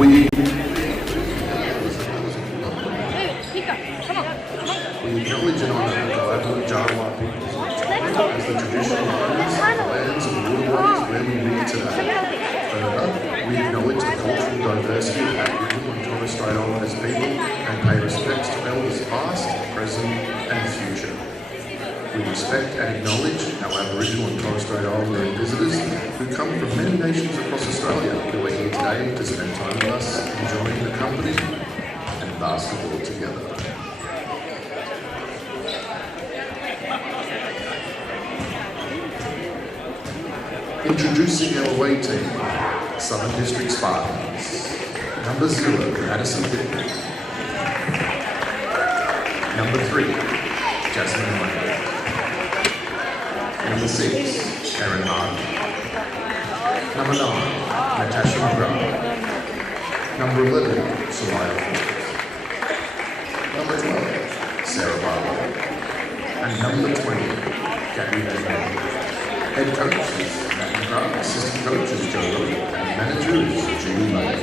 We acknowledge and honour the Aboriginal Jawa peoples as the traditional owners of the lands and waterways where we live today. Further, we acknowledge the cultural diversity of Aboriginal and Torres Strait Islanders people and pay respects to elders past, present and future. We respect and acknowledge our Aboriginal and Torres Strait Islander visitors who come from many nations across Australia who are here today to spend time with us, enjoying the company and basketball together. Introducing our away team, Southern District Spartans. Number 0, Madison Pittman. Number 3, Jasmine Lane. Number 6, Erin Martin. Number 9, Natasha McGrath. Number 11, Soraya Ford. Number 12, Sarah Barlow. And number 20, Gabby Van. Head coaches, Matt McGrath, assistant coaches, Joe Rowe, and managers, Julie May.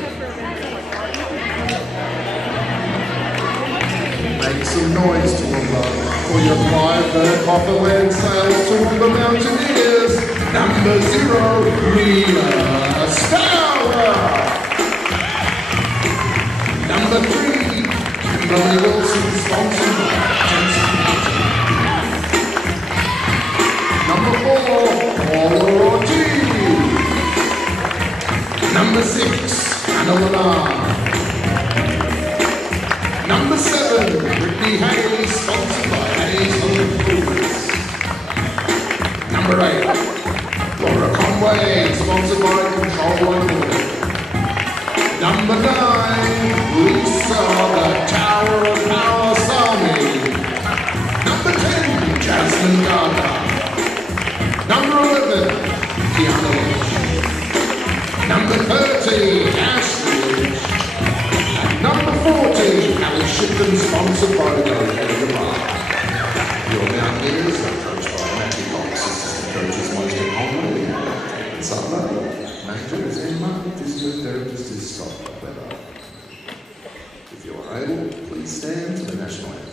Make some noise, Toowoomba, for your Clive, Berghofer, land sales, Toowoomba Mountaineers. Number 0, Mila Stowler. Number 3, Kimberly Wilson, sponsored by Jensen. Number 4, Paula Ortiz. Number 6, Anna Lenar. Number 7, Brittany Hayes, sponsored by Hayes Holdings. Number 8, Laura Conway, sponsored by Control Limited. Number 9, Lisa, the Tower of Power Sami. Number 10, Jasmine Gardner. Number 11, Kiana Lynch. Number 30, Ashley Lynch. And number 14, Ali Shipton, sponsored by the Berghofer Bar. Your Mountaineers are coached by Matthew Cox, assistant coaches Mosey Conway, and Sutler. Manager is Emma, physiotherapist is Scott Weather. If you are able, please stand for the national anthem.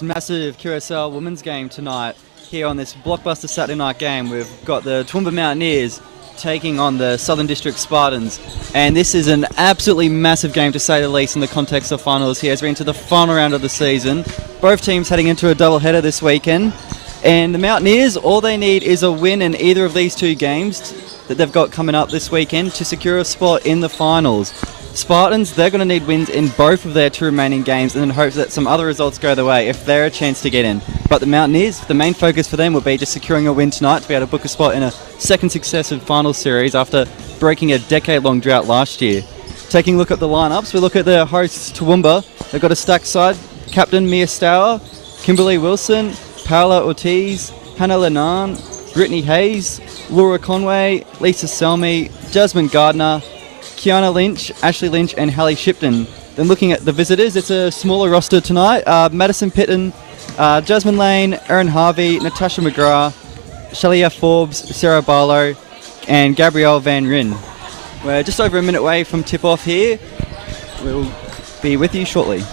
Massive QSL Women's game tonight here on this blockbuster Saturday night game. We've got the Toowoomba Mountaineers taking on the Southern District Spartans, and this is an absolutely massive game to say the least in the context of finals here as we're into the final round of the season. Both teams heading into a doubleheader this weekend, and the Mountaineers, all they need is a win in either of these two games that they've got coming up this weekend to secure a spot in the finals. Spartans, they're going to need wins in both of their two remaining games and in hopes that some other results go their way if they're a chance to get in. But the Mountaineers, the main focus for them will be just securing a win tonight to be able to book a spot in a second successive final series after breaking a decade-long drought last year. Taking a look at the lineups, we look at the hosts Toowoomba. They've got a stacked side. Captain Mia Stour, Kimberly Wilson, Paola Ortiz, Hannah Lenan, Brittany Hayes, Laura Conway, Lisa Selmy, Jasmine Gardner, Kiana Lynch, Ashley Lynch and Hallie Shipton. Then looking at the visitors, it's a smaller roster tonight. Madison Pitton, Jasmine Lane, Erin Harvey, Natasha McGrath, Shelley F. Forbes, Sarah Barlow, and Gabrielle Van Ryn. We're just over a minute away from tip-off here. We'll be with you shortly.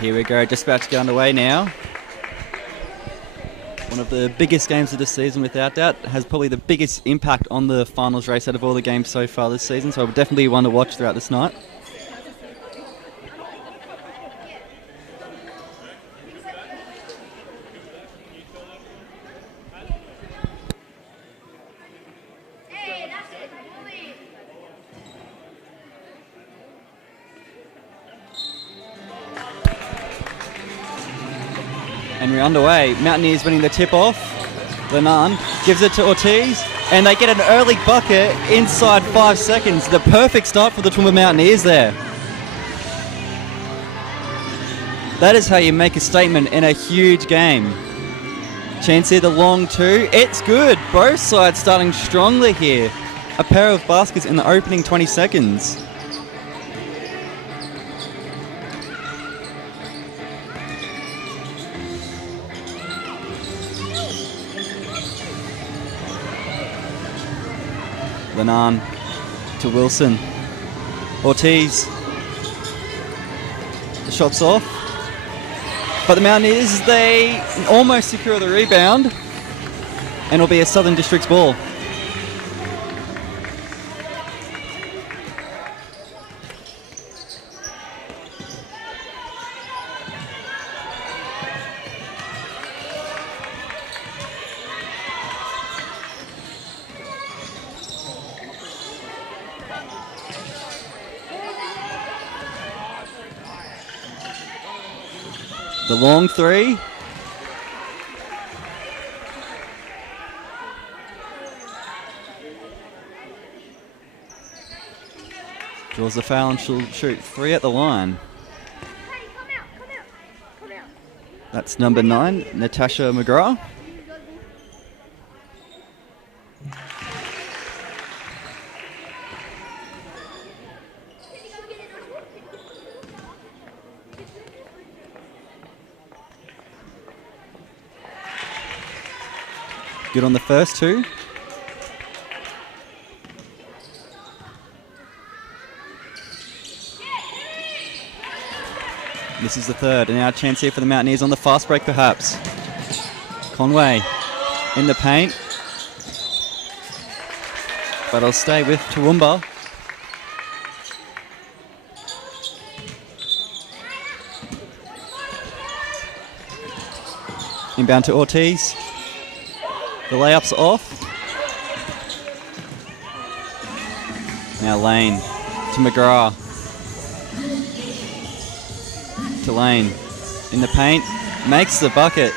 Here we go, just about to get underway now. One of the biggest games of the season, without doubt. Has probably the biggest impact on the finals race out of all the games so far this season, so definitely one to watch throughout this night. And we're underway. Mountaineers winning the tip-off. Lenan gives it to Ortiz, and they get an early bucket inside 5 seconds. The perfect start for the Toowoomba Mountaineers there. That is how you make a statement in a huge game. Chance here, the long two. It's good. Both sides starting strongly here. A pair of baskets in the opening 20 seconds. Lenan to Wilson. Ortiz. The shot's off. But the Mountaineers, they almost secure the rebound. And it'll be a Southern District's ball. The long three. Draws the foul and she'll shoot 3 at the line. That's number 9, Natasha McGrath. Good on the first two. This is the third, and now a chance here for the Mountaineers on the fast break perhaps. Conway in the paint. But I'll stay with Toowoomba. Inbound to Ortiz. The layup's off. Now Lane to McGrath. To Lane. In the paint. Makes the bucket.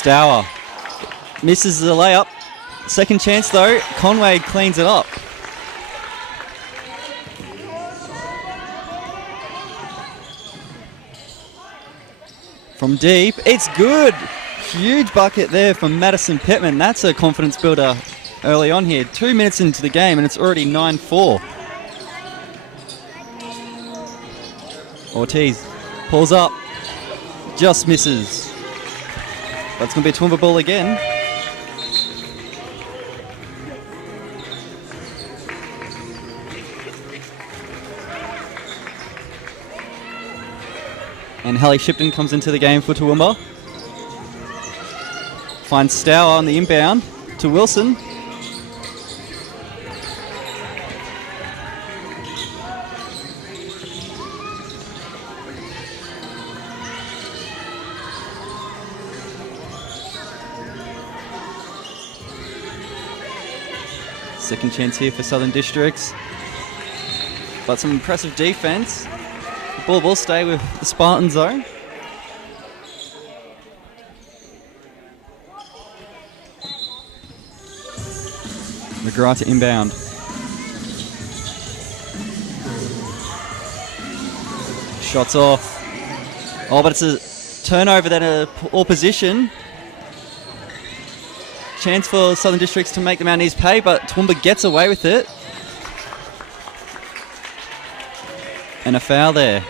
Stour misses the layup. Second chance though, Conway cleans it up. From deep, it's good. Huge bucket there from Madison Pittman. That's a confidence builder early on here. 2 minutes into the game and it's already 9-4. Ortiz pulls up, just misses. That's going to be a Toowoomba ball again. And Hallie Shipton comes into the game for Toowoomba. Finds Stour on the inbound to Wilson. Second chance here for Southern Districts. But some impressive defense. The ball will stay with the Spartans though. McGrath to inbound. Shots off. Oh, but it's a turnover then, a all position. Chance for Southern Districts to make the Mountaineers pay, but Toowoomba gets away with it. And a foul there.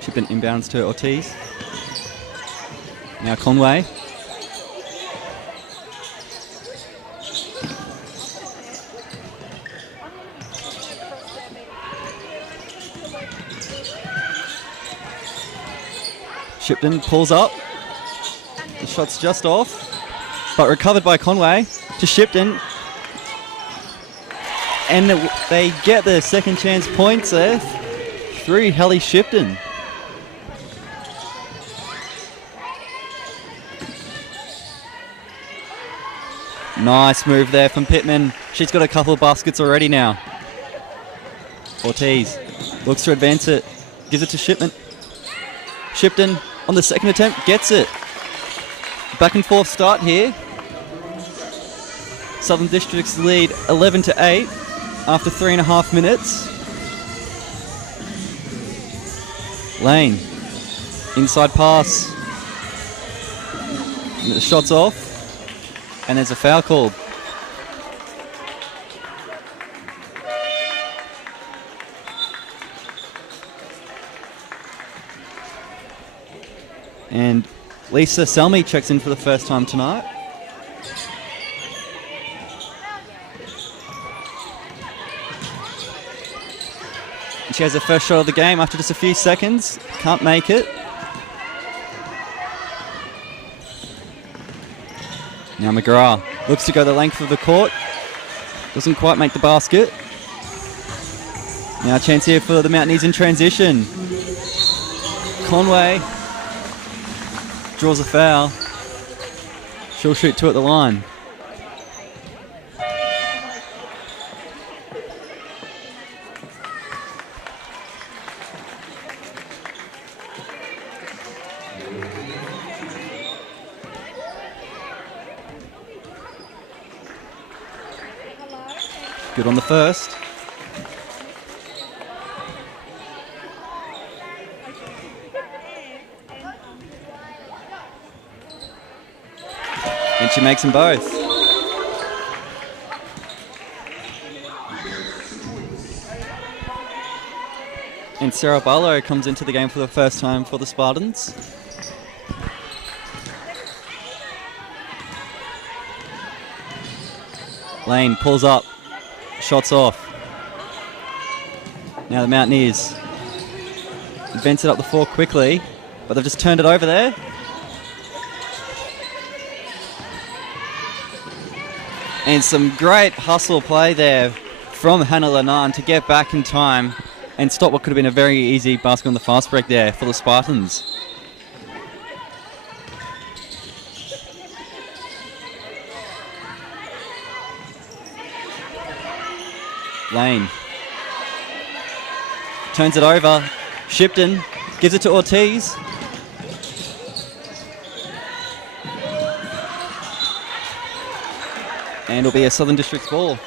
Shipton inbounds to Ortiz. Now Conway. Shipton pulls up. The shot's just off, but recovered by Conway to Shipton. And they get their second chance points there through Hallie Shipton. Nice move there from Pittman. She's got a couple of baskets already now. Ortiz looks to advance it, gives it to Shipton. Shipton on the second attempt gets it. Back and forth start here. Southern Districts lead 11-8 after 3.5 minutes. Lane, inside pass. The shot's off. And there's a foul called. And Lisa Selmy checks in for the first time tonight. And she has her first shot of the game after just a few seconds. Can't make it. Now McGrath looks to go the length of the court. Doesn't quite make the basket. Now a chance here for the Mountaineers in transition. Conway draws a foul. She'll shoot two at the line. Good on the first. And she makes them both. And Sarah Barlow comes into the game for the first time for the Spartans. Lane pulls up. Shots off. Now the Mountaineers advance it up the floor quickly, but they've just turned it over there. And some great hustle play there from Hannah Lenan to get back in time and stop what could have been a very easy basket on the fast break there for the Spartans. Lane. Turns it over. Shipton gives it to Ortiz. And it'll be a Southern Districts ball.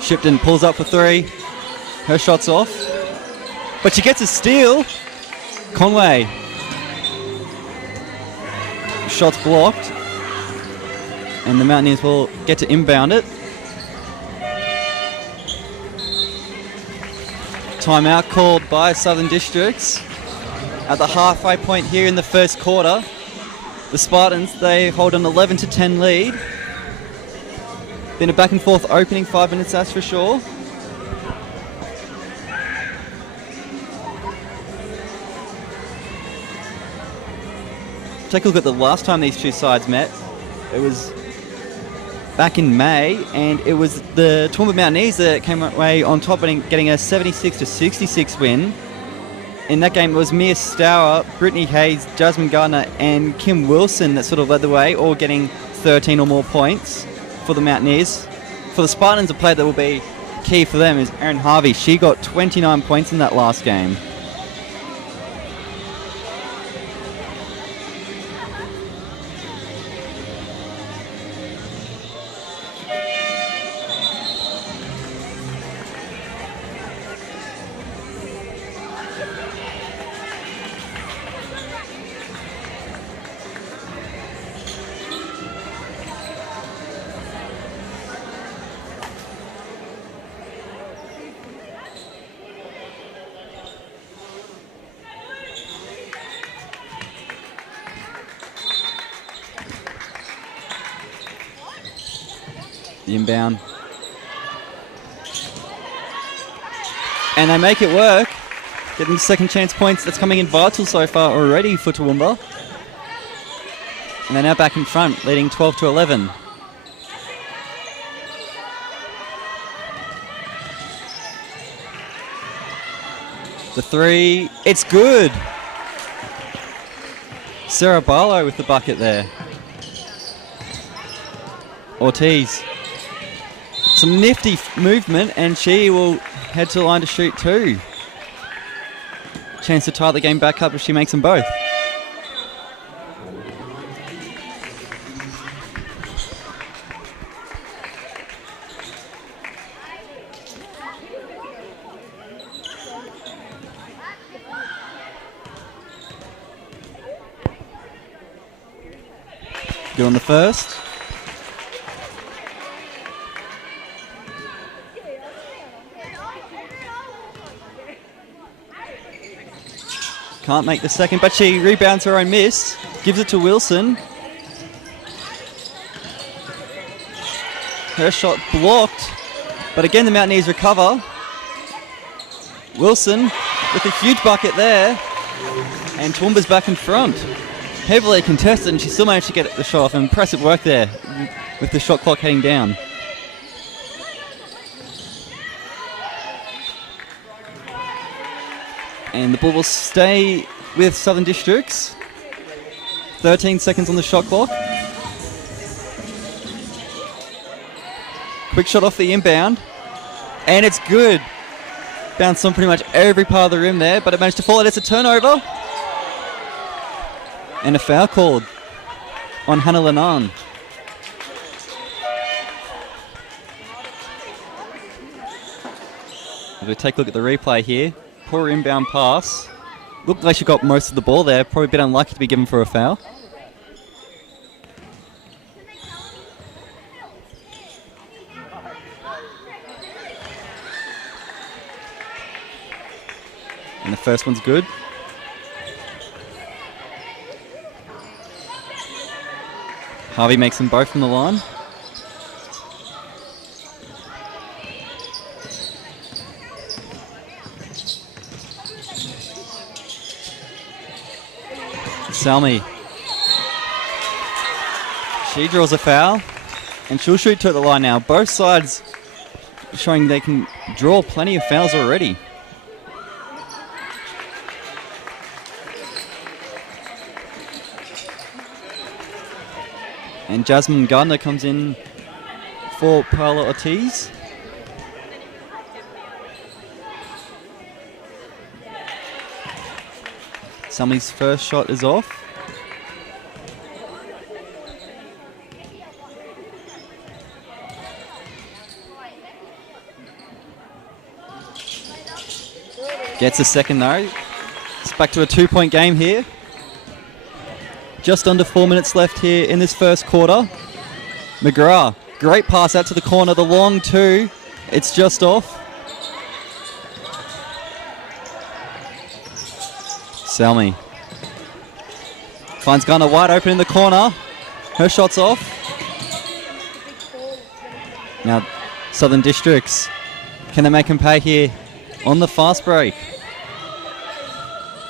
Shipton pulls up for three. Her shot's off. But she gets a steal. Conway. Shot's blocked. And the Mountaineers will get to inbound it. Timeout called by Southern Districts. At the halfway point here in the first quarter, the Spartans, they hold an 11-10 lead. Been a back and forth opening 5 minutes, that's for sure. Take a look at the last time these two sides met. It was back in May, and it was the Toowoomba Mountaineers that came away on top, getting a 76-66 win. In that game, it was Mia Stour, Brittany Hayes, Jasmine Gardner, and Kim Wilson that sort of led the way, all getting 13 or more points for the Mountaineers. For the Spartans, a player that will be key for them is Erin Harvey. She got 29 points in that last game. The inbound. And they make it work. Getting second chance points. That's coming in vital so far already for Toowoomba. And they're now back in front, leading 12-11. The three, it's good. Sarah Barlow with the bucket there. Ortiz. Some nifty movement, and she will head to the line to shoot two. Chance to tie the game back up if she makes them both. Good on the first. Can't make the second, but she rebounds her own miss. Gives it to Wilson. Her shot blocked. But again, the Mountaineers recover. Wilson with a huge bucket there. And Toowoomba's back in front. Heavily contested, and she still managed to get the shot off. Impressive work there with the shot clock heading down. And the ball will stay with Southern Districts. 13 seconds on the shot clock. Quick shot off the inbound. And it's good. Bounced on pretty much every part of the rim there, but it managed to fall. It's a turnover. And a foul called on Hannah Lenan. We'll take a look at the replay here. Poor inbound pass. Looked like she got most of the ball there. Probably a bit unlucky to be given for a foul. And the first one's good. Harvey makes them both from the line. Salmi. She draws a foul. And she'll shoot to the line now. Both sides showing they can draw plenty of fouls already. And Jasmine Gardner comes in for Paola Ortiz. Salmi's first shot is off. Gets a second though. It's back to a 2-point game here. Just under 4 minutes left here in this first quarter. McGrath, great pass out to the corner, the long two. It's just off. Salmi finds Gunner wide open in the corner. Her shot's off. Now, Southern Districts, can they make him pay here on the fast break?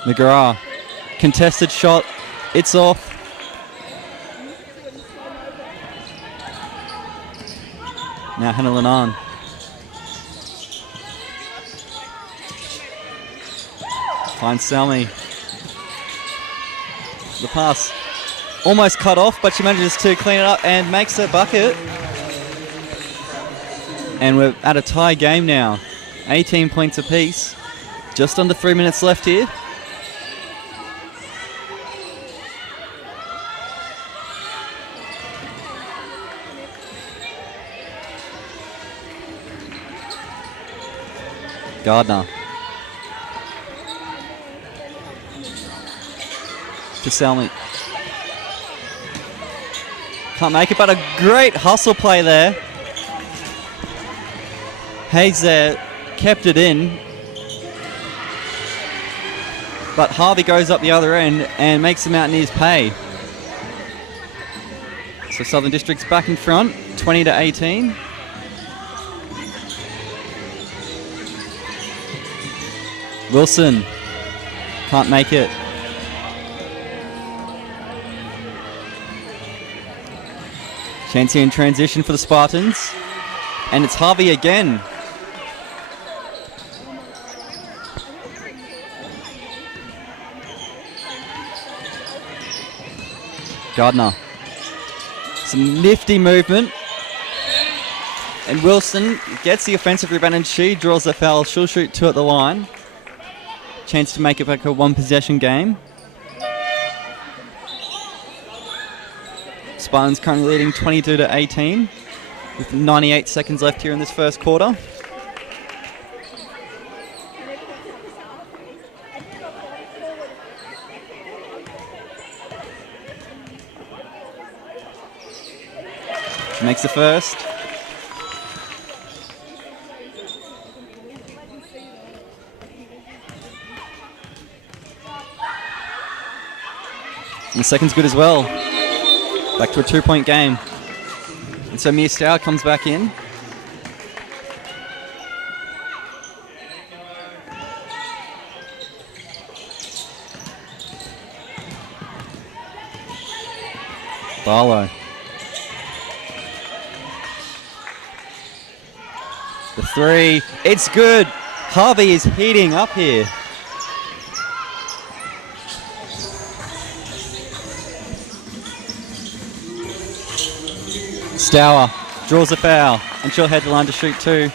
McGrath, contested shot, it's off. Now Hannah Lenan. Finds Salmi. The pass almost cut off, but she manages to clean it up and makes a bucket. And we're at a tie game now. 18 points apiece. Just under 3 minutes left here. Gardner. To Salmi. Can't make it, but a great hustle play there. Hayes there kept it in. But Harvey goes up the other end and makes the Mountaineers pay. So Southern District's back in front, 20-18. Wilson can't make it. Chance here in transition for the Spartans. And it's Harvey again. Gardner. Some nifty movement. And Wilson gets the offensive rebound and she draws the foul. She'll shoot two at the line. Chance to make it back a one possession game. Spartans currently leading 22-18 with 98 seconds left here in this first quarter. She makes the first. And the second's good as well. Back to a 2-point game. And so Mia Stour comes back in. Barlow. The three. It's good. Harvey is heating up here. Stour draws a foul, and she'll head the line to shoot two.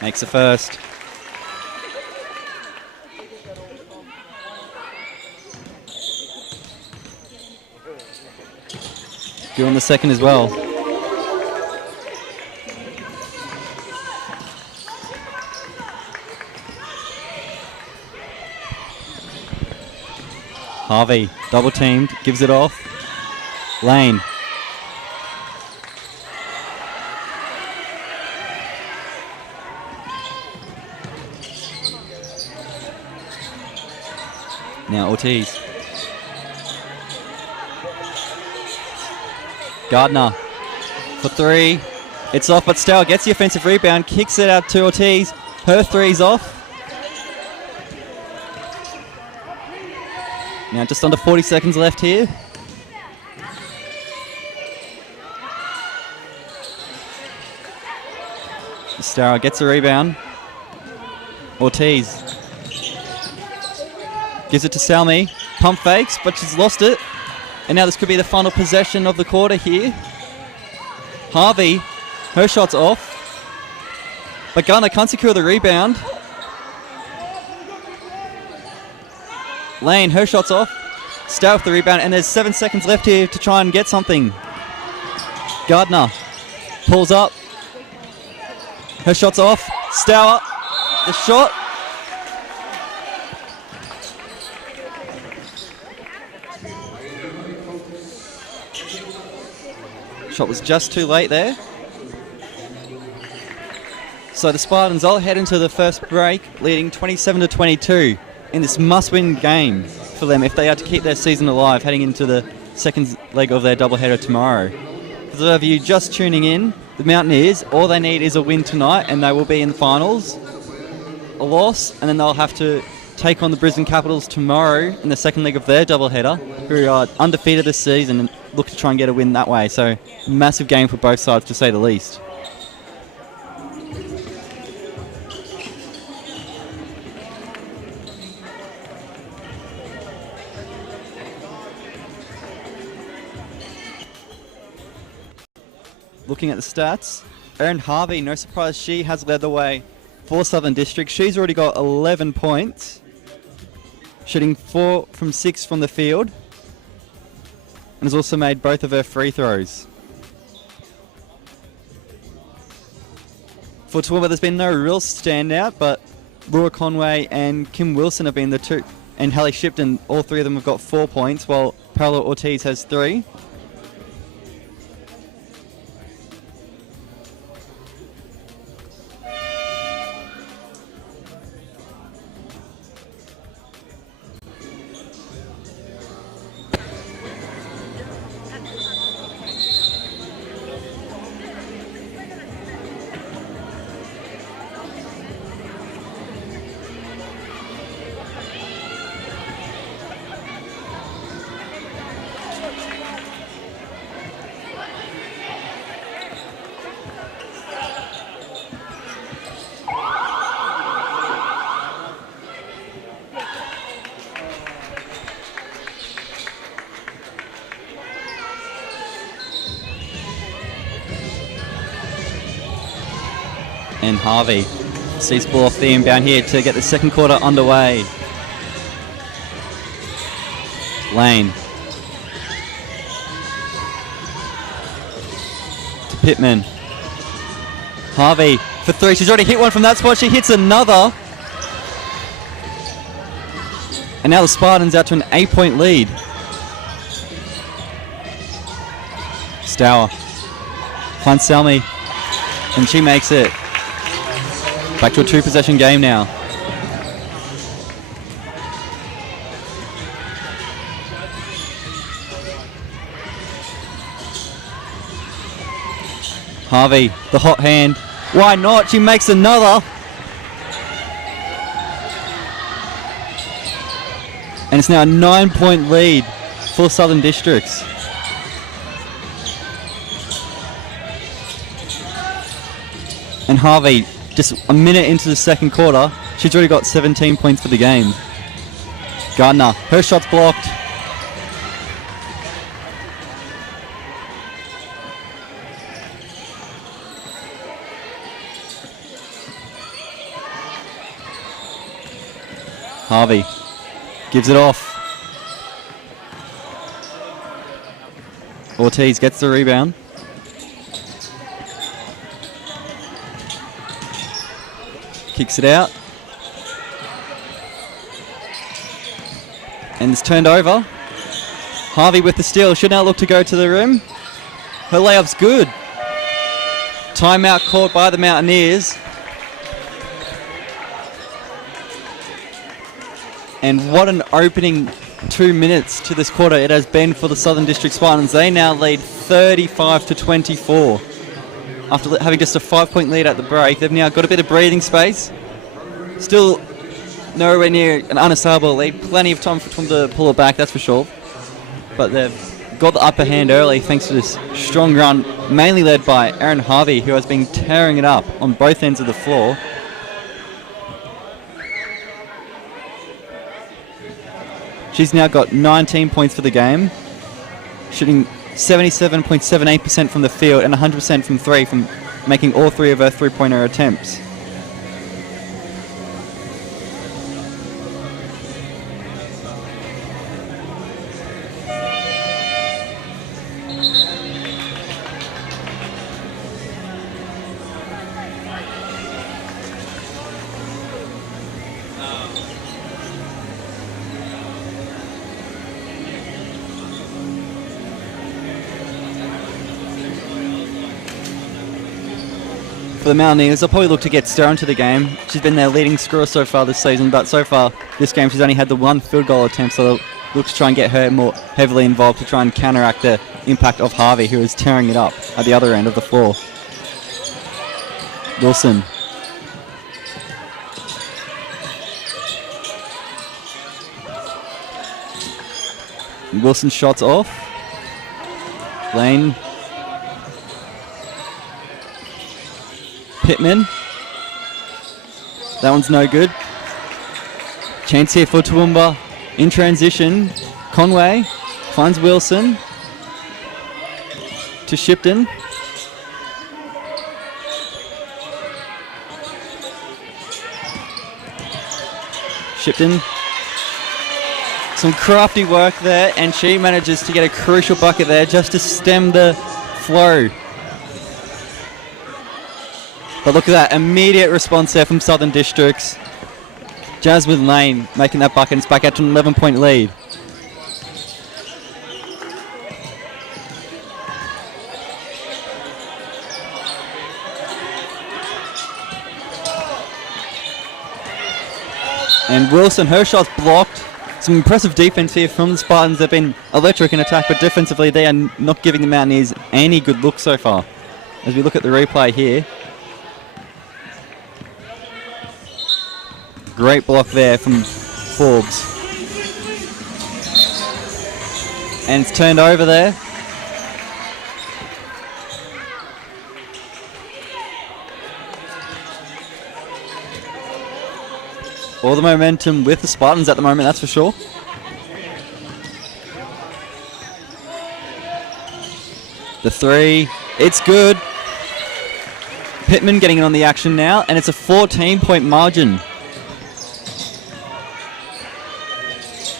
Makes the first. Good on the second as well. Harvey, double teamed, gives it off. Lane. Now Ortiz. Gardner for three. It's off, but Stour gets the offensive rebound, kicks it out to Ortiz. Her three's off. Now just under 40 seconds left here. Stour gets a rebound. Ortiz gives it to Salmi. Pump fakes, but she's lost it. And now this could be the final possession of the quarter here. Harvey, her shot's off. But Gardner can't secure the rebound. Lane, her shot's off. Stour with the rebound, and there's 7 seconds left here to try and get something. Gardner pulls up. Her shot's off. Stour, the shot. Shot was just too late there. So the Spartans all head into the first break, leading 27-22 in this must-win game for them if they are to keep their season alive heading into the second leg of their doubleheader tomorrow. For those of you just tuning in, the Mountaineers, all they need is a win tonight and they will be in the finals. A loss, and then they'll have to take on the Brisbane Capitals tomorrow in the second leg of their doubleheader, who are undefeated this season and look to try and get a win that way. So, massive game for both sides, to say the least. Looking at the stats, Erin Harvey, no surprise, she has led the way for Southern District. She's already got 11 points, shooting 4 from 6 from the field, and has also made both of her free throws. For Toowoomba, there's been no real standout, but Laura Conway and Kim Wilson have been the two, and Hallie Shipton, all three of them have got 4 points, while Paola Ortiz has 3. And Harvey sees ball off the inbound here to get the second quarter underway. Lane to Pittman. Harvey for 3. She's already hit one from that spot. She hits another. And now the Spartans out to an 8-point lead. Stour finds Salmi, and she makes it. Back to a 2-possession game now. Harvey, the hot hand. Why not? She makes another. And it's now a 9-point lead for Southern Districts. And Harvey, just a minute into the second quarter, she's already got 17 points for the game. Gardner, her shot's blocked. Harvey gives it off. Ortiz gets the rebound. Kicks it out. And it's turned over. Harvey with the steal. Should now look to go to the rim. Her layup's good. Timeout called by the Mountaineers. And what an opening 2 minutes to this quarter it has been for the Southern District Spartans. They now lead 35-24. After having just a 5-point lead at the break, they've now got a bit of breathing space. Still nowhere near an unassailable lead. Plenty of time for Toowoomba to pull it back, that's for sure. But they've got the upper hand early thanks to this strong run, mainly led by Erin Harvey, who has been tearing it up on both ends of the floor. She's now got 19 points for the game, shooting 77.78% from the field and 100% from three, from making all three of her three-pointer attempts. For the Mountaineers, they'll probably look to get Star into the game. She's been their leading scorer so far this season, but so far this game she's only had the one field goal attempt, so they'll look to try and get her more heavily involved to try and counteract the impact of Harvey, who is tearing it up at the other end of the floor. Wilson. Wilson shots off. Lane. Pittman. That one's no good. Chance here for Toowoomba. In transition, Conway finds Wilson to Shipton. Shipton. Some crafty work there, and she manages to get a crucial bucket there just to stem the flow. But look at that, immediate response there from Southern Districts. Jasmine Lane making that bucket, and it's back out to an 11-point lead. And Wilson, her shot's blocked. Some impressive defense here from the Spartans. They've been electric in attack, but defensively they are not giving the Mountaineers any good looks so far. As we look at the replay here. Great block there from Forbes. And it's turned over there. All the momentum with the Spartans at the moment, that's for sure. The three, it's good. Pittman getting in on the action now, and it's a 14-point margin.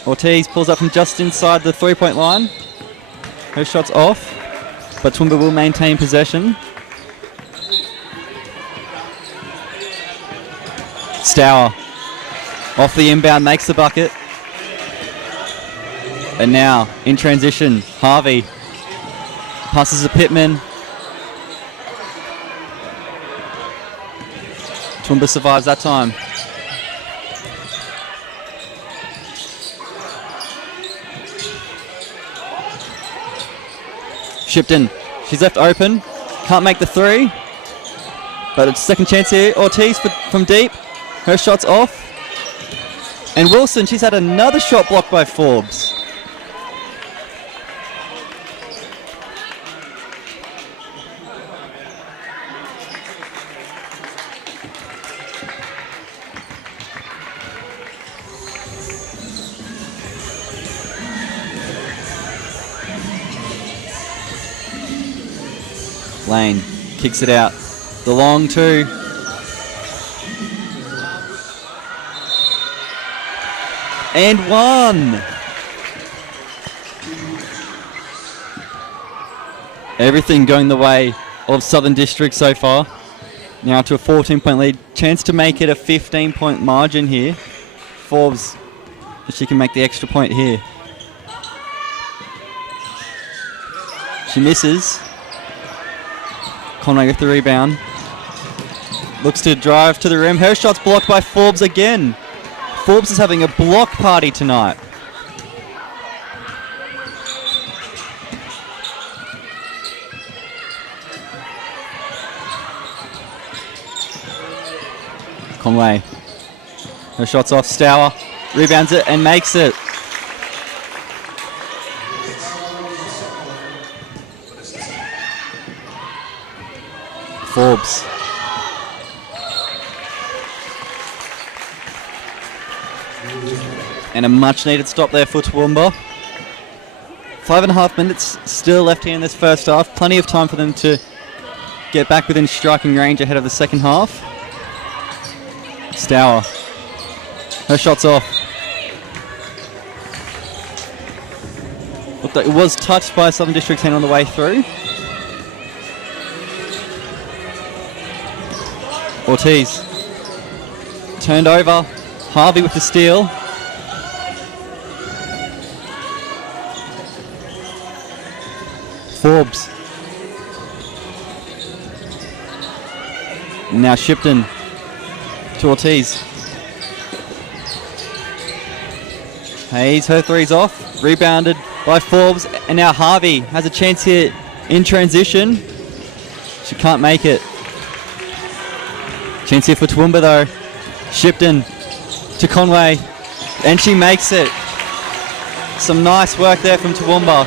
Ortiz pulls up from just inside the three-point line. Her shot's off, but Toowoomba will maintain possession. Stour off the inbound, makes the bucket. And now, in transition, Harvey passes to Pittman. Toowoomba survives that time. Shipton, she's left open, can't make the three, but it's second chance here. Ortiz from deep, her shot's off. And Wilson, she's had another shot blocked by Forbes. Lane kicks it out. The long two. And one. Everything going the way of Southern District so far. Now to a 14-point lead. Chance to make it a 15-point margin here. Forbes, if she can make the extra point here. She misses. Conway with the rebound. Looks to drive to the rim. Her shot's blocked by Forbes again. Forbes is having a block party tonight. Conway. Her shot's off. Stour rebounds it and makes it. Forbes. And a much needed stop there for Toowoomba. 5.5 minutes still left here in this first half. Plenty of time for them to get back within striking range ahead of the second half. Stour. Her shot's off. Looked like it was touched by Southern District 10 on the way through. Ortiz. Turned over. Harvey with the steal. Forbes. Now Shipton to Ortiz. Hayes, her three's off. Rebounded by Forbes. And now Harvey has a chance here in transition. She can't make it. Chance here for Toowoomba though. Shipton to Conway. And she makes it. Some nice work there from Toowoomba.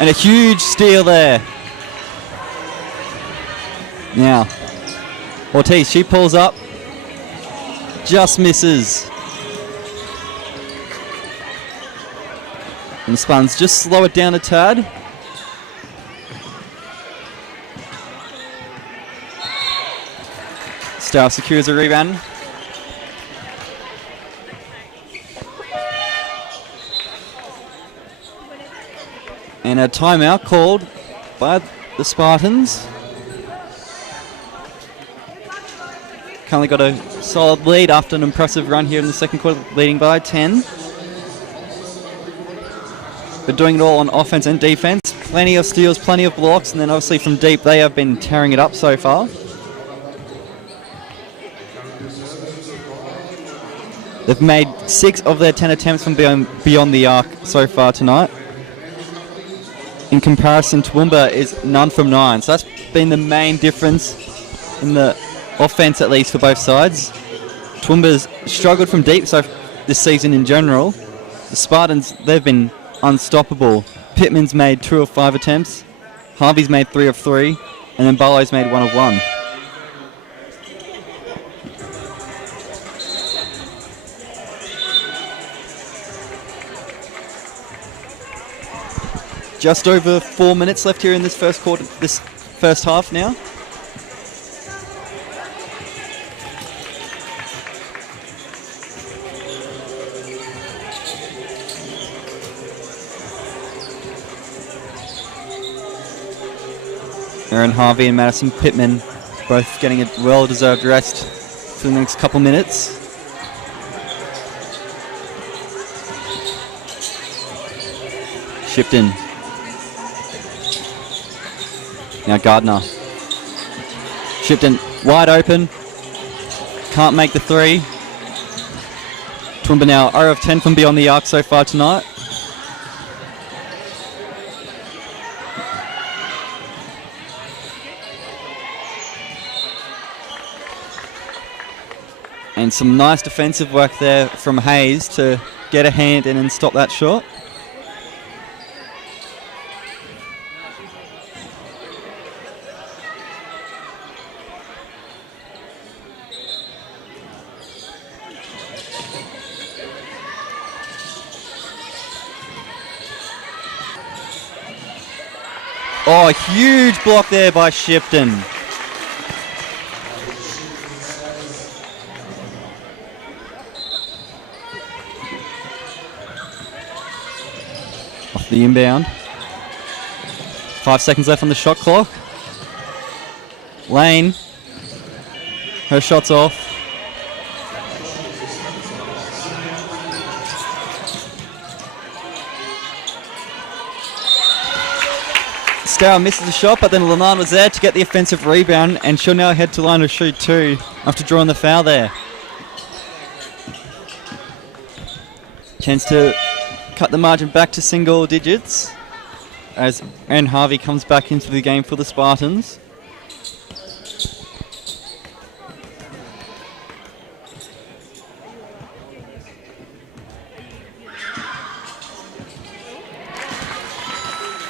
And a huge steal there. Now, Ortiz, she pulls up. Just misses. And the Spartans just slow it down a tad. Stour secures a rebound. And a timeout called by the Spartans. Currently got a solid lead after an impressive run here in the second quarter, leading by 10. But doing it all on offense and defense. Plenty of steals, plenty of blocks, and then obviously from deep they have been tearing it up so far. They've made 6 of their 10 attempts from beyond the arc so far tonight. In comparison, Toowoomba is none from 9. So that's been the main difference in the offense, at least for both sides. Toowoomba's struggled from deep so this season in general. The Spartans, they've been unstoppable. Pittman's made 2 of 5 attempts. Harvey's made 3 of 3. And then Barlow's made 1 of 1. Just over 4 minutes left here in this first quarter, this first half now. Aaron Harvey and Madison Pittman both getting a well-deserved rest for the next couple minutes. Shipton. Now Gardner. Shipton wide open. Can't make the 3. Toowoomba now 0 of 10 from beyond the arc so far tonight. And some nice defensive work there from Hayes to get a hand in and stop that shot. Oh, a huge block there by Shipton. Off the inbound. 5 seconds left on the shot clock. Lane. Her shot's off. Stour misses the shot, but then Lenan was there to get the offensive rebound, and she'll now head to line to shoot 2 after drawing the foul there. Chance to cut the margin back to single digits as Aaron Harvey comes back into the game for the Spartans.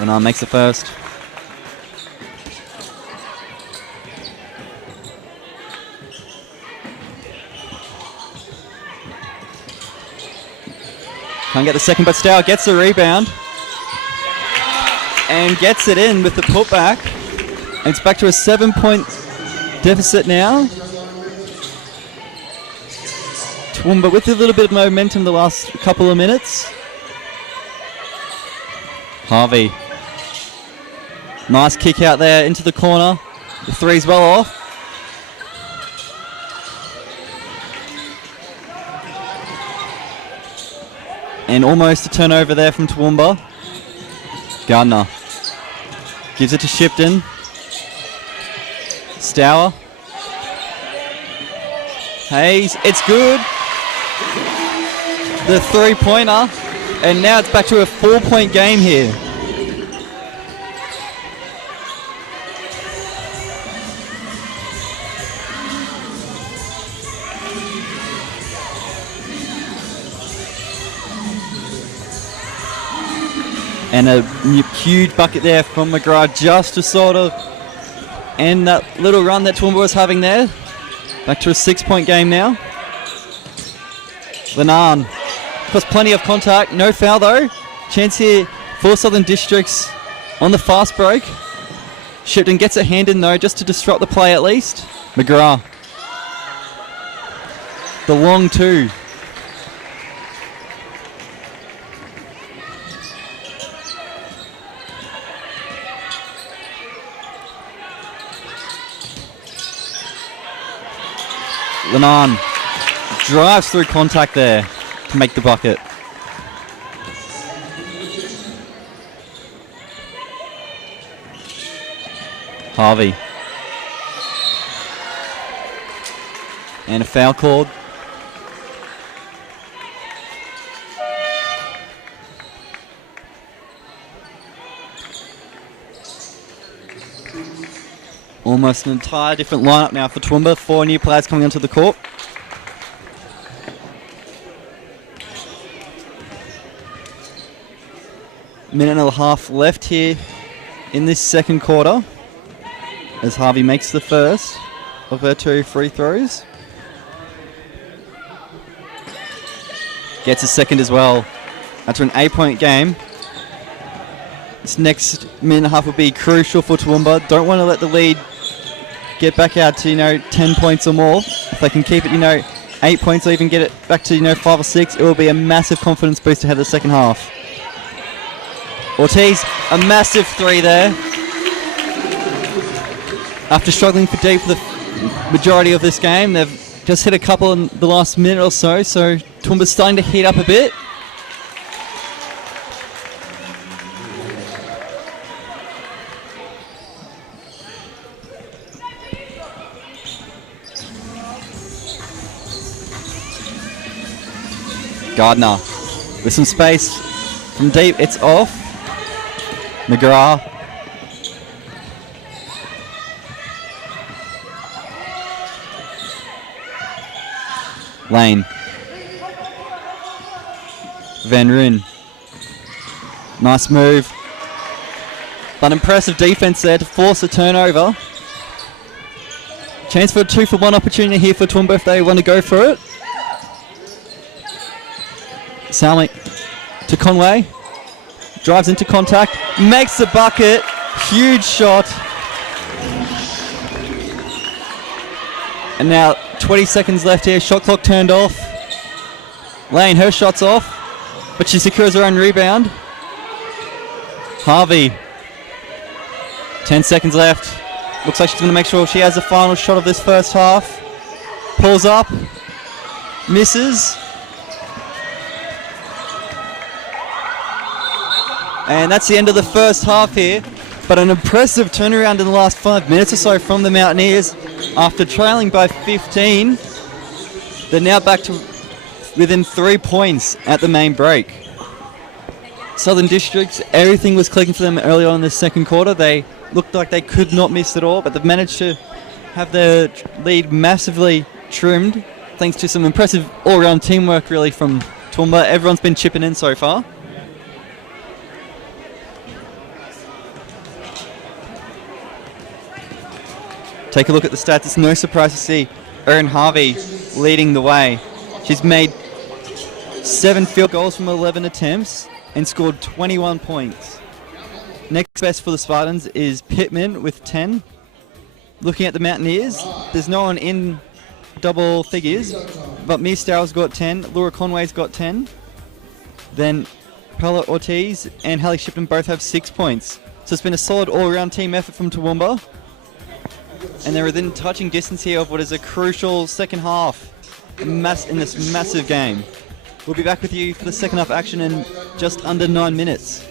Lenan makes the first. Can't get the second, but Stour gets the rebound and gets it in with the putback. And it's back to a 7-point deficit now. Toowoomba with a little bit of momentum the last couple of minutes. Harvey. Nice kick out there into the corner. The three's well off. And almost a turnover there from Toowoomba. Gardner gives it to Shipton. Stour. Hayes, it's good. The three-pointer. And now it's back to a 4-point game here. And a huge bucket there from McGrath just to sort of end that little run that Toowoomba was having there. Back to a 6-point game now. Lenan, plus plenty of contact, no foul though. Chance here for Southern Districts on the fast break. Shipton gets a hand in though, just to disrupt the play at least. McGrath. The long two. Lenan drives through contact there to make the bucket. Harvey. And a foul called. Almost an entire different lineup now for Toowoomba. 4 new players coming onto the court. Minute and a half left here in this second quarter as Harvey makes the first of her 2 free throws. Gets a second as well. After an 8-point game. This next minute and a half will be crucial for Toowoomba. Don't want to let the lead get back out to, 10 points or more. If they can keep it, 8 points or even get it back to, 5 or 6, it will be a massive confidence boost ahead of the second half. Ortiz, a massive 3 there. After struggling for deep for the majority of this game, they've just hit a couple in the last minute or so, so Toowoomba's starting to heat up a bit. Gardner with some space from deep, it's off. McGrath. Lane. Van Ryn. Nice move. But impressive defense there to force a turnover. Chance for a 2-for-1 opportunity here for Toowoomba if they want to go for it. Salmi to Conway. Drives into contact. Makes the bucket. Huge shot. And now 20 seconds left here. Shot clock turned off. Lane, her shot's off. But she secures her own rebound. Harvey. 10 seconds left. Looks like she's going to make sure she has the final shot of this first half. Pulls up. Misses. And that's the end of the first half here. But an impressive turnaround in the last 5 minutes or so from the Mountaineers. After trailing by 15, they're now back to within 3 points at the main break. Southern Districts, everything was clicking for them early on in the second quarter. They looked like they could not miss at all, but they've managed to have their lead massively trimmed thanks to some impressive all-round teamwork really from Toowoomba. Everyone's been chipping in so far. Take a look at the stats. It's no surprise to see Erin Harvey leading the way. She's made 7 field goals from 11 attempts and scored 21 points. Next best for the Spartans is Pittman with 10. Looking at the Mountaineers, there's no one in double figures, but Mia Starrell's got 10, Laura Conway's got 10. Then Paula Ortiz and Hallie Shipton both have 6 points. So it's been a solid all-around team effort from Toowoomba. And they're within touching distance here of what is a crucial second half in this massive game. We'll be back with you for the second half action in just under 9 minutes.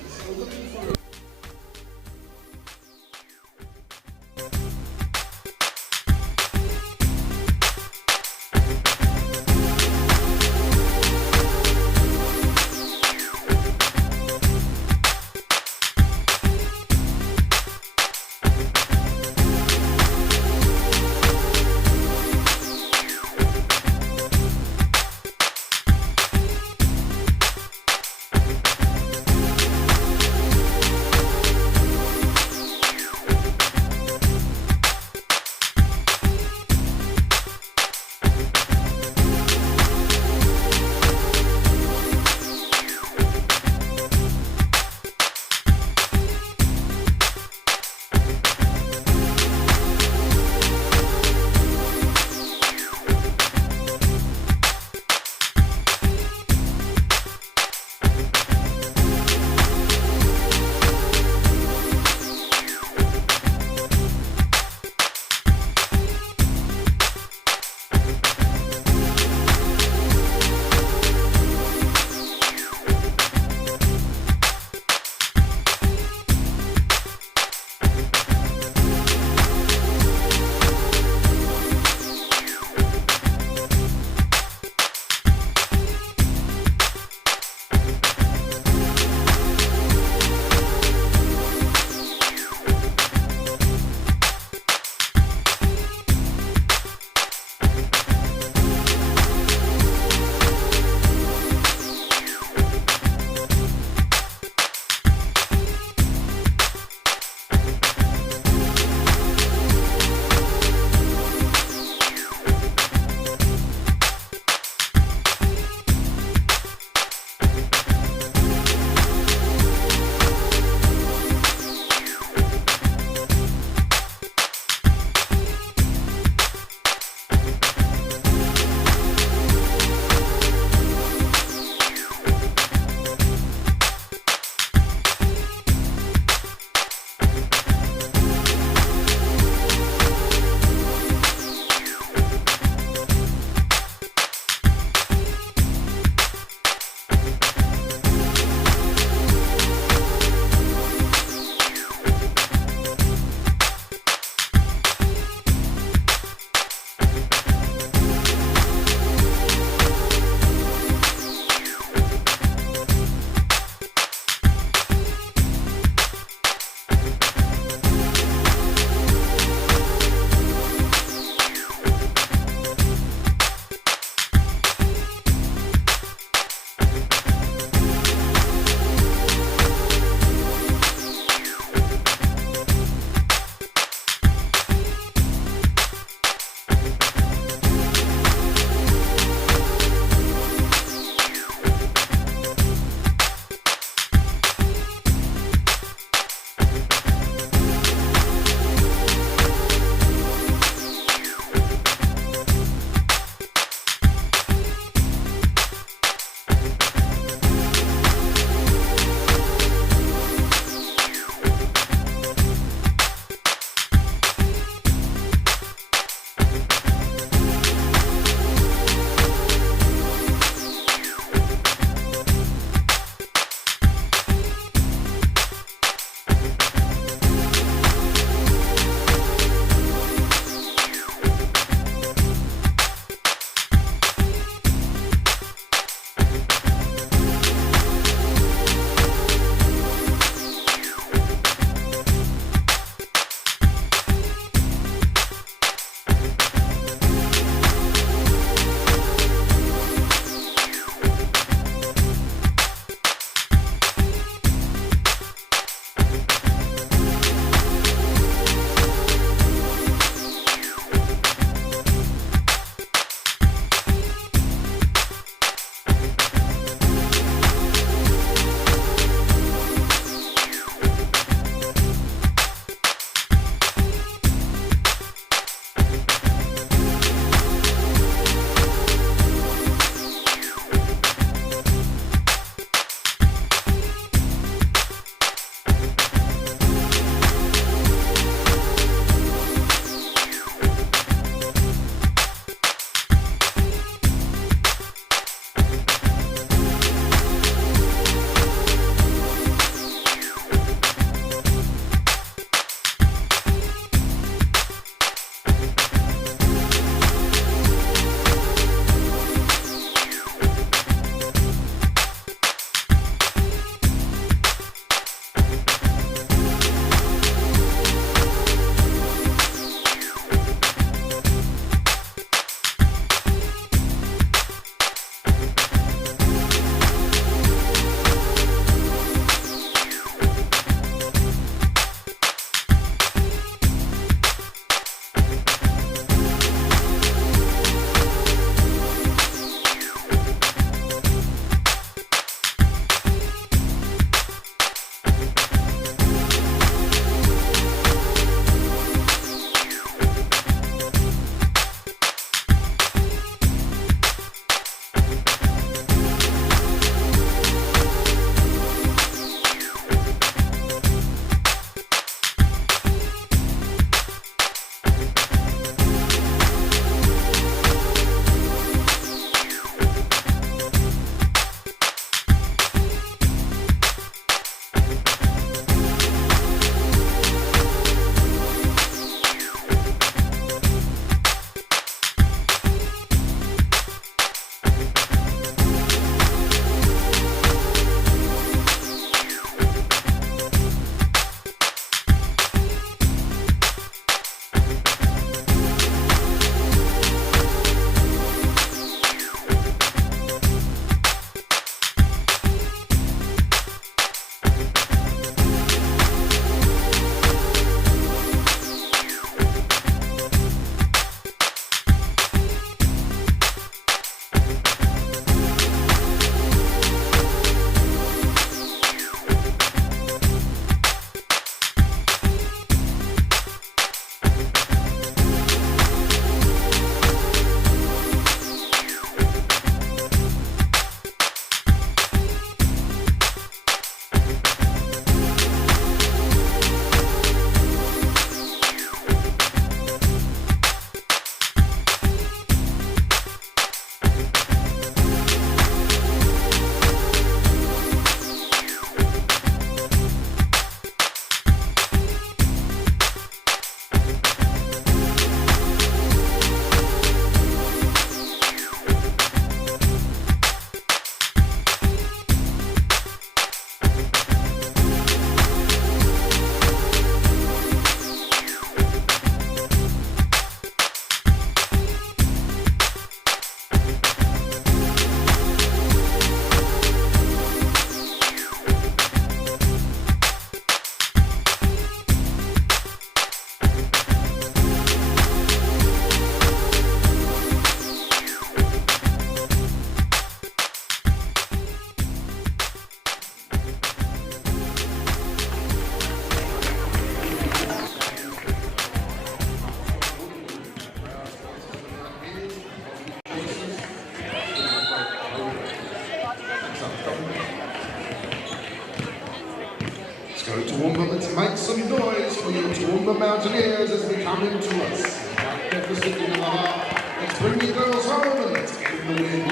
make some noise for your Toowoomba Mountaineers as we come into us. That deficit in the half. Let's bring you girls home and let's get in the win.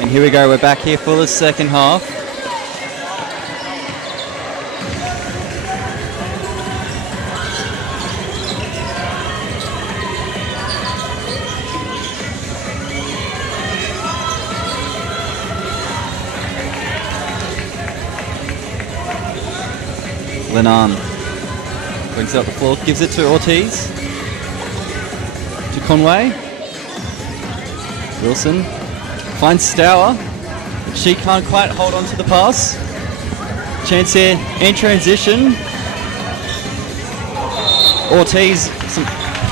And here we go, we're back here for the second half. Lenan brings it up the floor, gives it to Ortiz. To Conway. Wilson finds Stour. She can't quite hold on to the pass. Chance here in transition. Ortiz, some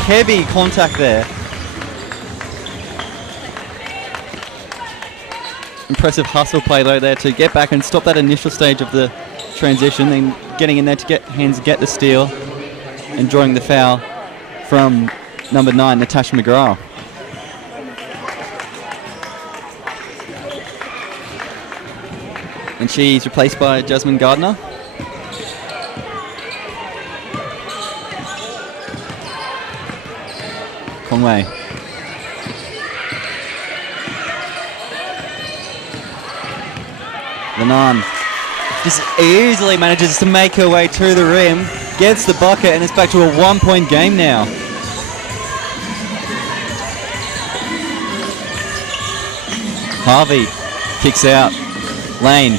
heavy contact there. Impressive hustle play though there to get back and stop that initial stage of the transition, then getting in there to get the steal and drawing the foul from number 9, Natasha McGrath. And she's replaced by Jasmine Gardner. Conway. Lenan just easily manages to make her way to the rim, gets the bucket, and it's back to a 1-point game now. Harvey kicks out. Lane.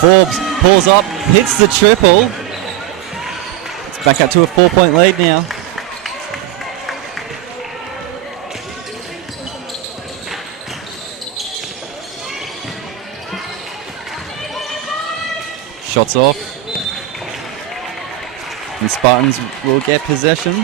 Forbes pulls up, hits the triple. It's back up to a 4-point lead now. Shots off. And Spartans will get possession.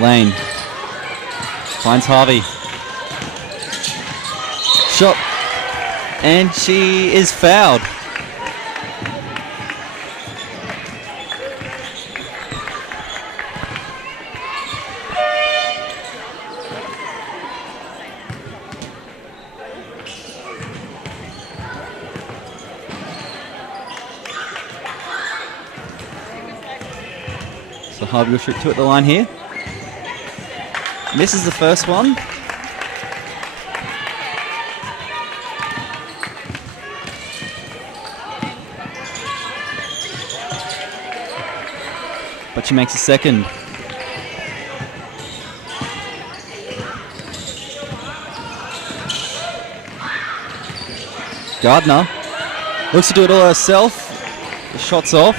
Lane finds Harvey. Shot. And she is fouled. So Harvey will shoot 2 at the line here. Misses the first one. But she makes a second. Gardner looks to do it all herself. The shot's off.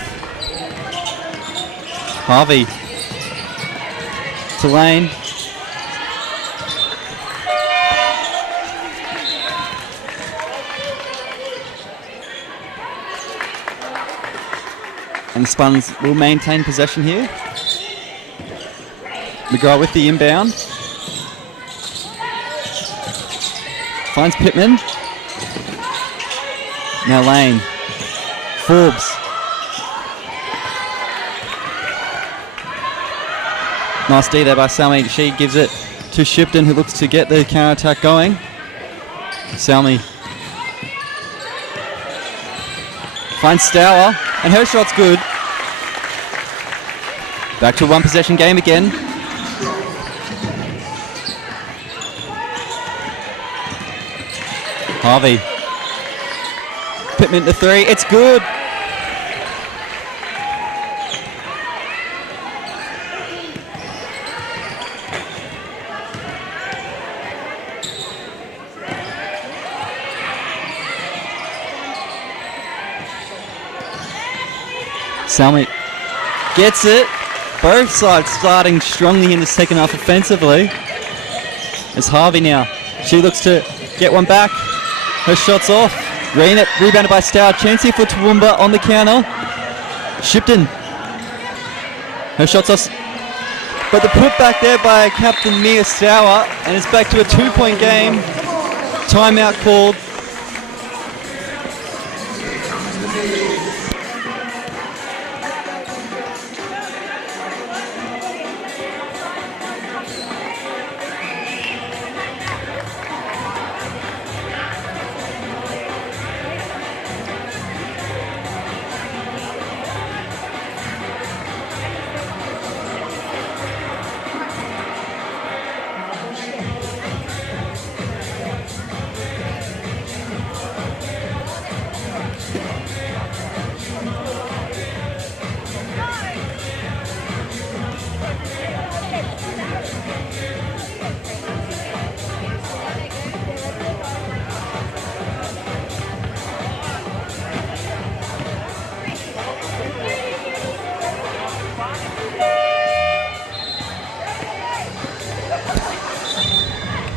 Harvey to Lane. And the Spartans will maintain possession here. McGrath with the inbound. Finds Pittman. Now Lane. Forbes. Nice D there by Salmi. She gives it to Shipton, who looks to get the counter-attack going. Salmi finds Stour, and her shot's good. Back to a 1-possession game again. Harvey. Pittman to 3, it's good. Salmi gets it. Both sides starting strongly in the second half offensively. It's Harvey now. She looks to get one back. Her shot's off. Rebounded by Stour. Chance here for Toowoomba on the counter. Shipton. Her shot's off. But the putback there by Captain Mia Sauer, and it's back to a 2-point game. Timeout called.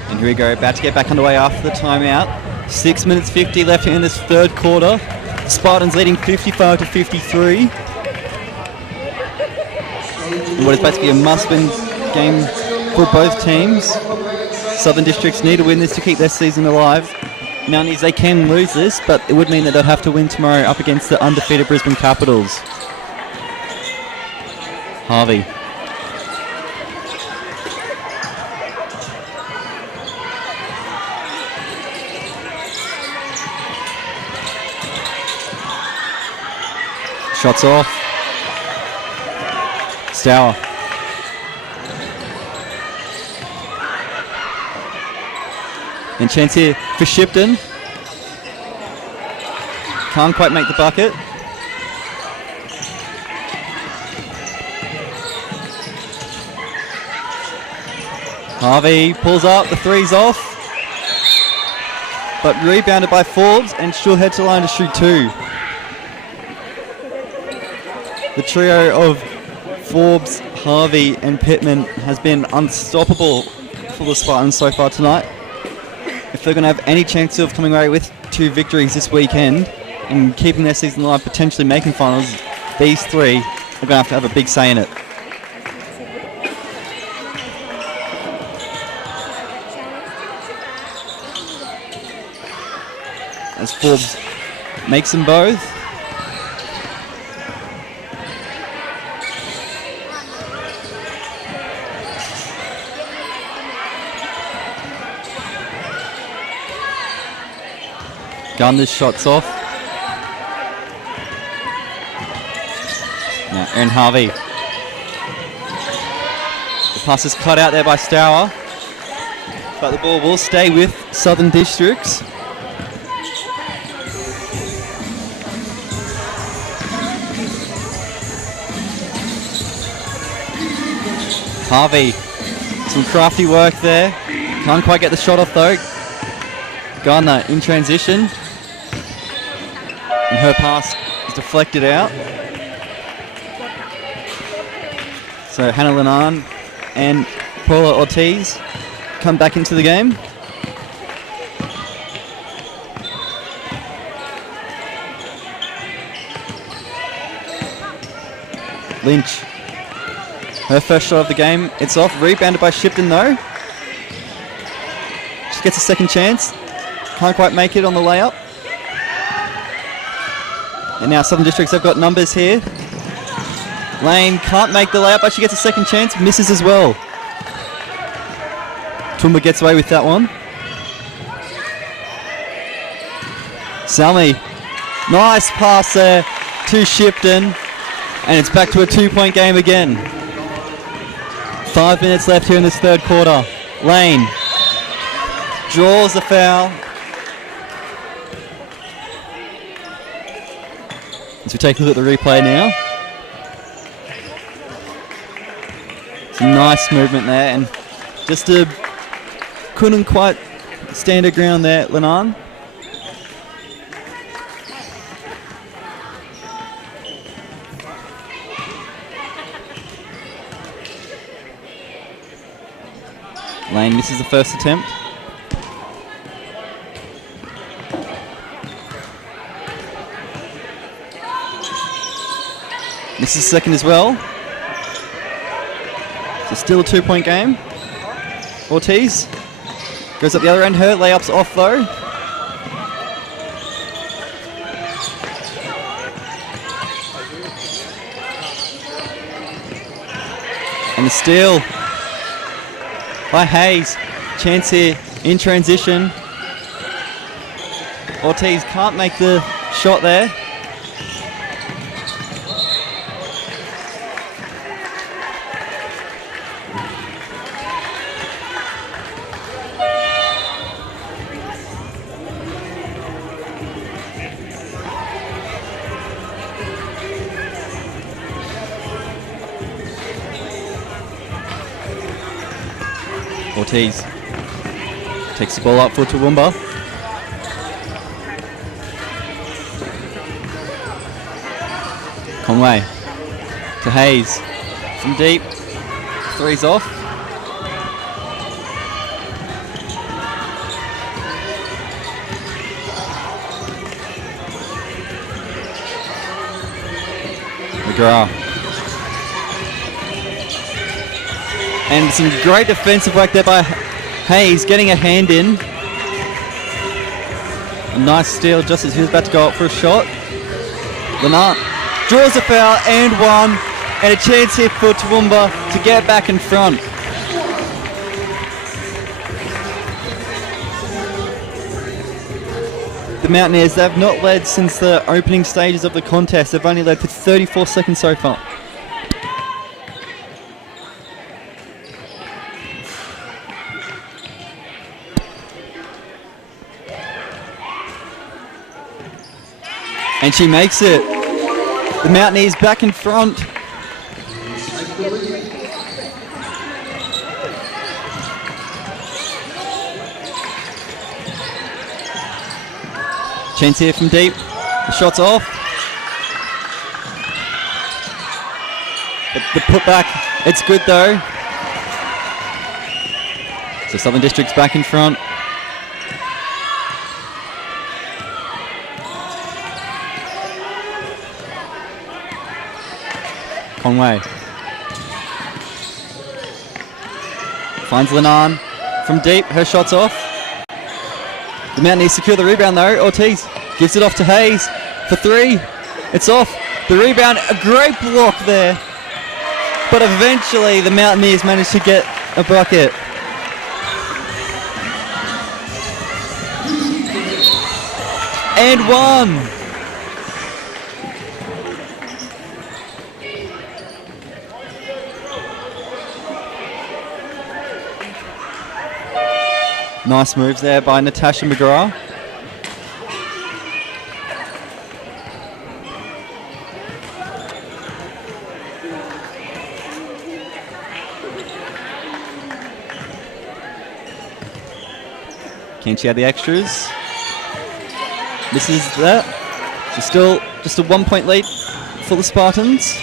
And here we go, about to get back underway after the timeout. 6 minutes 50 left in this third quarter. The Spartans leading 55 to 53. And what is basically a must-win game for both teams. Southern Districts need to win this to keep their season alive. Mountaineers, they can lose this, but it would mean that they'll have to win tomorrow up against the undefeated Brisbane Capitals. Harvey. Shots off. Stour. And chance here for Shipton. Can't quite make the bucket. Harvey pulls up, the three's off. But rebounded by Forbes, and she'll head to the line to shoot two. The trio of Forbes, Harvey and Pittman has been unstoppable for the Spartans so far tonight. If they're going to have any chance of coming away with 2 victories this weekend and keeping their season alive, potentially making finals, these 3 are going to have a big say in it. As Forbes makes them both. Gunner's shots off. Now Aaron Harvey. The pass is cut out there by Stour, but the ball will stay with Southern Districts. Harvey, some crafty work there. Can't quite get the shot off though. Gardner in transition. And her pass is deflected out. So Hannah Lenan and Paula Ortiz come back into the game. Lynch. Her first shot of the game. It's off. Rebounded by Shipton though. She gets a second chance. Can't quite make it on the layup. And now Southern Districts have got numbers here. Lane can't make the layup, but she gets a second chance. Misses as well. Toowoomba gets away with that one. Salmi. Nice pass there to Shipton. And it's back to a 2-point game again. 5 minutes left here in this third quarter. Lane draws the foul. As we take a look at the replay now. Some nice movement there, and just couldn't quite stand her ground there, Lenan. Lane misses the first attempt. Misses second as well. So still a 2-point game. Ortiz goes up the other end. Her layup's off though. And the steal by Hayes. Chance here in transition. Ortiz can't make the shot there. Ortiz takes the ball up for Toowoomba. Conway to Hayes from deep. Three's off. McGrath. And some great defensive work there by Hayes, getting a hand in. A nice steal just as he was about to go up for a shot. Lennart draws a foul and one, and a chance here for Toowoomba to get back in front. The Mountaineers, they've not led since the opening stages of the contest. They've only led for 34 seconds so far. And she makes it. The Mountaineers back in front. Chance here from deep. The shot's off. The putback, it's good though. So Southern District's back in front. Conway finds Lennon from deep. Her shot's off. The Mountaineers secure the rebound though. Ortiz gives it off to Hayes for three. It's off. The rebound, a great block there. But eventually the Mountaineers managed to get a bucket. And one. Nice moves there by Natasha McGrath. Can she add the extras? This is that. So still just a 1-point lead for the Spartans.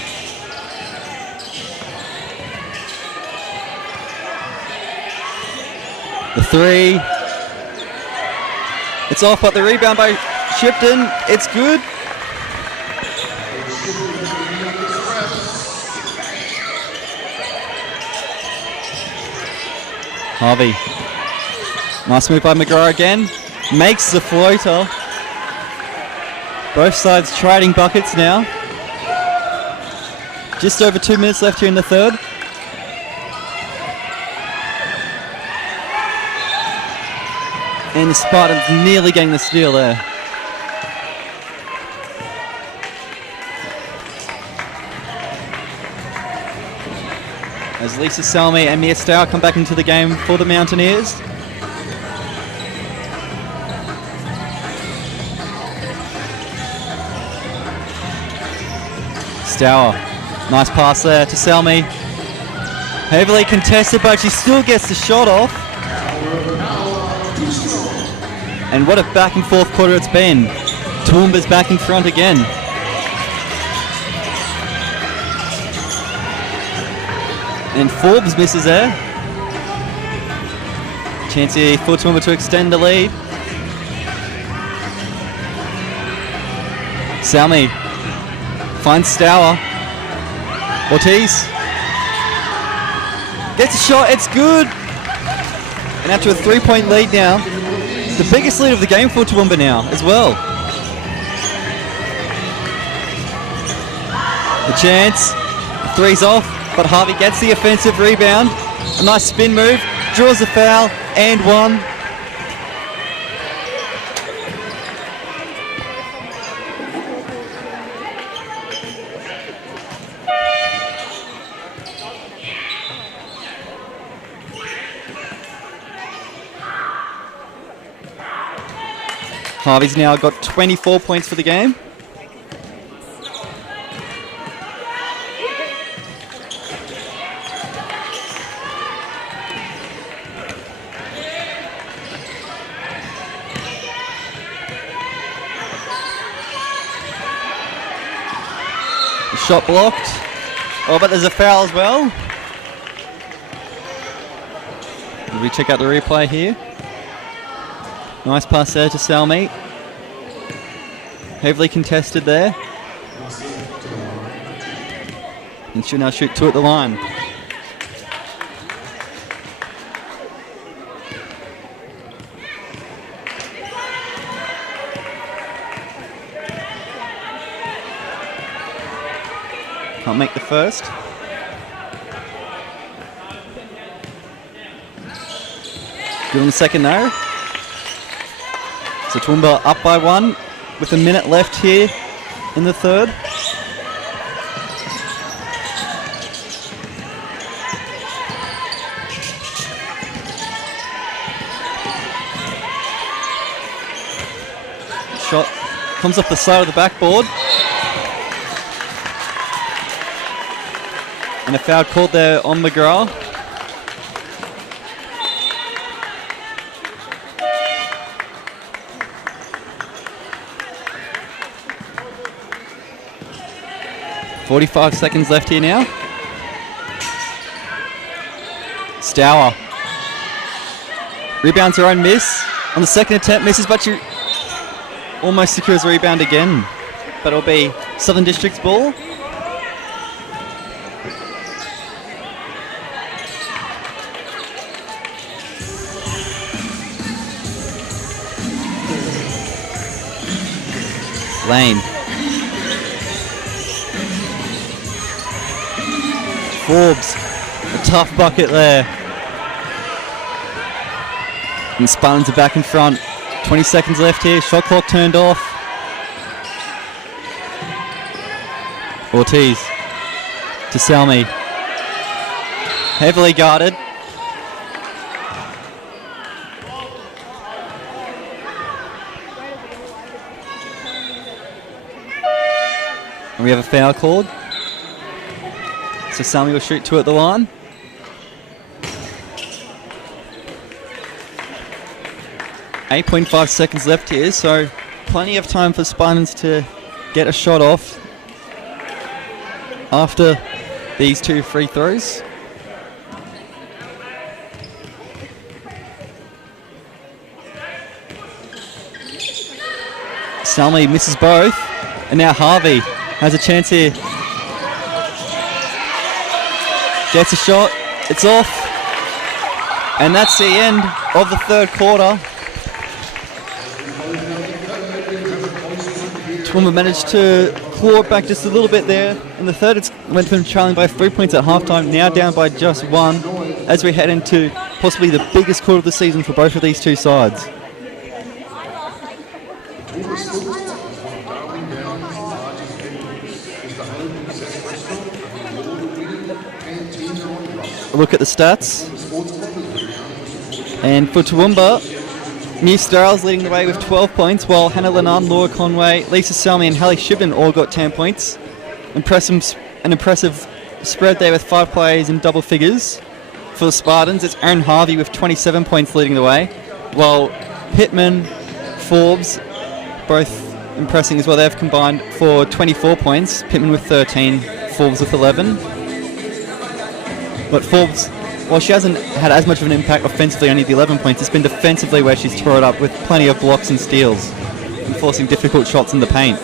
The three. It's off, but the rebound by Shipton. It's good. Harvey. Nice move by McGrath again. Makes the floater. Both sides trading buckets now. Just over 2 minutes left here in the third. And the Spartans nearly getting the steal there. As Lisa Salmi and Mia Stour come back into the game for the Mountaineers. Stour, nice pass there to Salmi. Heavily contested, but she still gets the shot off. And what a back and forth quarter it's been. Toowoomba's back in front again. And Forbes misses there. Chance here for Toowoomba to extend the lead. Salmi finds Stour. Ortiz. Gets a shot, it's good. And after a 3-point lead now, the biggest lead of the game for Toowoomba now as well. The chance, three's off, but Harvey gets the offensive rebound. A nice spin move, draws a foul, and one. Harvey's now got 24 points for the game. Shot blocked. Oh, but there's a foul as well. Did we check out the replay here? Nice pass there to Salmi. Heavily contested there. And she'll now shoot 2 at the line. Can't make the first. Good on the second though. So Toowoomba up by 1 with a minute left here in the third. Shot comes off the side of the backboard. And a foul called there on McGrath. .45 seconds left here now. Stour. Rebounds her own miss. On the second attempt, misses, but she almost secures a rebound again. But it'll be Southern District's ball. Lane. Forbes, a tough bucket there. And Spartans are back in front. 20 seconds left here, shot clock turned off. Ortiz to Salmi. Heavily guarded. And we have a foul called. So Salmi will shoot 2 at the line. .5 seconds left here, so plenty of time for Spartans to get a shot off after these 2 free throws. Salmi misses both, and now Harvey has a chance here. Gets a shot, it's off, and that's the end of the third quarter. Toowoomba managed to claw it back just a little bit there. In the third, it went from trailing by 3 points at halftime, now down by just 1, as we head into possibly the biggest quarter of the season for both of these 2 sides. A look at the stats. And for Toowoomba, New Starrels leading the way with 12 points, while Hannah Lennon, Laura Conway, Lisa Salmi and Hallie Shibden all got 10 points. An impressive spread there with 5 players in double figures. For the Spartans, it's Aaron Harvey with 27 points leading the way, while Pittman, Forbes, both impressing as well. They've combined for 24 points, Pittman with 13, Forbes with 11. But Forbes, while she hasn't had as much of an impact offensively, only the 11 points, it's been defensively where she's tore it up with plenty of blocks and steals and forcing difficult shots in the paint.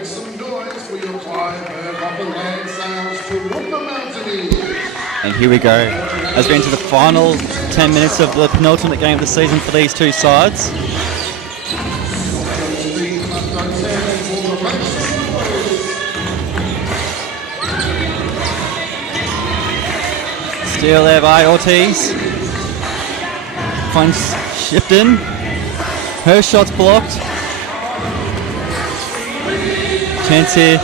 make some noise for your Clive Berghofer land sales Toowoomba Mountaineers. And here we go, as we're into the final 10 minutes of the penultimate game of the season for these two sides. Steal there by Ortiz. Finds Shipton. Her shot's blocked. Chance here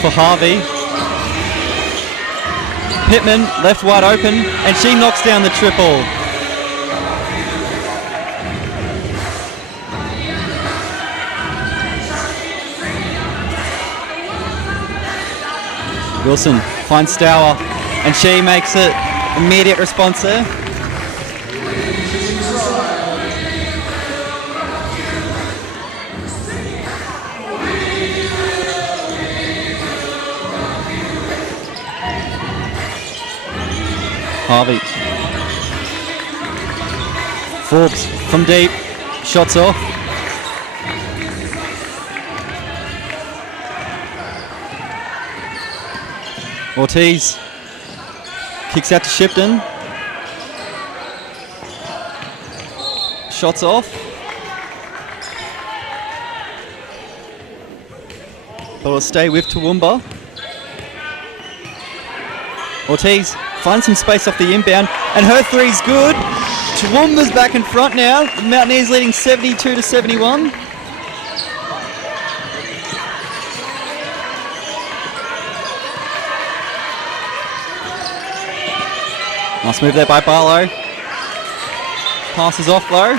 for Harvey. Pittman left wide open, and she knocks down the triple. Wilson finds Stour, and she makes it. Immediate response there. Harvey. Forbes from deep. Shots off. Ortiz. Kicks out to Shipton. Shots off. But will stay with Toowoomba. Ortiz finds some space off the inbound, and her three's good. Toowoomba's back in front now. The Mountaineers leading 72-71. Nice move there by Barlow. Passes off low.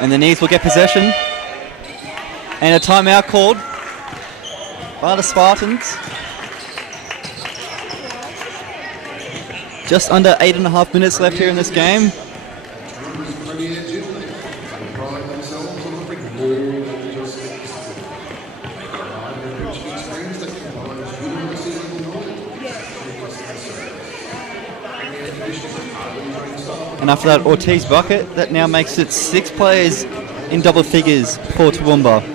And the Neers will get possession. And a timeout called by the Spartans. Just under 8.5 minutes left here in this game. And after that Ortiz bucket, that now makes it 6 players in double figures for Toowoomba.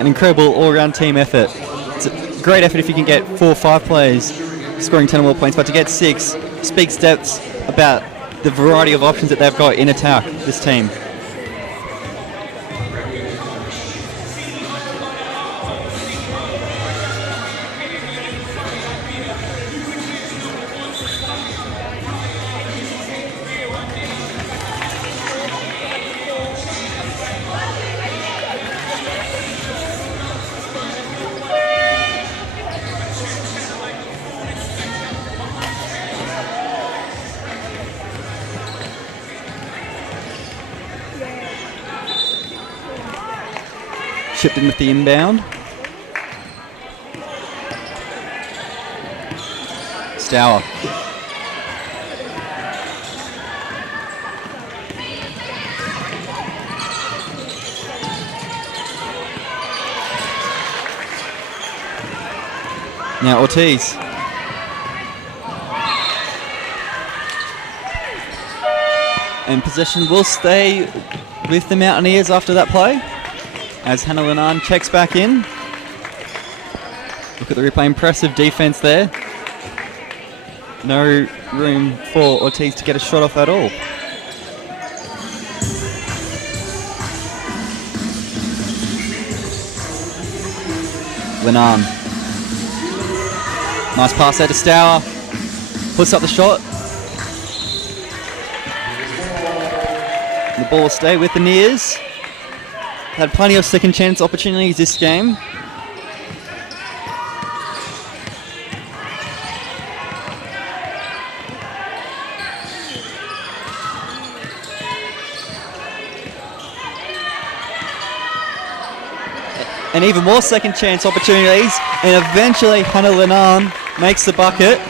An incredible all-round team effort. It's a great effort if you can get 4 or 5 players scoring 10 or more points, but to get 6 speaks depths about the variety of options that they've got in attack, this team. Shipton with the inbound. Stour. Now Ortiz. And possession will stay with the Mountaineers after that play, as Hannah Lenan checks back in. Look at the replay, impressive defense there. No room for Ortiz to get a shot off at all. Lenan. Nice pass there to Stour. Puts up the shot. The ball will stay with the Neers. Had plenty of second chance opportunities this game. And even more second chance opportunities, and eventually Hannah Lenan makes the bucket.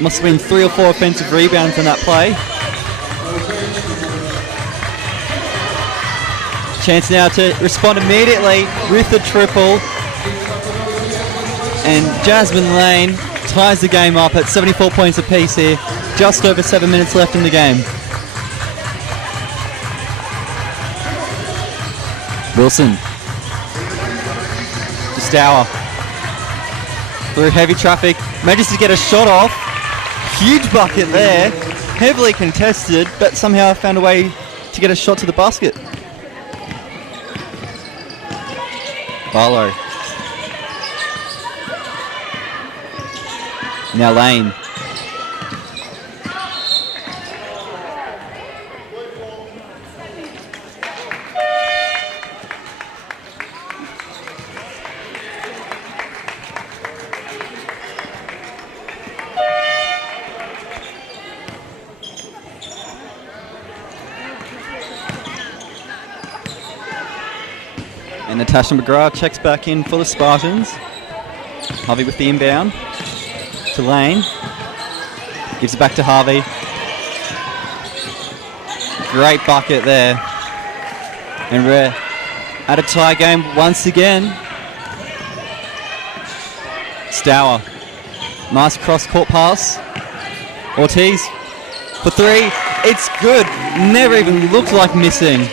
Must have been 3 or 4 offensive rebounds in that play. Chance now to respond immediately with the triple. And Jasmine Lane ties the game up at 74 points apiece here. Just over 7 minutes left in the game. Wilson. To Stour. Through heavy traffic. Manages to get a shot off. Huge bucket there. Heavily contested, but somehow found a way to get a shot to the basket. Barlow. Now Lane. And Natasha McGrath checks back in for the Spartans. Harvey with the inbound to Lane. Gives it back to Harvey. Great bucket there. And we're at a tie game once again. Stour. Nice cross-court pass. Ortiz for three. It's good. Never even looked like missing.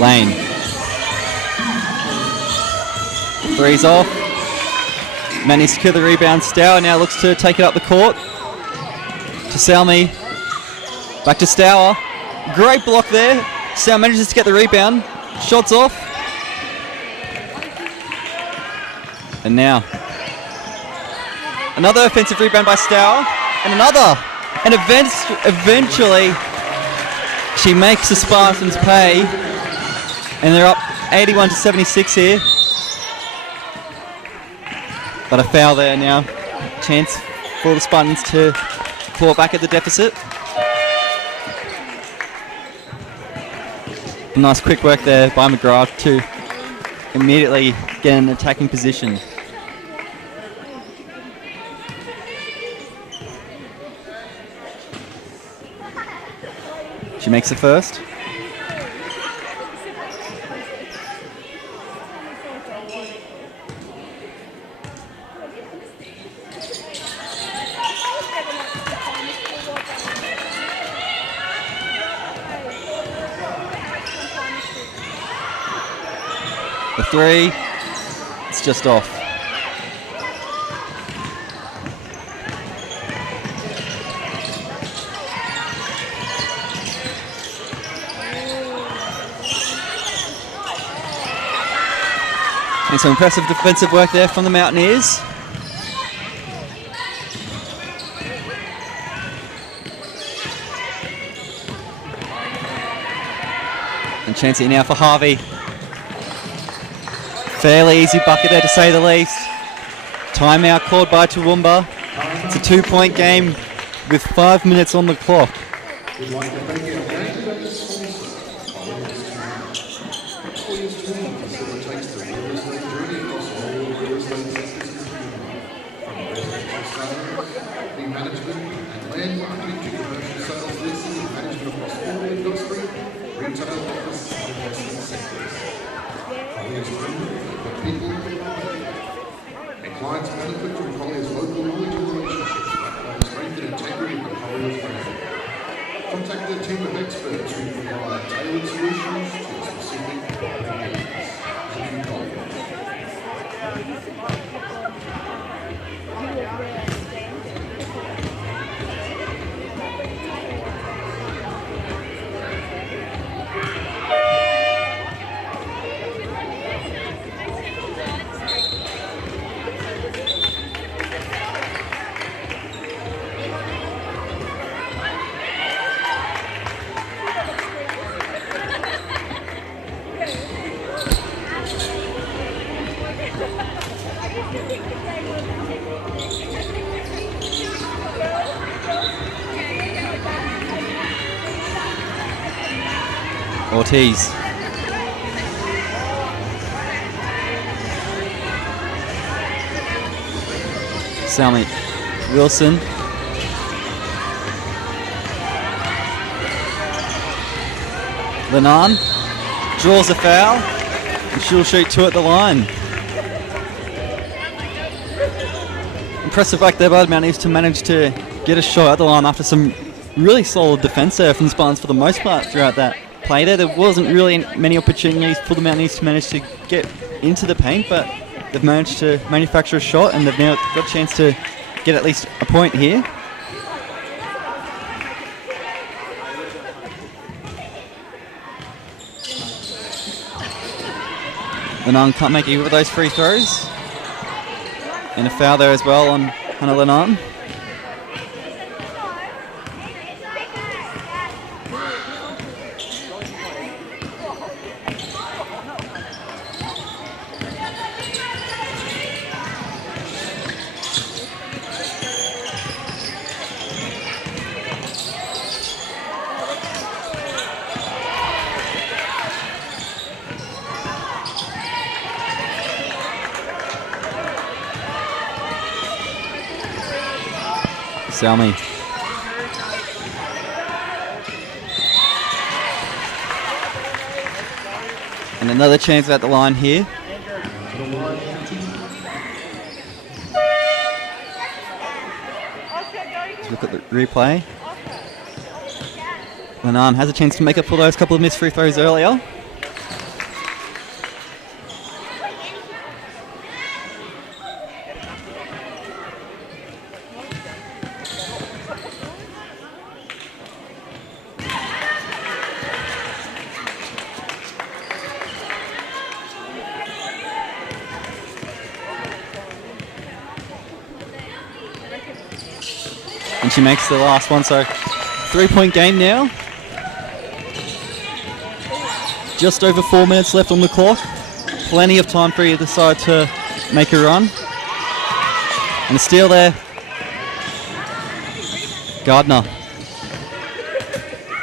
Lane. Three's off. Managed to secure the rebound. Stour now looks to take it up the court. To Salmi. Back to Stour. Great block there. Stour manages to get the rebound. Shots off. And now another offensive rebound by Stour. And another. And eventually she makes the Spartans pay. And they're up 81-76 here. But a foul there now. Chance for the Spartans to claw back at the deficit. Nice quick work there by McGrath to immediately get an attacking position. She makes the first. The three, it's just off. And some impressive defensive work there from the Mountaineers. And chance here now for Harvey. Fairly easy bucket there to say the least. Timeout called by Toowoomba. It's a 2-point game with 5 minutes on the clock. We'd like to thank our database sponsor, facilitates the real estate journey across all the real estate sectors of from residential sales, property management, and land marketing to commercial sales, leasing and management across all industry, retail, office, and investment sectors. Collier's Women, the people of the market. And clients benefit from Collier's local knowledge and relationships that strengthen integrity of the Collier's brand. Contact their team of experts who provide tailored solutions to specific needs. Thank you, Clive. Ortiz. Salmi. Wilson. Lenan draws a foul and she'll shoot two at the line. Impressive work there by the Mountaineers to manage to get a shot at the line after some really solid defence there from the Spartans for the most part throughout that play there. There wasn't really many opportunities for the Mountaineers to manage to get into the paint, but they've managed to manufacture a shot and they've now got a chance to get at least a point here. Lennon can't make either of those free throws. And a foul there as well on Hannah Lennon. Salmi. And another chance at the line here. Let's look at the replay. Lennon has a chance to make up for those couple of missed free throws earlier. And she makes the last one, so 3-point game now. Just over 4 minutes left on the clock. Plenty of time for either side to make a run. And a steal there. Gardner.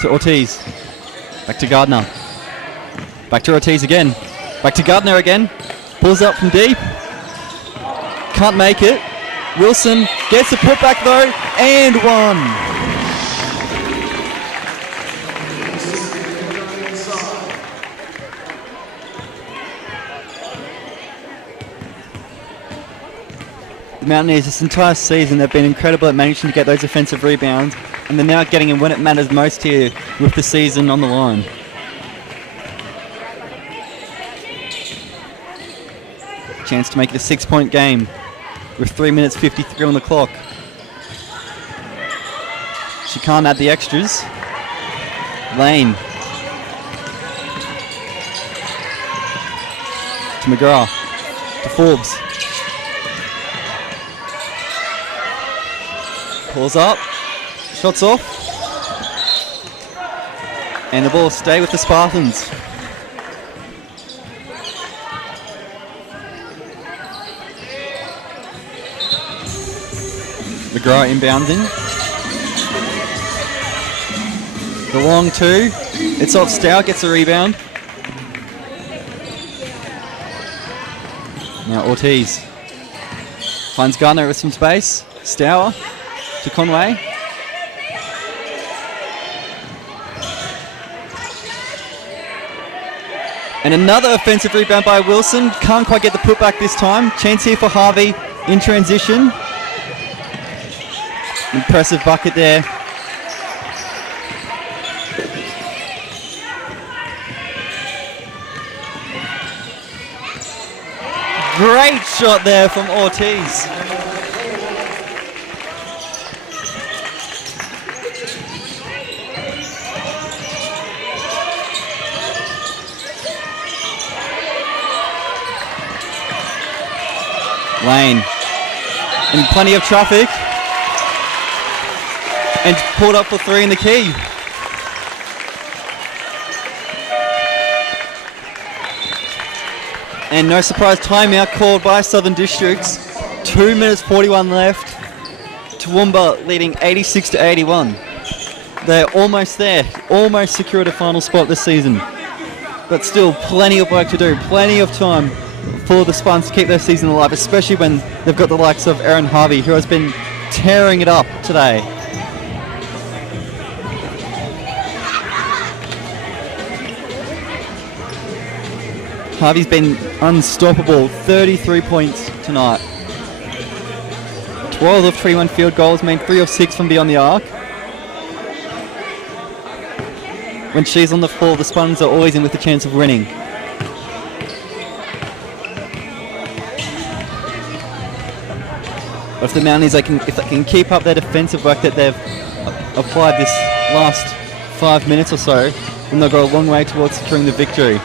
To Ortiz. Back to Gardner. Back to Ortiz again. Back to Gardner again. Pulls up from deep. Can't make it. Wilson gets the putback though, and one. The Mountaineers this entire season have been incredible at managing to get those offensive rebounds, and they're now getting in when it matters most here with the season on the line. Chance to make it a 6-point game with 3 minutes 53 on the clock. She can't add the extras. Lane. To McGrath. To Forbes. Pulls up. Shots off. And the ball will stay with the Spartans. McGrath inbounding. The long two. It's off Stour, gets the rebound. Now Ortiz. Finds Gardner with some space. Stour to Conway. And another offensive rebound by Wilson. Can't quite get the putback this time. Chance here for Harvey in transition. Impressive bucket there. Great shot there from Ortiz. Lane in plenty of traffic and pulled up for three in the key. And no surprise, timeout called by Southern Districts. 2 minutes 41 left. Toowoomba leading 86-81. They're almost there, almost secured a final spot this season. But still plenty of work to do, plenty of time for the Spartans to keep their season alive, especially when they've got the likes of Erin Harvey, who has been tearing it up today. Harvey's been unstoppable, 33 points tonight. 12 of 21 field goals, made 3 of 6 from beyond the arc. When she's on the floor, the Spartans are always in with a chance of winning. But if the Mountaineers, if they can keep up their defensive work that they've applied this last 5 minutes or so, then they'll go a long way towards securing the victory.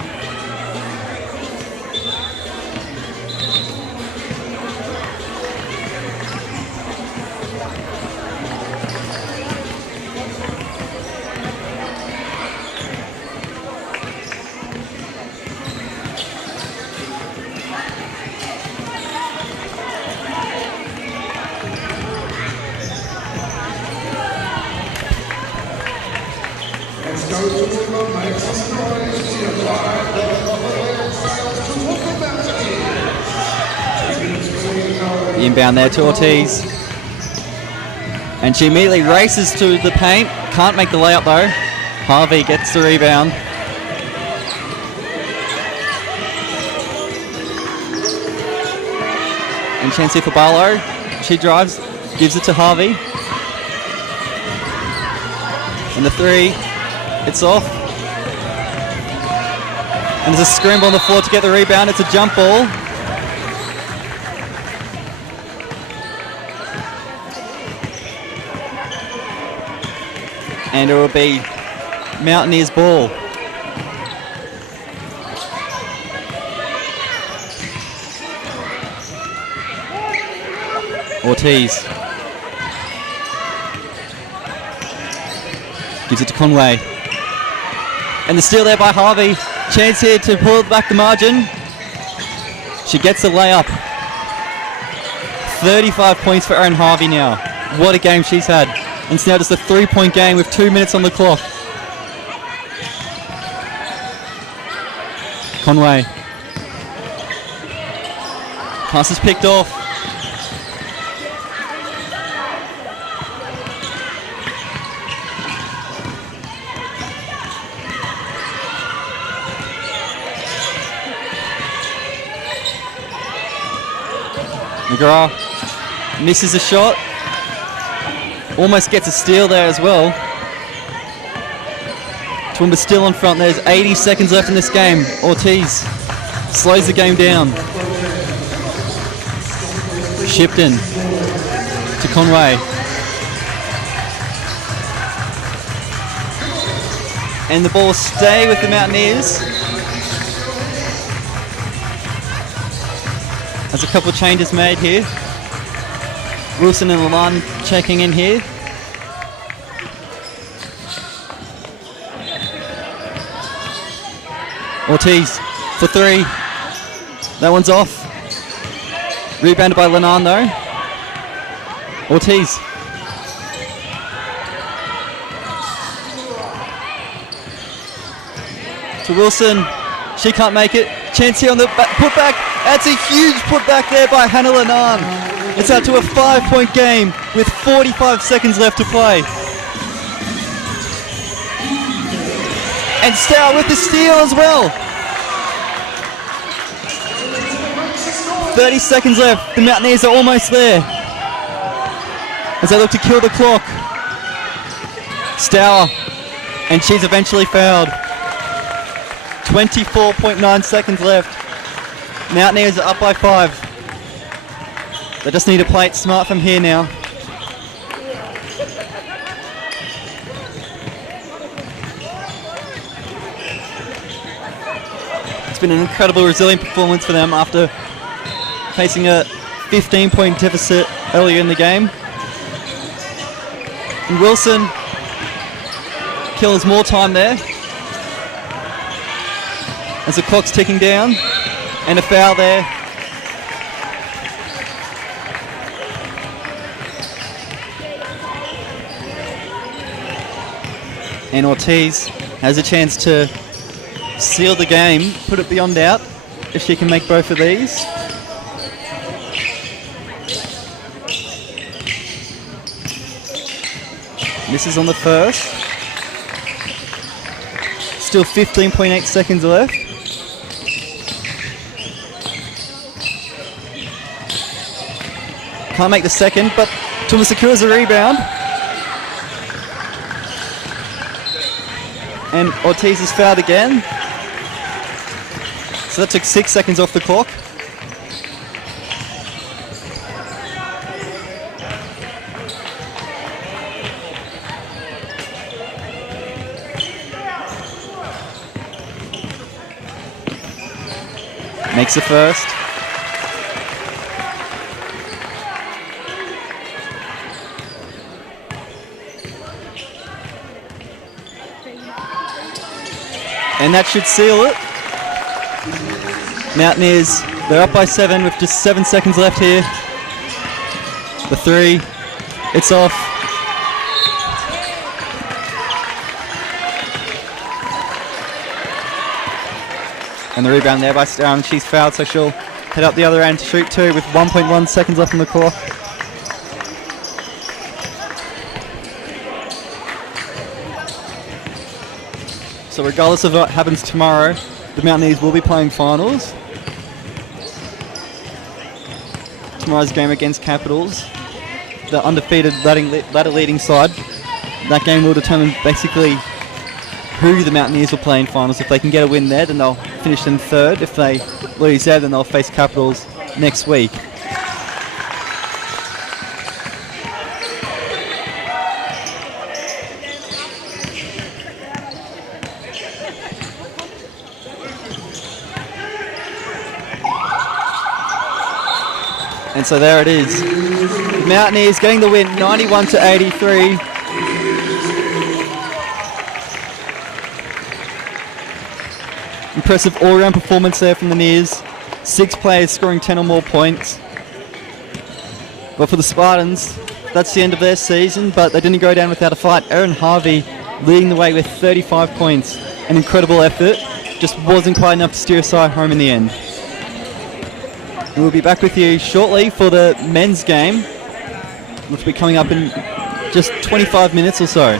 Let's go Toowoomba, make some noise, cheer Clive, Toowoomba Mountaineers. The inbound there to Ortiz. And she immediately races to the paint. Can't make the layup though. Harvey gets the rebound. And chance here for Barlow. She drives, gives it to Harvey. And the three, it's off. And there's a scramble on the floor to get the rebound. It's a jump ball. And it will be Mountaineers ball. Ortiz gives it to Conway. And the steal there by Harvey. Chance here to pull back the margin. She gets the layup. 35 points for Erin Harvey now. What a game she's had. And it's now just a 3-point game with 2 minutes on the clock. Conway. Pass is picked off. McGrath misses a shot. Almost gets a steal there as well. Toowoomba still in front. There's 80 seconds left in this game. Ortiz slows the game down. Shipton to Conway. And the ball will stay with the Mountaineers. There's a couple of changes made here. Wilson and Lalane checking in here. Ortiz for three. That one's off. Rebounded by Lanane though. Ortiz. To Wilson. She can't make it. Chance here on the putback. That's a huge putback there by Hannah Lanane. It's out to a 5-point game with 45 seconds left to play. And Stour with the steal as well. 30 seconds left. The Mountaineers are almost there as they look to kill the clock. Stour, and she's eventually fouled. 24.9 seconds left. Mountaineers are up by 5. They just need to play it smart from here now. It's been an incredible, resilient performance for them after facing a 15-point deficit earlier in the game. And Wilson kills more time there as the clock's ticking down. And a foul there. And Ortiz has a chance to seal the game, put it beyond doubt, if she can make both of these. Misses on the first. Still 15.8 seconds left. Can't make the second, but Toowoomba secures the rebound. And Ortiz is fouled again. So that took 6 seconds off the clock. Makes the first. And that should seal it. Mountaineers, they're up by 7 with just 7 seconds left here. The 3, it's off. And the rebound there by Stown. She's fouled, so she'll head up the other end to shoot 2 with 1.1 seconds left on the clock. So regardless of what happens tomorrow, the Mountaineers will be playing finals. Tomorrow's game against Capitals, the undefeated ladder leading side. That game will determine basically who the Mountaineers will play in finals. If they can get a win there, then they'll finish in third. If they lose there, then they'll face Capitals next week. And so there it is. The Mountaineers getting the win, 91-83. Impressive all-round performance there from the Neers. 6 players scoring 10 or more points. But for the Spartans, that's the end of their season, but they didn't go down without a fight. Erin Harvey leading the way with 35 points. An incredible effort. Just wasn't quite enough to steer a side home in the end. We'll be back with you shortly for the men's game, which will be coming up in just 25 minutes or so.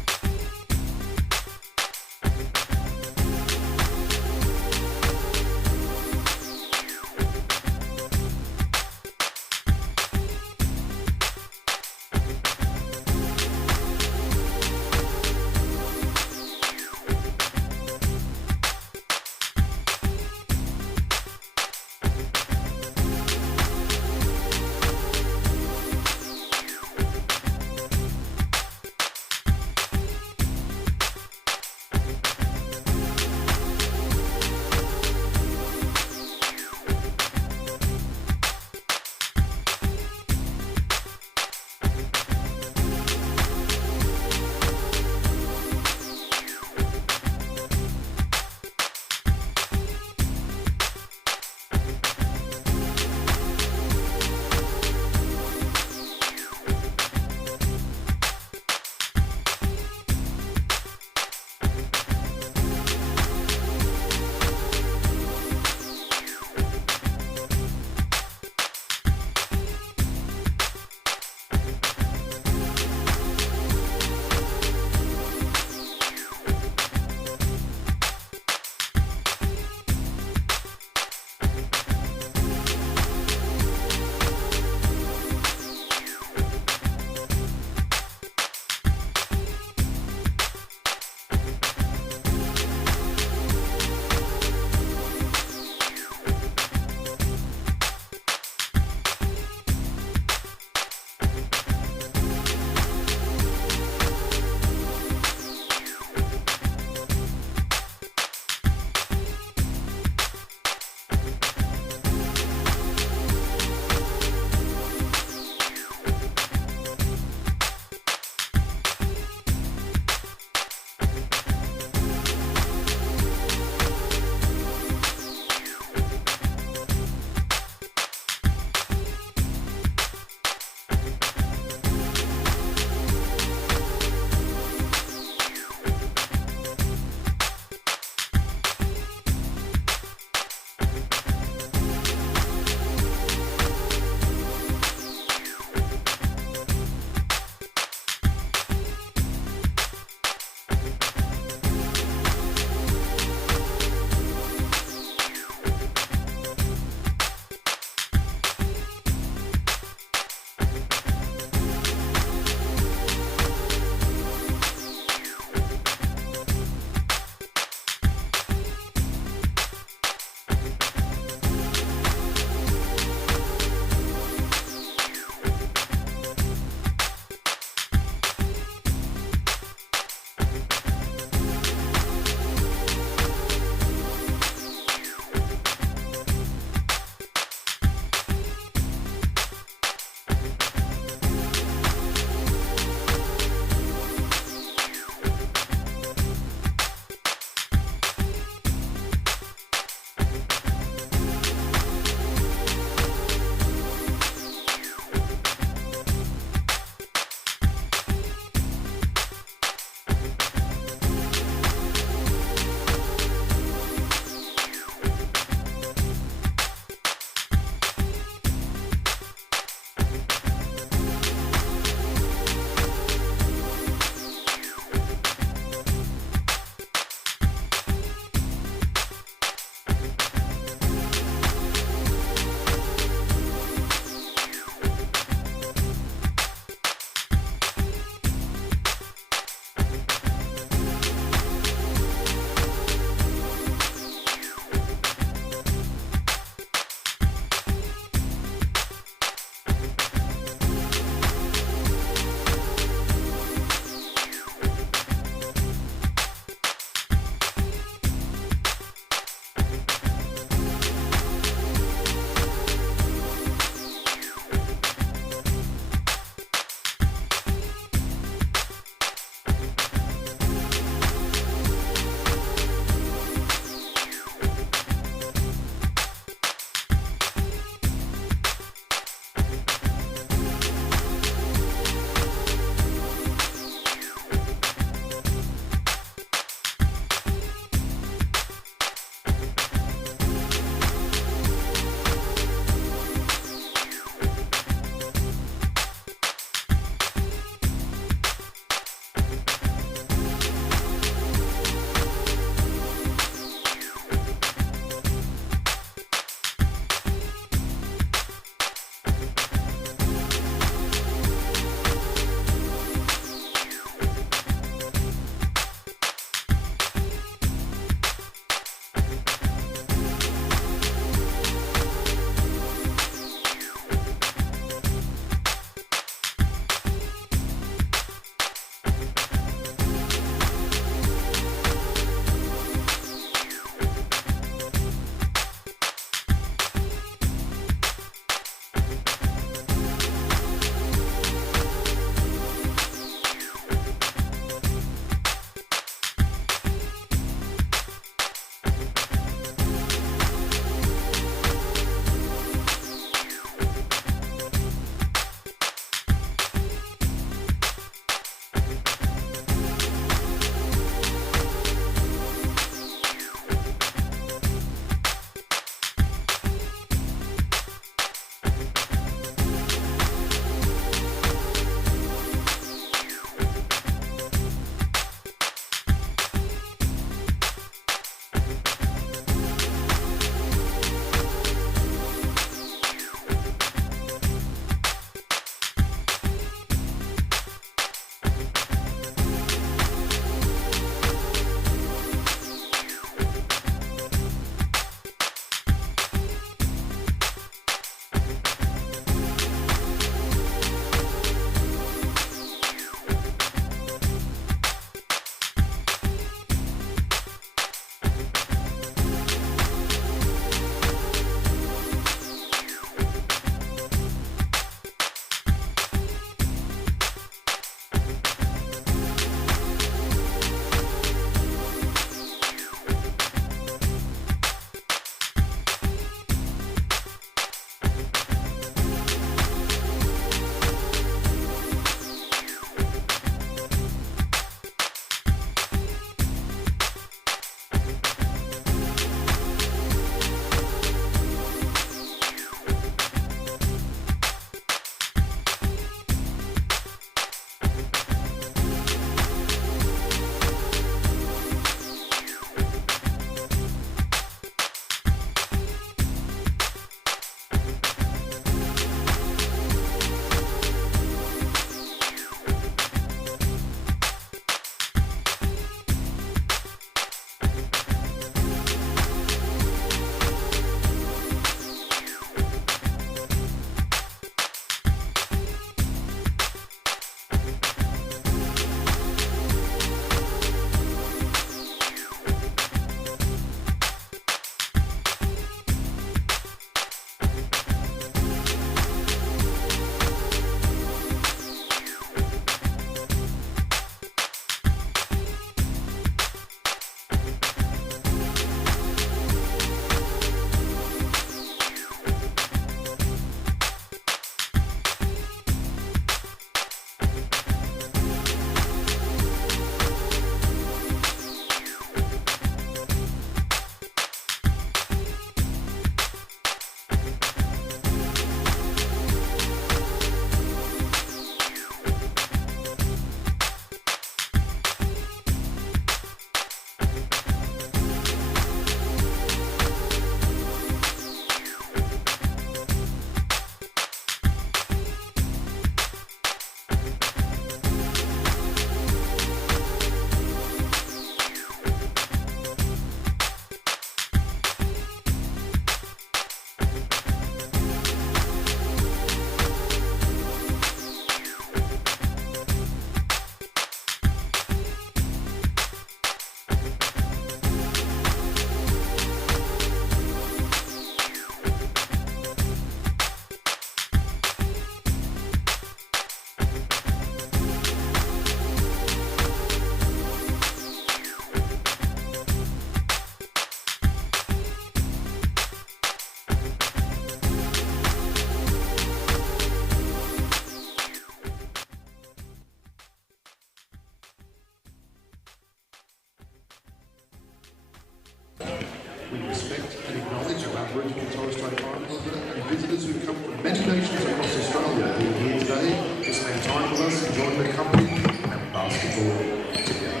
90 nations across Australia who are here today to spend time with us, enjoying the company and basketball together.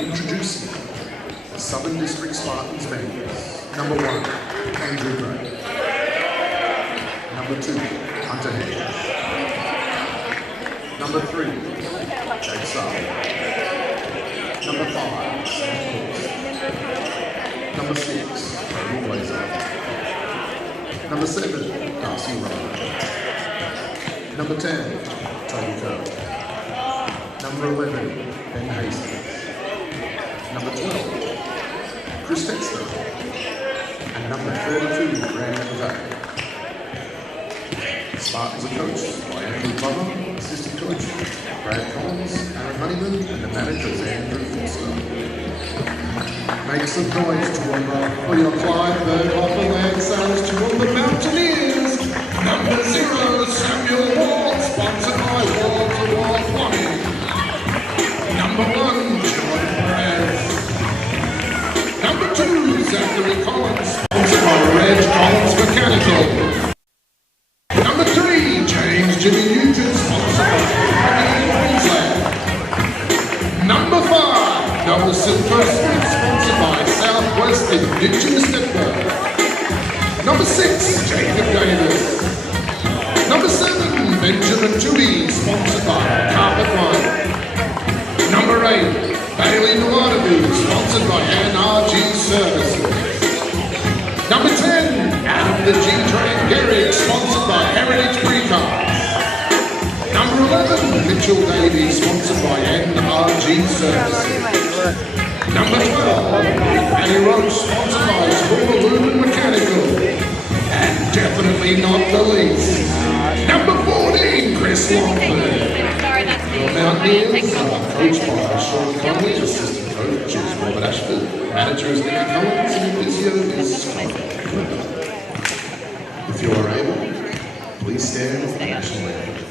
Introducing the Southern District Spartans members. Number 1, Andrew Gray. Number 2, Hunter Hayes. Number 3, Jake Sarr. Number 5, Sam Course. Number 6, Toby Blazer. Number 7, Darcy Ryan. Number 10, Toby Curl. Number 11, Ben Hastings. Number 12, Chris Dexter. And number 32, Brandon McVeigh. Spartans are coached by Anthony Plummer, assistant coach Brad Collins, Aaron Honeyman, and the manager is Andrew Foster. Make some noise, Toowoomba, for your Clive, Berghofer, land sales, Toowoomba Mountaineers. Number 0, Samuel Ward, sponsored by Wall to Wall Plumbing. Number 1, John Perez. Number 2, Zachary Collins, sponsored by Reg Collins Mechanical. Number 3, James Jimmy Nugent, sponsored by Queensland. Number 5, Nelson Smith, sponsored by Southwest Indigenous Network. Number 6, Jacob Davis. Number 7, Benjamin Toohey, sponsored by Carpet One. Number 8, Bailey Milanovic, sponsored by NRG Services. Number 10, Adam the G-Train Garrick, sponsored by Heritage Precars. Number 11, Mitchell Davies, sponsored by NRG Services. Number 12, Annie Roach, sponsored by Toowoomba Mechanical. And definitely not the least, number 14, Chris Longford. The Mountaineers are coached by Sean Conley, assistant coach is Robert Ashford, manager is Nicky Collins, and physio is Scott. If you are able, please stand for the national anthem.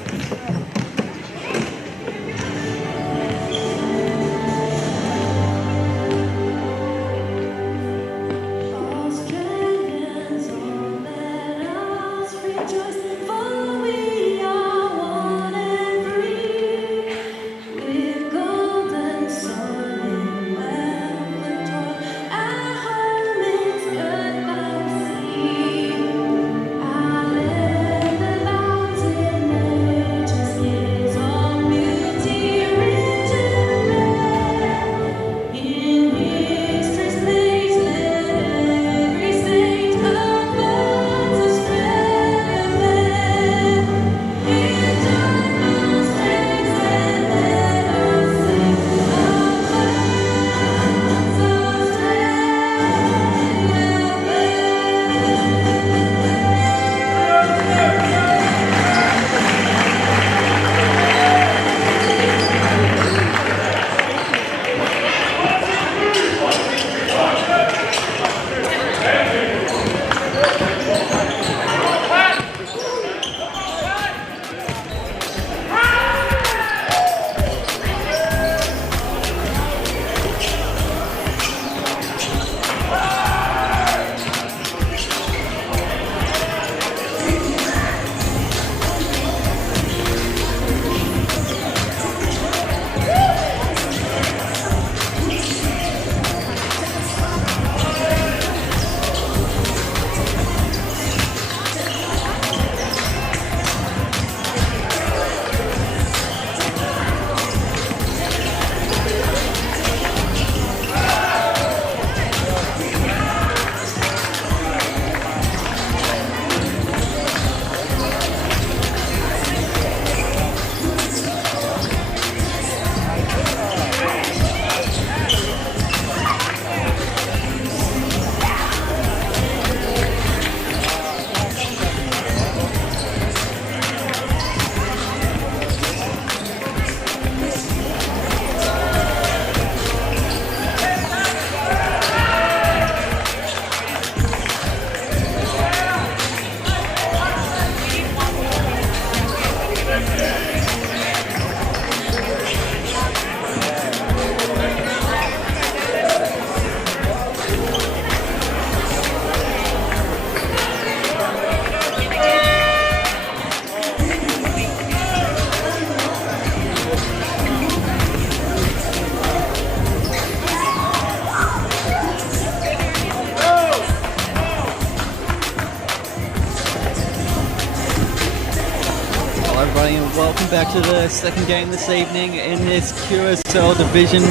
welcome back to the second game this evening in this QSL Division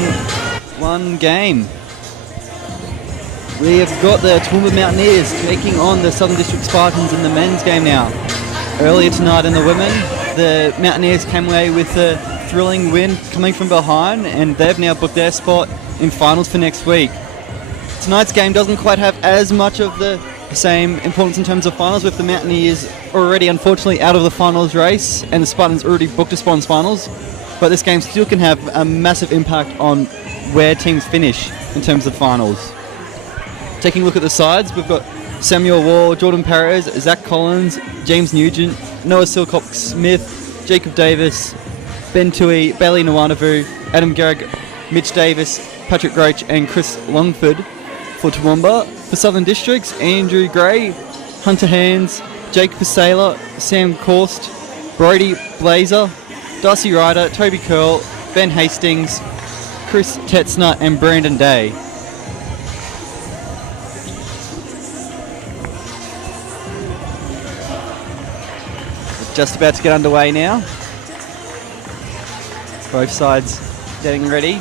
1 game. We have got the Toowoomba Mountaineers taking on the Southern District Spartans in the men's game now. Earlier tonight in the women, the Mountaineers came away with a thrilling win coming from behind, and they've now booked their spot in finals for next week. Tonight's game doesn't quite have as much of the same importance in terms of finals, with the Mountaineers already unfortunately out of the finals race and the Spartans already booked a spot in finals, but this game still can have a massive impact on where teams finish in terms of finals. Taking a look at the sides, we've got Samuel Wall, Jordan Perez, Zach Collins, James Nugent, Noah Silcock-Smith, Jacob Davis, Ben Tui, Bailey Nwanavu, Adam Garrick, Mitch Davis, Patrick Roach and Chris Longford. For Toowoomba, for Southern Districts, Andrew Gray, Hunter Hands, Jake Pasela, Sam Korst, Brody Blazer, Darcy Ryder, Toby Curl, Ben Hastings, Chris Tetzner and Brandon Day. We're just about to get underway now. Both sides getting ready.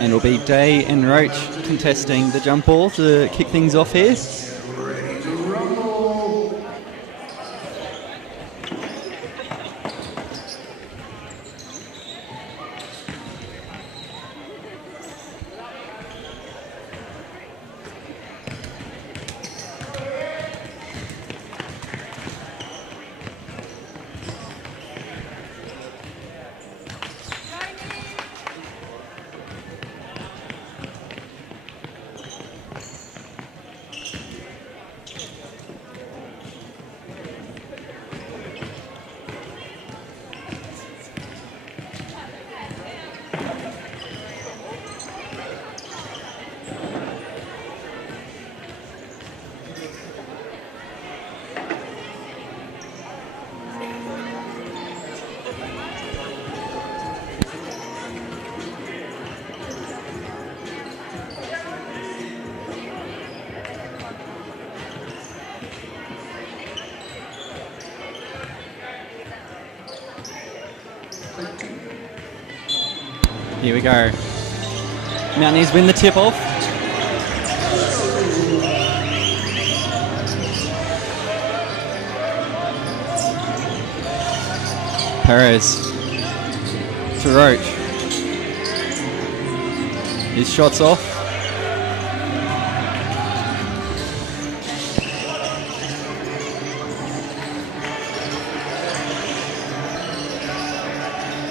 And it'll be Day and Roach contesting the jump ball to kick things off here. Ready to rumble. Here we go. Mountaineers win the tip-off. Perez to Roach. His shot's off.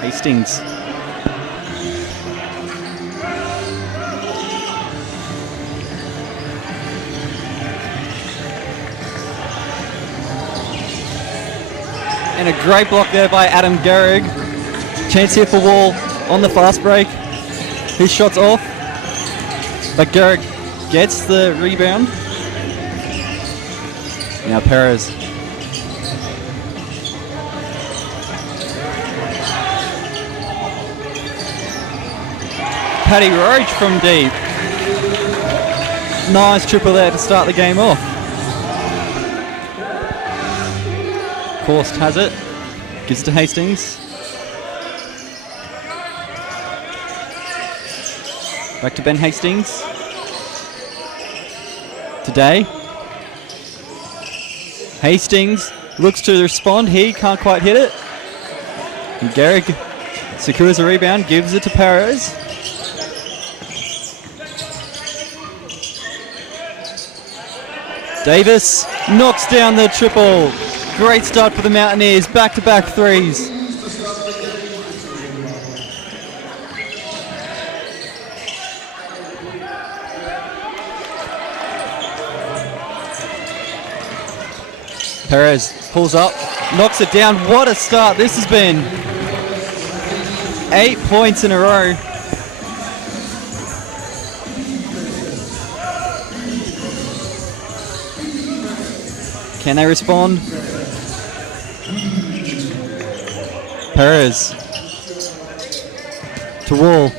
Hastings. And a great block there by Adam Garrig. Chance here for Wall on the fast break. His shot's off, but Garrig gets the rebound. Now Perez. Paddy Roach from deep. Nice triple there to start the game off. Korst has it, gives to Hastings. Back to Ben Hastings. Today. Hastings looks to respond, he can't quite hit it. And Garrick Secures a rebound, gives it to Perez. Davis knocks down the triple. Great start for the Mountaineers, back-to-back threes. Perez pulls up, knocks it down. What a start this has been. 8 points in a row. Can they respond? Perez to Wall.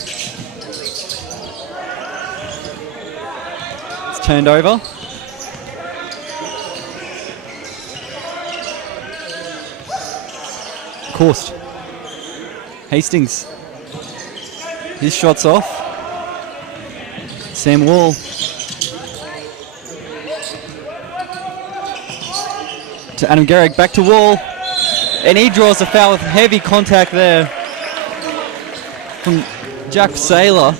It's turned over. Course. Hastings. His shot's off. Sam Wall. To Adam Garrick, back to Wall. And he draws a foul with heavy contact there from Jack Saylor.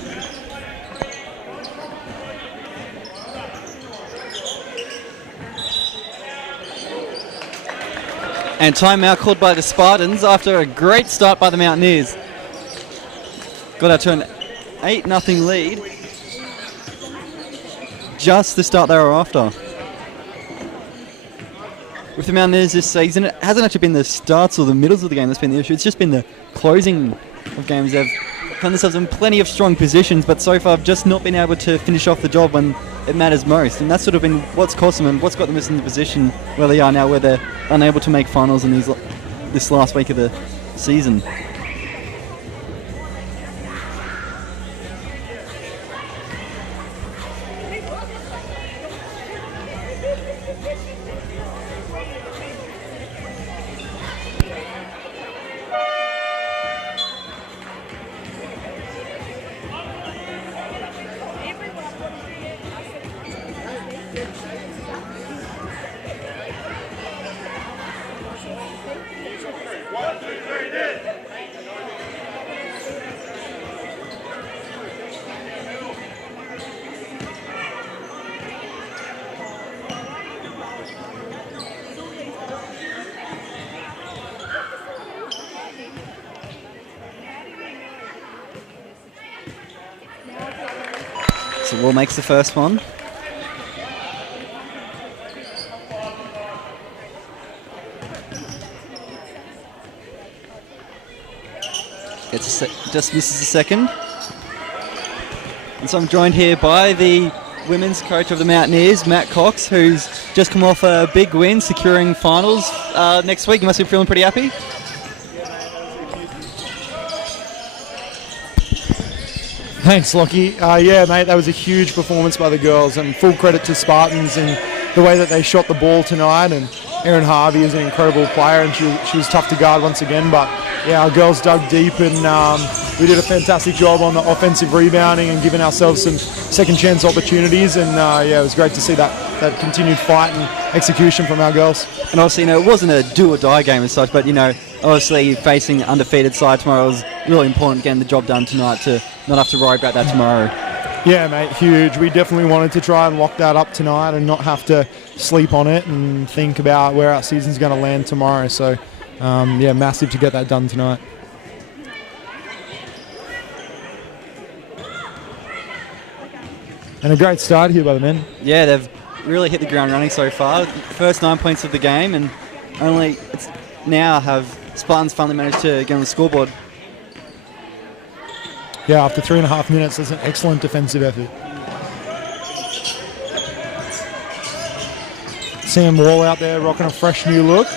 And timeout called by the Spartans after a great start by the Mountaineers. Got out to an 8-0 lead. Just the start they were after. With the Mountaineers this season, it hasn't actually been the starts or the middles of the game that's been the issue. It's just been the closing of games. They've found themselves in plenty of strong positions, but so far have just not been able to finish off the job when it matters most. And that's sort of been what's cost them and what's got them in the position where they are now, where they're unable to make finals in this last week of the season. So Will makes the first one. Just misses the second. And so I'm joined here by the women's coach of the Mountaineers, Matt Cox, who's just come off a big win, securing finals next week. You must be feeling pretty happy. Thanks, Lockie. Yeah, mate, that was a huge performance by the girls, and full credit to Spartans and the way that they shot the ball tonight. And Erin Harvey is an incredible player, and she was tough to guard once again. But yeah, our girls dug deep, and we did a fantastic job on the offensive rebounding and giving ourselves some second chance opportunities. And yeah, it was great to see that continued fight and execution from our girls. And obviously, it wasn't a do or die game as such, but obviously facing undefeated side tomorrow was really important, getting the job done tonight to not have to worry about that tomorrow. Yeah, mate, huge. We definitely wanted to try and lock that up tonight and not have to sleep on it and think about where our season's going to land tomorrow. So, yeah, massive to get that done tonight. And a great start here by the men. Yeah, they've really hit the ground running so far. First 9 points of the game, and only now have Spartans finally managed to get on the scoreboard. Yeah, after 3.5 minutes, that's an excellent defensive effort. Sam Wall out there rocking a fresh new look.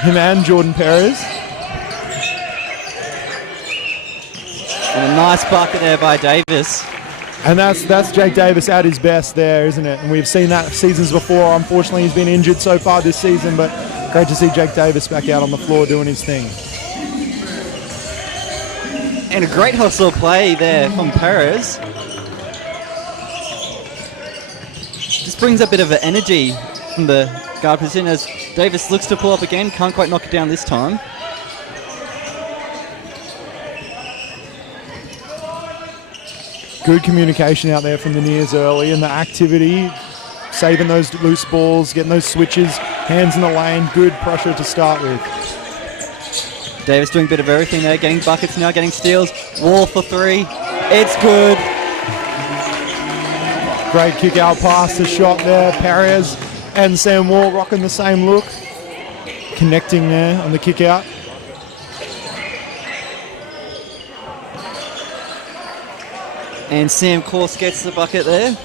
Him and Jordan Perez. And a nice bucket there by Davis. And that's Jake Davis at his best there, isn't it? And we've seen that seasons before. Unfortunately, he's been injured so far this season, but great to see Jake Davis back out on the floor doing his thing. And a great hustle play there from Perez. Just brings a bit of an energy from the guard position as Davis looks to pull up again. Can't quite knock it down this time. Good communication out there from the Nears early, and the activity, saving those loose balls, getting those switches, hands in the lane, good pressure to start with. Davis doing a bit of everything there, getting buckets now, getting steals. Wall for 3. It's good. Great kick out pass, the shot there. Perez and Sam Wall rocking the same look. Connecting there on the kick out. And Sam Course gets the bucket there.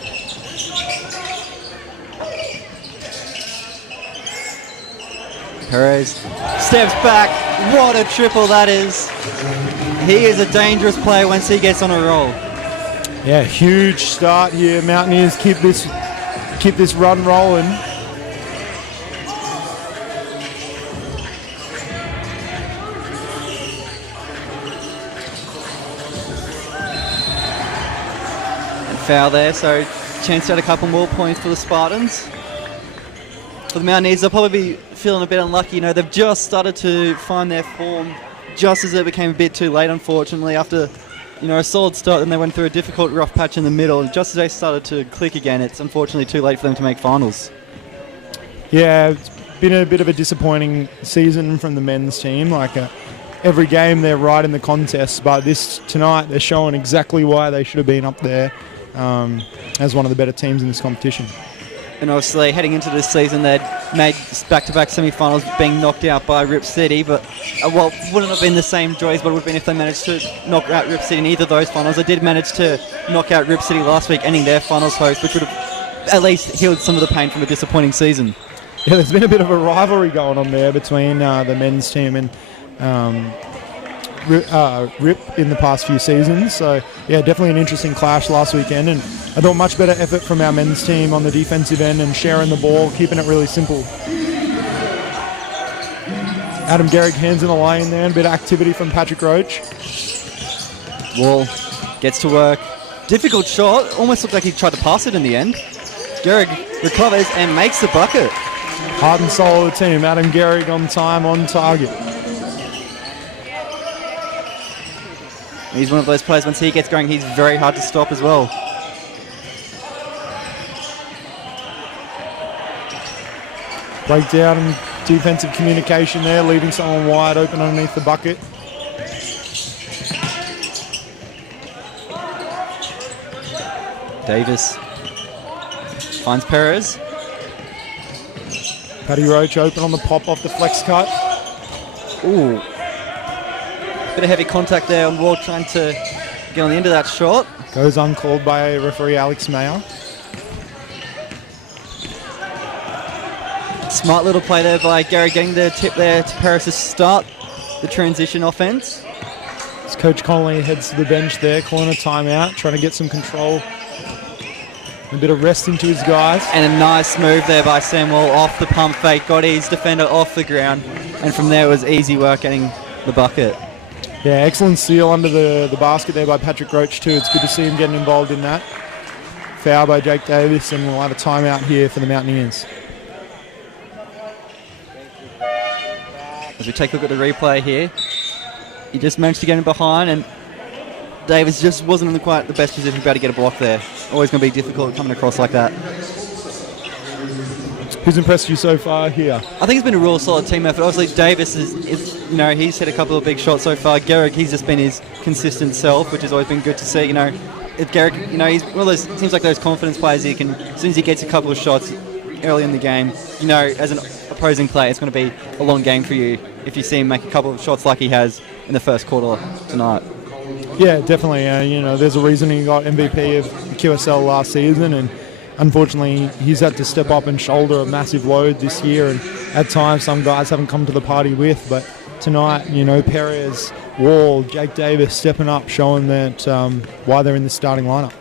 Perez steps back. What a triple that is. He is a dangerous player once he gets on a roll. Yeah, huge start here. Mountaineers keep this run rolling. Foul there, so chance to add a couple more points for the Spartans. For the Mountaineers, they'll probably be feeling a bit unlucky. You know, they've just started to find their form just as it became a bit too late, unfortunately. After, you know, a solid start, then they went through a difficult, rough patch in the middle. And just as they started to click again, it's unfortunately too late for them to make finals. Yeah, it's been a bit of a disappointing season from the men's team. Every game they're right in the contest, but tonight they're showing exactly why they should have been up there. As one of the better teams in this competition. And obviously, heading into this season, they'd made back-to-back semi-finals, being knocked out by Rip City, but wouldn't have been the same joy as what it would have been if they managed to knock out Rip City in either of those finals. They did manage to knock out Rip City last week, ending their finals host, which would have at least healed some of the pain from a disappointing season. Yeah, there's been a bit of a rivalry going on there between the men's team and Rip in the past few seasons. So yeah, definitely an interesting clash last weekend, and I thought much better effort from our men's team on the defensive end and sharing the ball, keeping it really simple. Adam Gehrig hands in the lane there, and a bit of activity from Patrick Roach. Wall gets to work. Difficult shot, almost looked like he tried to pass it in the end. Gehrig recovers and makes the bucket. Heart and soul of the team, Adam Gehrig on time, on target. He's one of those players, once he gets going, he's very hard to stop as well. Breakdown and defensive communication there, leaving someone wide open underneath the bucket. Davis finds Perez. Paddy Roach open on the pop off the flex cut. Ooh. Bit of heavy contact there on Wall trying to get on the end of that shot. Goes uncalled by referee Alex Mayer. Smart little play there by Gary, getting the tip there to Paris to start the transition offense. As Coach Connolly heads to the bench there, calling a timeout, trying to get some control. A bit of rest into his guys. And a nice move there by Sam Wall off the pump fake, got his defender off the ground, and from there it was easy work getting the bucket. Yeah, excellent steal under the basket there by Patrick Roach too. It's good to see him getting involved in that. Foul by Jake Davis, and we'll have a timeout here for the Mountaineers. As we take a look at the replay here, he just managed to get in behind, and Davis just wasn't in quite the best position to be able to get a block there. Always going to be difficult coming across like that. Who's impressed you so far here? I think it's been a real solid team effort. Obviously, Davis is he's hit a couple of big shots so far. Gehrig, he's just been his consistent self, which has always been good to see. If Gehrig, he's one of those, seems like those confidence players. He can, as soon as he gets a couple of shots early in the game, as an opposing player, it's going to be a long game for you if you see him make a couple of shots like he has in the first quarter tonight. Yeah, definitely. There's a reason he got MVP of QSL last season, and unfortunately he's had to step up and shoulder a massive load this year, and at times some guys haven't come to the party with, but tonight, Perez, Wall, Jake Davis stepping up, showing that why they're in the starting lineup.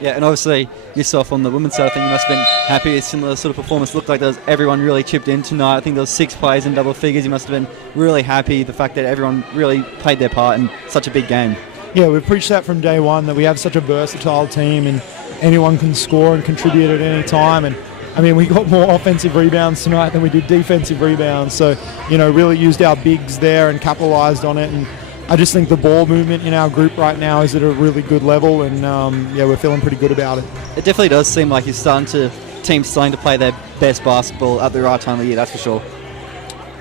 Yeah, and obviously yourself on the women's side, I think you must have been happy. A similar sort of performance looked like everyone really chipped in tonight. I think there was 6 players in double figures. You must have been really happy the fact that everyone really played their part in such a big game. Yeah, we've preached that from day one, that we have such a versatile team and anyone can score and contribute at any time. And we got more offensive rebounds tonight than we did defensive rebounds. So, really used our bigs there and capitalised on it. And I just think the ball movement in our group right now is at a really good level, and yeah, we're feeling pretty good about it. It definitely does seem like teams starting to play their best basketball at the right time of the year, that's for sure.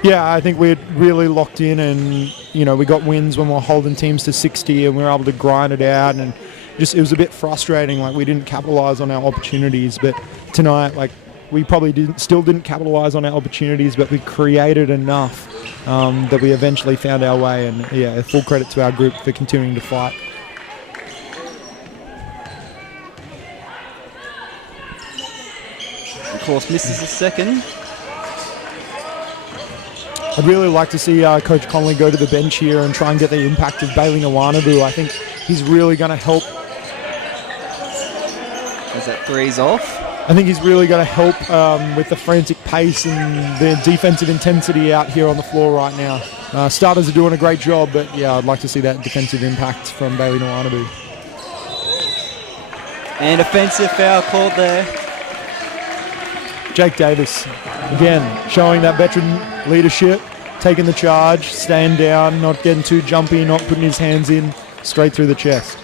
Yeah, I think we're really locked in, and we got wins when we were holding teams to 60, and we were able to grind it out, and it was a bit frustrating. Like, we didn't capitalize on our opportunities, but tonight, like, we probably still didn't capitalize on our opportunities, but we created enough that we eventually found our way, and yeah, full credit to our group for continuing to fight. Of course, misses the second. I'd really like to see Coach Connolly go to the bench here and try and get the impact of Bailey Nwanabu. I think he's really going to help. As that three's off. I think he's really going to help with the frantic pace and the defensive intensity out here on the floor right now. Starters are doing a great job, but yeah, I'd like to see that defensive impact from Bailey Nwanabu. And offensive foul called there. Jake Davis, again, showing that veteran leadership, taking the charge, staying down, not getting too jumpy, not putting his hands in, straight through the chest.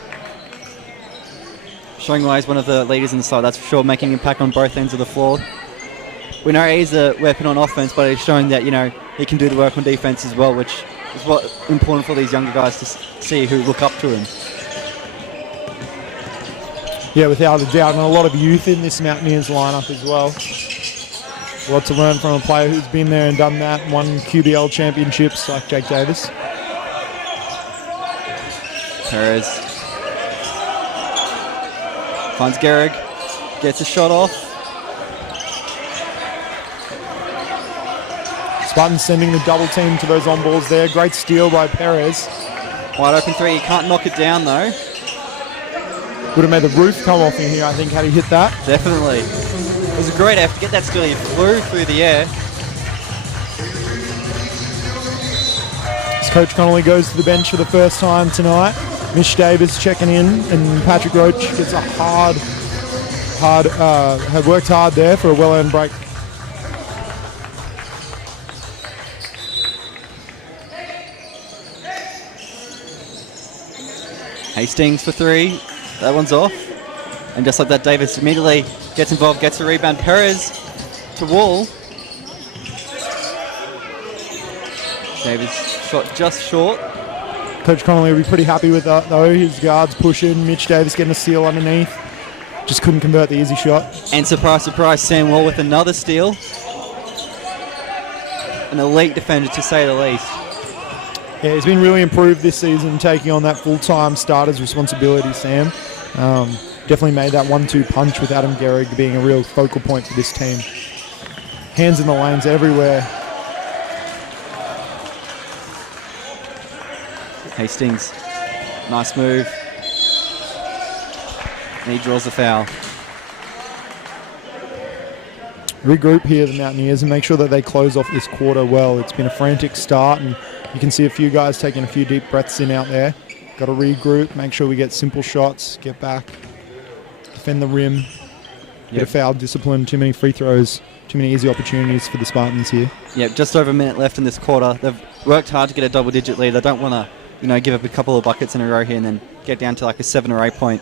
Showing why he's one of the leaders inside, that's for sure, making impact on both ends of the floor. We know he's a weapon on offense, but he's showing that, he can do the work on defense as well, which is what's important for these younger guys to see who look up to him. Yeah, without a doubt, and a lot of youth in this Mountaineers lineup as well. A lot to learn from a player who's been there and done that, won QBL championships like Jake Davis. Perez finds Gehrig, gets a shot off. Spartans sending the double team to those on balls there. Great steal by Perez. Wide open three, he can't knock it down though. Would have made the roof come off in here, I think, had he hit that. Definitely. It was a great effort to get that steal. He flew through the air. As Coach Connolly goes to the bench for the first time tonight, Mish Davis checking in, and Patrick Roach gets a had worked hard there for a well-earned break. Hastings for three. That one's off. And just like that, Davis immediately gets involved, gets a rebound. Perez to Wall. Davis shot just short. Coach Connolly will be pretty happy with that, though. His guards pushing, Mitch Davis getting a steal underneath. Just couldn't convert the easy shot. And surprise, surprise, Sam Wall with another steal. An elite defender, to say the least. Yeah, he's been really improved this season, taking on that full-time starter's responsibility, Sam. Definitely made that 1-2 punch with Adam Gehrig being a real focal point for this team. Hands in the lanes everywhere. Hastings, nice move. And he draws the foul. Regroup here, the Mountaineers, and make sure that they close off this quarter well. It's been a frantic start, and you can see a few guys taking a few deep breaths in out there. Got to regroup, make sure we get simple shots, get back, defend the rim, get a foul discipline, too many free throws, too many easy opportunities for the Spartans here. Yeah, just over a minute left in this quarter. They've worked hard to get a double-digit lead. They don't want to, give up a couple of buckets in a row here and then get down to like a 7 or 8 point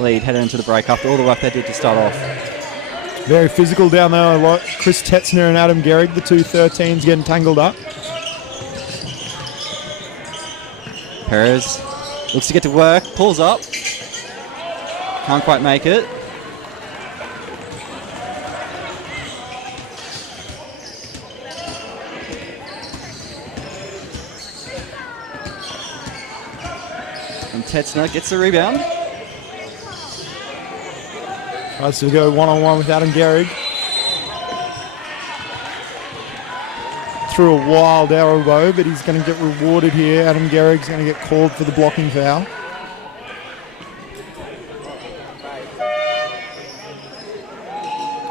lead headed into the break after all the work they did to start off. Very physical down there a lot. Chris Tetzner and Adam Gehrig, the two 13s, getting tangled up. Perez looks to get to work, pulls up. Can't quite make it. And Tetzner gets the rebound. Tries to go one-on-one with Adam Gehrig. Threw a wild elbow, but he's going to get rewarded here. Adam Gehrig's going to get called for the blocking foul.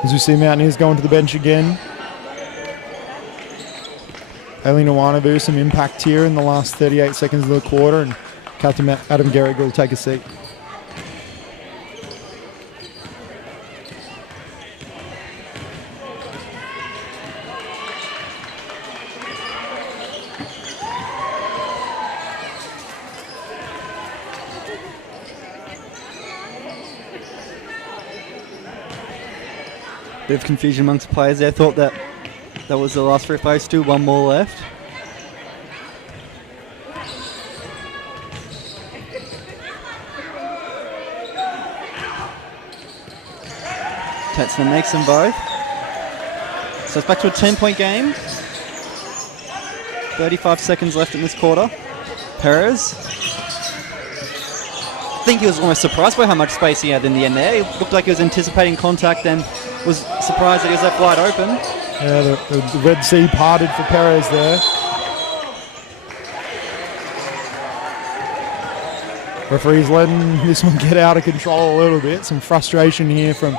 As we see Mountaineers going to the bench again. Bailey Nwanabu, some impact here in the last 38 seconds of the quarter, and Captain Adam Gehrig will take a seat. Bit of confusion amongst players there. Thought that was the last free throw. Still one more left. Tetzner makes them both. So it's back to a 10-point game. 35 seconds left in this quarter. Perez. I think he was almost surprised by how much space he had in the end there. He looked like he was anticipating contact and was surprised that he was left wide open. Yeah, the Red Sea parted for Perez there. Referee's letting this one get out of control a little bit. Some frustration here from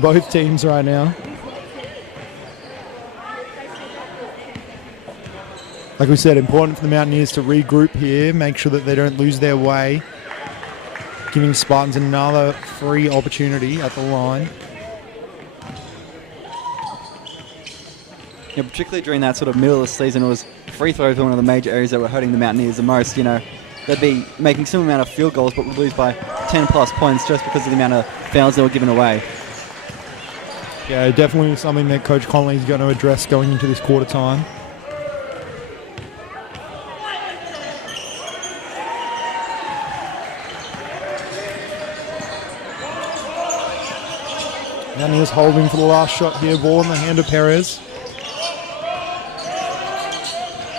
both teams right now. Like we said, important for the Mountaineers to regroup here, make sure that they don't lose their way. Giving Spartans another free opportunity at the line. Yeah, particularly during that sort of middle of the season, it was free throws were one of the major areas that were hurting the Mountaineers the most. You know, they'd be making some amount of field goals, but would lose by 10 plus points just because of the amount of fouls they were given away. Yeah, definitely something that Coach Connolly is going to address going into this quarter time. Mountaineers holding for the last shot here. Ball in the hand of Perez.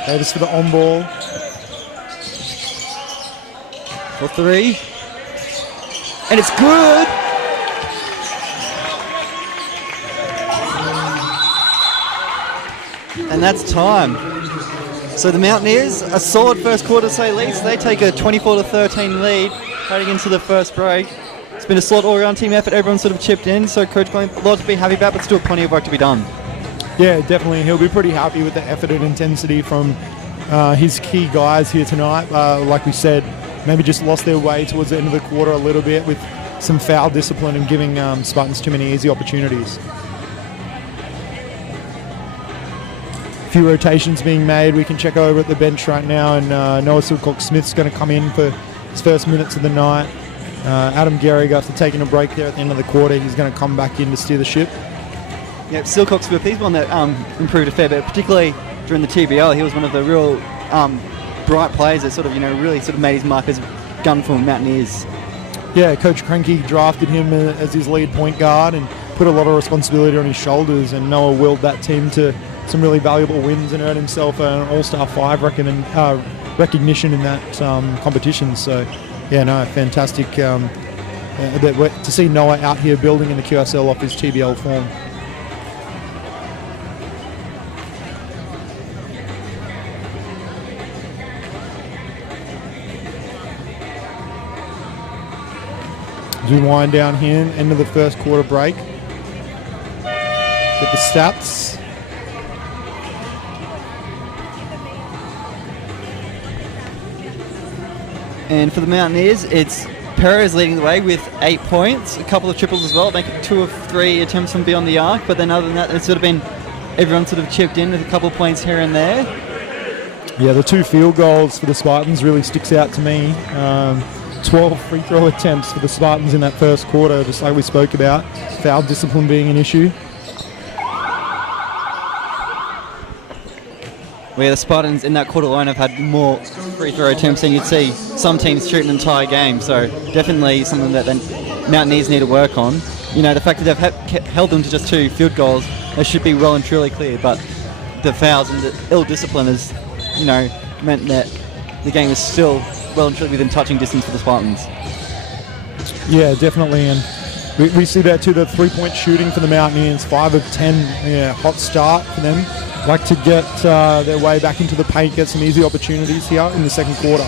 Davis for the on ball. For three. And it's good. And that's time. So the Mountaineers, a solid first quarter to say least. They take a 24-13 lead heading into the first break. It's been a solid all-round team effort. Everyone sort of chipped in, so Coach Glenn, a lot to be happy about, but still plenty of work to be done. Yeah, definitely. He'll be pretty happy with the effort and intensity from his key guys here tonight. Like we said, maybe just lost their way towards the end of the quarter a little bit with some foul discipline and giving Spartans too many easy opportunities. A few rotations being made. We can check over at the bench right now, and Noah Silcock-Smith's going to come in for his first minutes of the night. Adam Gehrig, after taking a break there at the end of the quarter, he's going to come back in to steer the ship. Yeah, Silcock-Smith, he's one that improved a fair bit, particularly during the TBL. He was one of the real bright players that sort of, really sort of made his mark as gun for Mountaineers. Yeah, Coach Cranky drafted him as his lead point guard and put a lot of responsibility on his shoulders, and Noah willed that team to some really valuable wins and earned himself an All-Star 5 recognition in that competition. So, yeah, no, fantastic to see Noah out here building in the QSL off his TBL form. As we wind down here, end of the first quarter break. Get the stats. And for the Mountaineers, it's Perez leading the way with 8 points, a couple of triples as well, making 2 of 3 attempts from beyond the arc. But then other than that, it's sort of been everyone sort of chipped in with a couple of points here and there. Yeah, the 2 field goals for the Spartans really sticks out to me. 12 free throw attempts for the Spartans in that first quarter, just like we spoke about. Foul discipline being an issue. Where the Spartans in that quarter alone have had more free throw attempts than you'd see some teams shoot an entire game. So definitely something that the Mountaineers need to work on. The fact that they've held them to just 2 field goals, they should be well and truly clear. But the fouls and the ill discipline has, meant that the game is still well and truly within touching distance for the Spartans. Yeah, definitely. And we see that too, the 3-point shooting for the Mountaineers, 5 of 10. Yeah, hot start for them. Like to get their way back into the paint, get some easy opportunities here in the second quarter.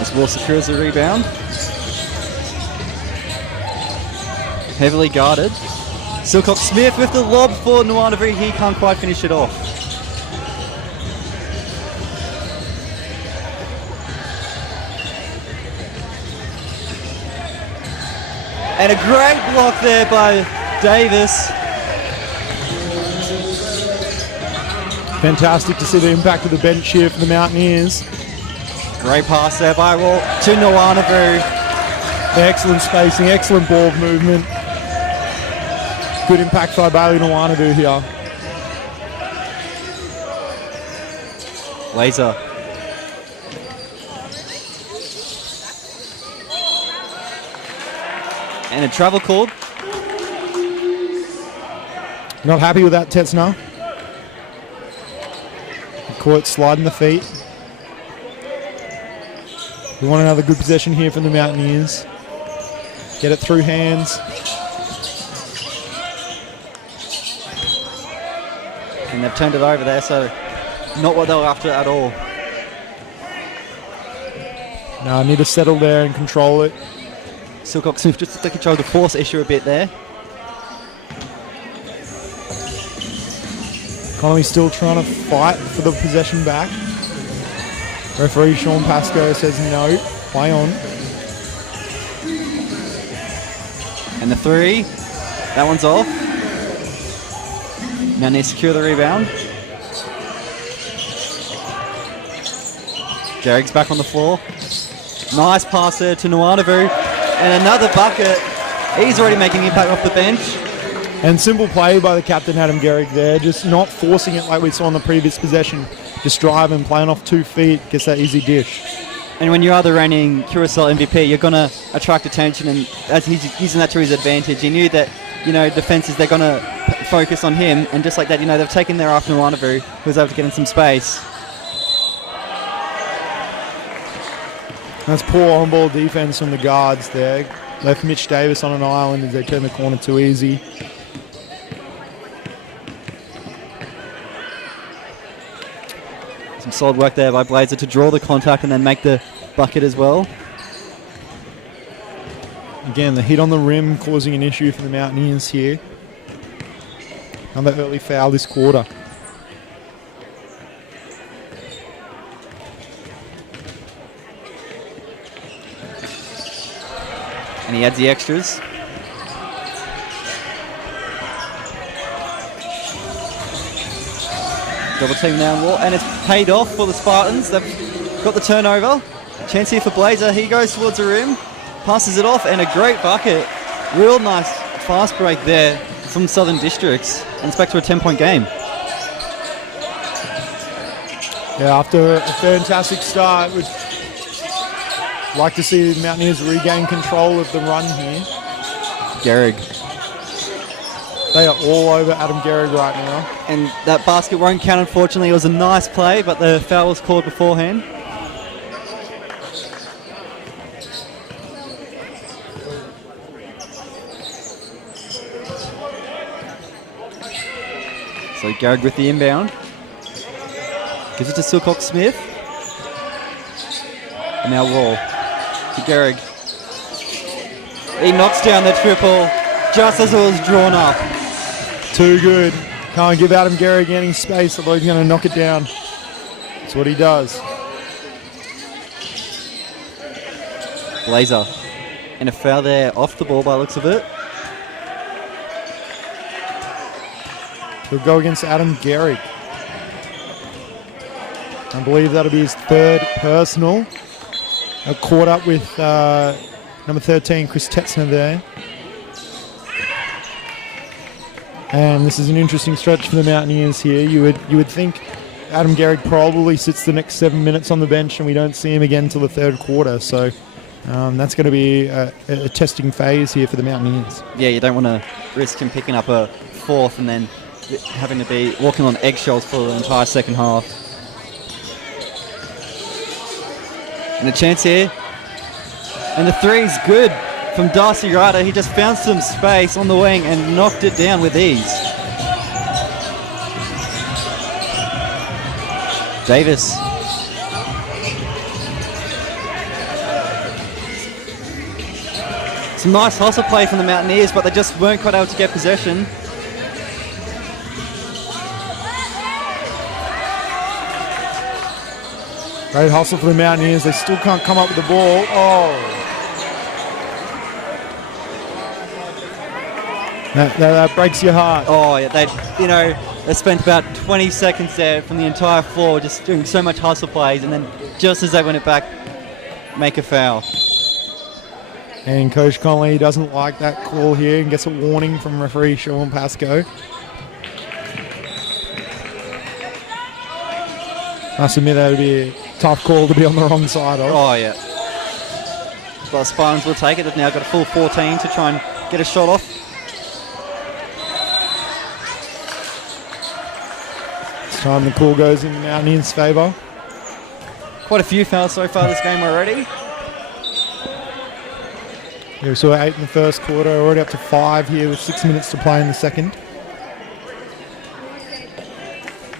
As Wall secures the rebound. Heavily guarded. Silcock-Smith with the lob for Nwanavu. He can't quite finish it off. And a great block there by Davis. Fantastic to see the impact of the bench here for the Mountaineers. Great pass there by Wall to Nwanavu. Excellent spacing, excellent ball movement. Good impact by Bailey Nwanadu here. Laser. And a travel called. Not happy with that, Tetzner. Caught sliding the feet. We want another good possession here from the Mountaineers. Get it through hands. And they've turned it over there, so not what they were after at all. No, I need to settle there and control it. Silcock Smith just to control the force issue a bit there. Connolly still trying to fight for the possession back. Referee Sean Pascoe says no, play on. And the three, that one's off. Now need to secure the rebound. Garrick's back on the floor. Nice pass there to Nwanadu. And another bucket. He's already making impact off the bench. And simple play by the captain, Adam Garrick there. Just not forcing it like we saw in the previous possession. Just driving, playing off 2 feet, gets that easy dish. And when you are the reigning QSL MVP, you're going to attract attention, and as he's using that to his advantage. He knew that, defenses, they're going to focus on him, and just like that, they've taken their after Nwanadu, who was able to get in some space. That's poor on-ball defense from the guards there. Left Mitch Davis on an island as they turn the corner too easy. Some solid work there by Blazer to draw the contact and then make the bucket as well. Again, the hit on the rim causing an issue for the Mountaineers here. Another early foul this quarter. And he adds the extras. Double team now on wall, and it's paid off for the Spartans. They've got the turnover. Chance here for Blazer. He goes towards the rim, passes it off, and a great bucket. Real nice fast break there from Southern Districts, and it's back to a 10-point game. Yeah, after a fantastic start, we'd like to see the Mountaineers regain control of the run here. Gehrig. They are all over Adam Gehrig right now. And that basket won't count, unfortunately. It was a nice play, but the foul was called beforehand. So Gehrig with the inbound. Gives it to Silcock Smith. And now Wall to Gehrig. He knocks down the triple just as it was drawn up. Too good. Can't give Adam Gehrig any space, although he's going to knock it down. That's what he does. Blazer. And a foul there off the ball by the looks of it. He'll go against Adam Gehrig. I believe that'll be his third personal. Caught up with number 13, Chris Tetzner there. And this is an interesting stretch for the Mountaineers here. You would think Adam Gehrig probably sits the next 7 minutes on the bench and we don't see him again until the third quarter. So that's going to be a testing phase here for the Mountaineers. Yeah, you don't want to risk him picking up a fourth and then having to be walking on eggshells for the entire second half. And a chance here. And the three's good from Darcy Ryder. He just found some space on the wing and knocked it down with ease. Davis. Some nice hustle play from the Mountaineers, but they just weren't quite able to get possession. Great hustle for the Mountaineers. They still can't come up with the ball. Oh. That breaks your heart. Oh, yeah, they spent about 20 seconds there from the entire floor just doing so much hustle plays, and then just as they win it back, make a foul. And Coach Conley doesn't like that call here and gets a warning from referee Sean Pascoe. Must admit that would be a tough call to be on the wrong side of. Oh, yeah. But Spartans will take it. They've now got a full 14 to try and get a shot off. This time the call goes in Mountaineers' favour. Quite a few fouls so far this game already. Yeah, we saw 8 in the first quarter, already up to 5 here with 6 minutes to play in the second.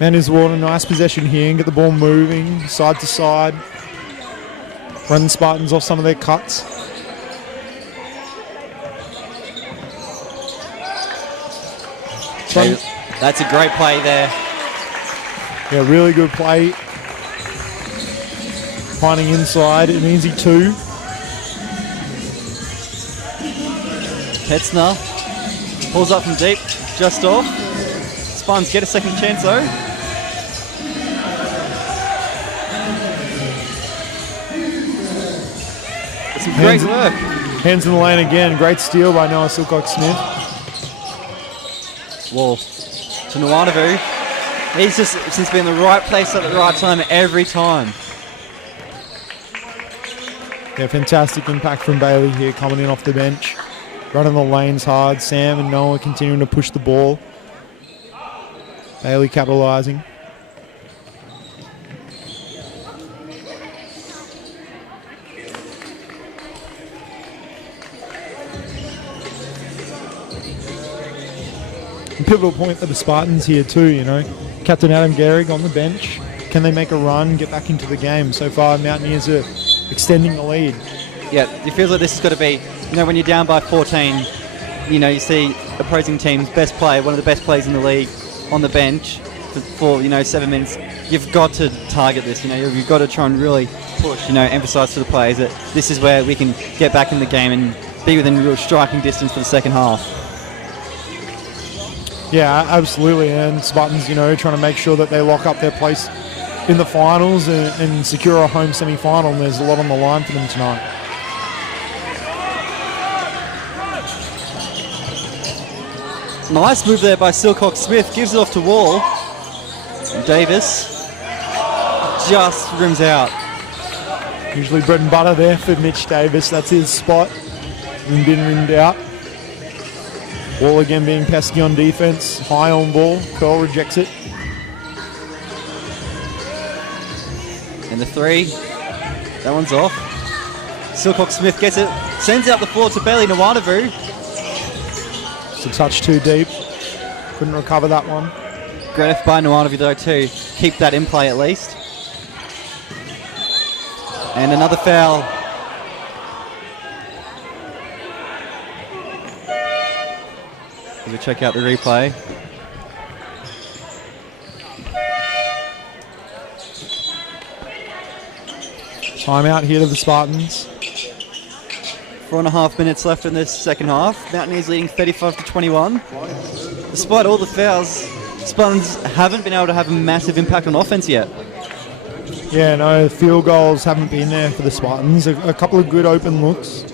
Mountaineers want a nice possession here and get the ball moving side to side. Run the Spartans off some of their cuts. That's a great play there. Yeah, really good play. Finding inside, an easy 2. Hetzner pulls up from deep, just off. Spartans get a second chance though. It's some great work. Hands in the lane again. Great steal by Noah Silcock-Smith. Wall to Nwanavu. He's just seems to be in the right place at the right time every time. Yeah, fantastic impact from Bailey here coming in off the bench. Running the lanes hard. Sam and Noah continuing to push the ball. Bailey capitalising. Pivotal point for the Spartans here too, you know. Captain Adam Gehrig on the bench. Can they make a run, get back into the game? So far, Mountaineers are extending the lead. Yeah, it feels like this has got to be, you know, when you're down by 14, you know, you see opposing team's best player, one of the best players in the league, on the bench for 7 minutes. You've got to target this, you know, you've got to try and really push, emphasise to the players that this is where we can get back in the game and be within real striking distance for the second half. Yeah, absolutely. And Spartans, trying to make sure that they lock up their place in the finals and secure a home semi-final. And there's a lot on the line for them tonight. Nice move there by Silcock-Smith. Gives it off to Wall. And Davis just rims out. Usually bread and butter there for Mitch Davis. That's his spot. And been rimmed out. Wall again being pesky on defence. High on ball. Curl rejects it. And the 3. That one's off. Silcock-Smith gets it. Sends out the floor to Bailey Nwanavu. Just a touch too deep. Couldn't recover that one. Great effort by Nwanavu though to keep that in play at least. And another foul. As we check out the replay. Timeout here to the Spartans. 4.5 minutes left in this second half. Mountaineers leading 35-21. Despite all the fouls, Spartans haven't been able to have a massive impact on offense yet. Yeah, no, field goals haven't been there for the Spartans. A couple of good open looks,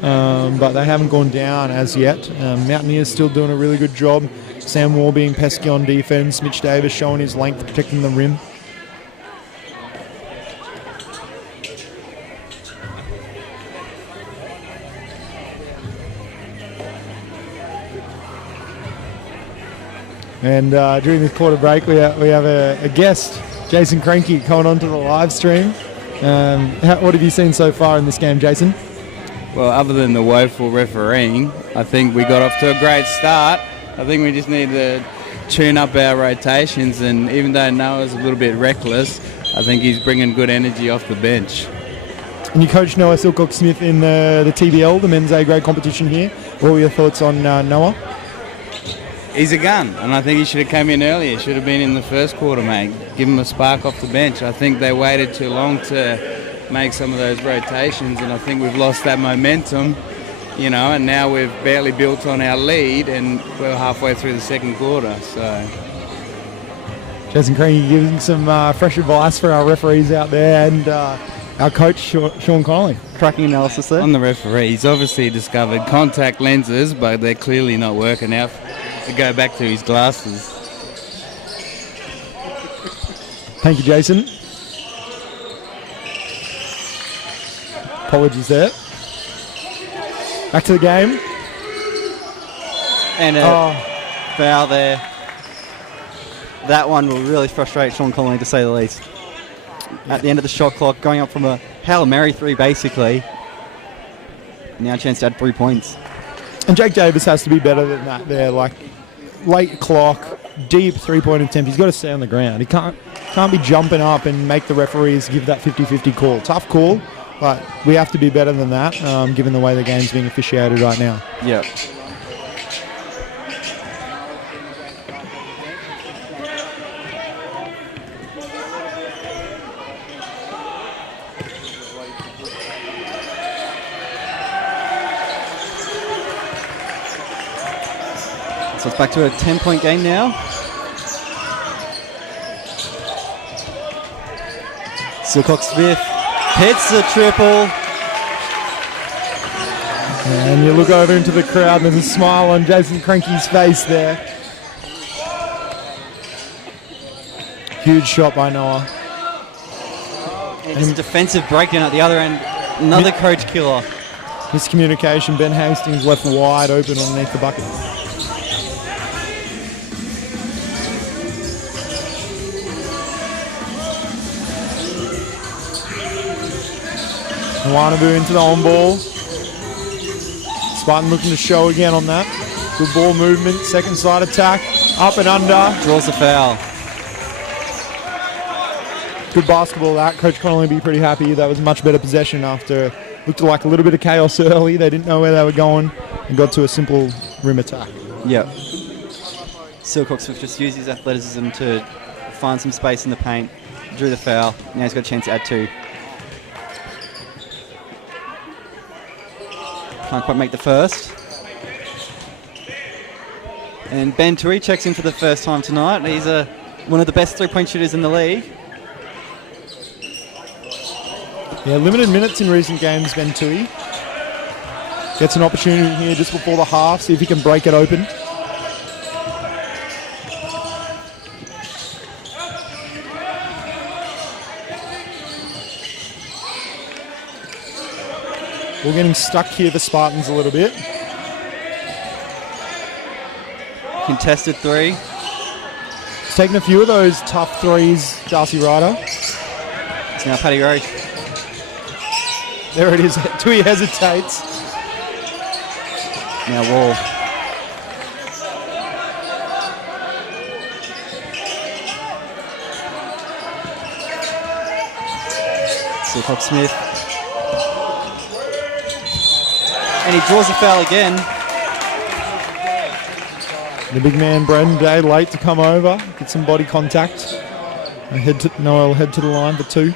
but they haven't gone down as yet. Mountaineers still doing a really good job. Sam Wall being pesky on defence. Mitch Davis showing his length, protecting the rim. And during this quarter break, we have a guest, Jason Cranky, coming onto the live stream. What have you seen so far in this game, Jason? Well, other than the woeful refereeing, I think we got off to a great start. I think we just need to tune up our rotations, and even though Noah's a little bit reckless, I think he's bringing good energy off the bench. And you coach Noah Silcock-Smith in the TBL, the men's A-grade competition here. What were your thoughts on Noah? He's a gun, and I think he should have come in earlier. Should have been in the first quarter, mate. Give him a spark off the bench. I think they waited too long to make some of those rotations, and I think we've lost that momentum, and now we've barely built on our lead, and we're halfway through the second quarter. So, Jason Cranky giving some fresh advice for our referees out there, and Our coach, Sean Connolly. Cracking analysis there. On the referee, he's obviously discovered contact lenses, but they're clearly not working out. To go back to his glasses. Thank you, Jason. Apologies there. Back to the game. And a foul there. That one will really frustrate Sean Connolly, to say the least. At the end of the shot clock, going up from a Hail Mary 3, basically. Now a chance to add 3 points. And Jake Davis has to be better than that there. Like, late clock, deep three-point attempt. He's got to stay on the ground. He can't be jumping up and make the referees give that 50-50 call. Tough call, but we have to be better than that, given the way the game's being officiated right now. Yep. So it's back to a 10-point game now. Silcock-Smith hits the triple. And you look over into the crowd and there's a smile on Jason Cranky's face there. Huge shot by Noah. And just a defensive breakdown at the other end. Another coach killer. Miscommunication. Ben Hastings left wide open underneath the bucket. Nwanabu into the on ball. Spartan looking to show again on that. Good ball movement, second side attack, up and under. Draws a foul. Good basketball that. Coach Connolly will be pretty happy. That was much better possession after looked like a little bit of chaos early. They didn't know where they were going and got to a simple rim attack. Yep. Silcock-Smith just used his athleticism to find some space in the paint. Drew the foul. Now he's got a chance to add 2. Can't quite make the first. And Ben Tui checks in for the first time tonight. He's one of the best three-point shooters in the league. Yeah, limited minutes in recent games, Ben Tui. Gets an opportunity here just before the half, see if he can break it open. We're getting stuck here, the Spartans, a little bit. Contested 3. He's taken a few of those tough threes, Darcy Ryder. It's now Paddy Roach. There it is. Tui hesitates. Now Wall. Silcock-Smith. And he draws a foul again. The big man, Brendan Day, late to come over, get some body contact. Noah will head to the line for 2.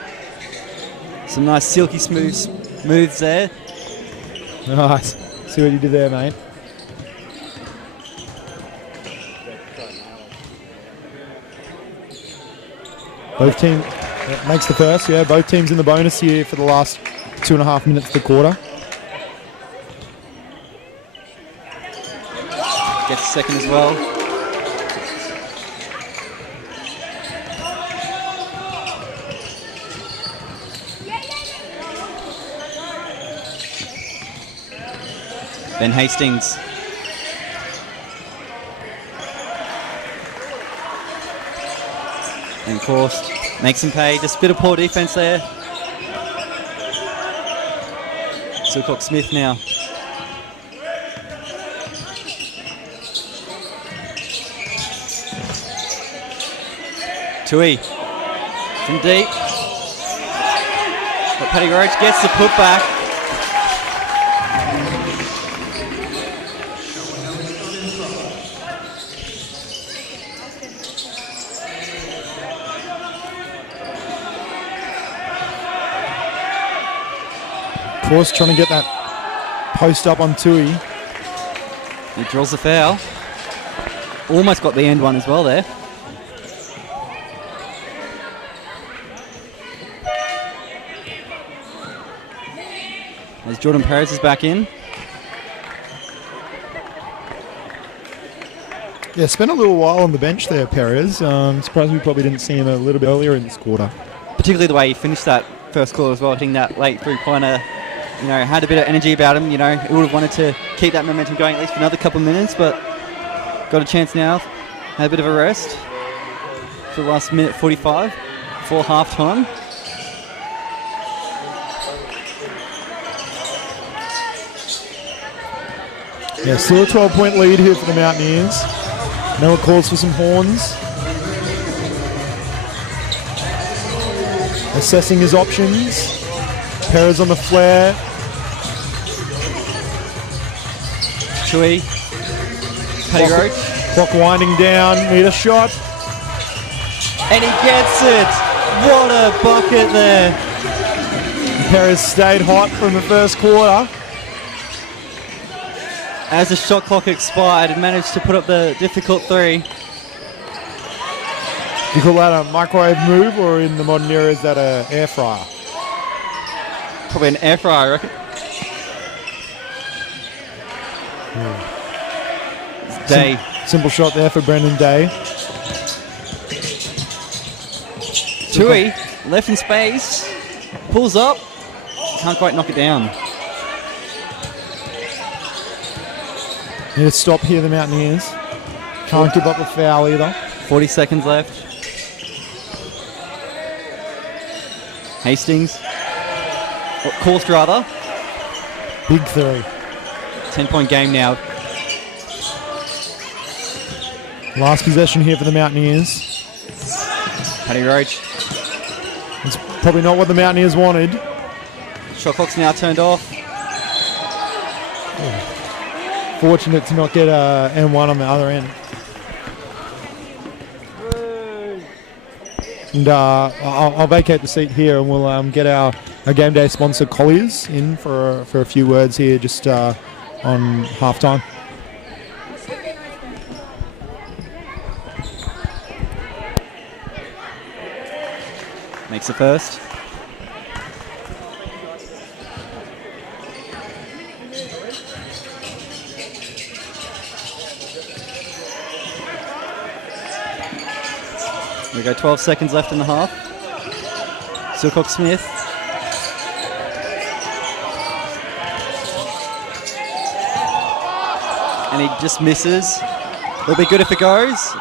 Some nice silky smooth moves there. Nice. See what you did there, mate. Both teams, makes the first, yeah. Both teams in the bonus here for the last 2.5 minutes of the quarter. Gets a second as well. Ben Hastings. And Forst makes him pay. Just a bit of poor defense there. Silcock-Smith now. Tui from deep. But Paddy Roach gets the putback. Of course, trying to get that post up on Tui. He draws the foul. Almost got the end one as well there. as Jordan Perez is back in. Yeah, spent a little while on the bench there, Perez. Surprised we probably didn't see him a little bit earlier in this quarter. Particularly the way he finished that first quarter as well, hitting that late three-pointer. Had a bit of energy about him. He would have wanted to keep that momentum going at least for another couple of minutes, but got a chance now. Had a bit of a rest for the last minute 45 before half-time. Yeah, still a 12-point lead here for the Mountaineers. Now it calls for some horns. Assessing his options. Perez on the flare. Chewy. Paddy Roach. Clock winding down. Need a shot. And he gets it. What a bucket there. Perez stayed hot from the first quarter. As the shot clock expired, and managed to put up the difficult three. Do you call that a microwave move, or in the modern era is that an air fryer? Probably an air fryer, I reckon. Day. Simple shot there for Brendan Day. Tui, left in space, pulls up, can't quite knock it down. Need to stop here, the Mountaineers. Can't give up a foul either. 40 seconds left. Hastings. Course rather. Big three. 10-point game now. Last possession here for the Mountaineers. Paddy Roach. It's probably not what the Mountaineers wanted. Shot clock's now turned off. Fortunate to not get a M1 on the other end. And I'll vacate the seat here, and we'll get our game day sponsor Colliers in for a few words here just on halftime. Makes the first. We go 12 seconds left in the half. Silcock Smith. And he just misses. It'll be good if it goes.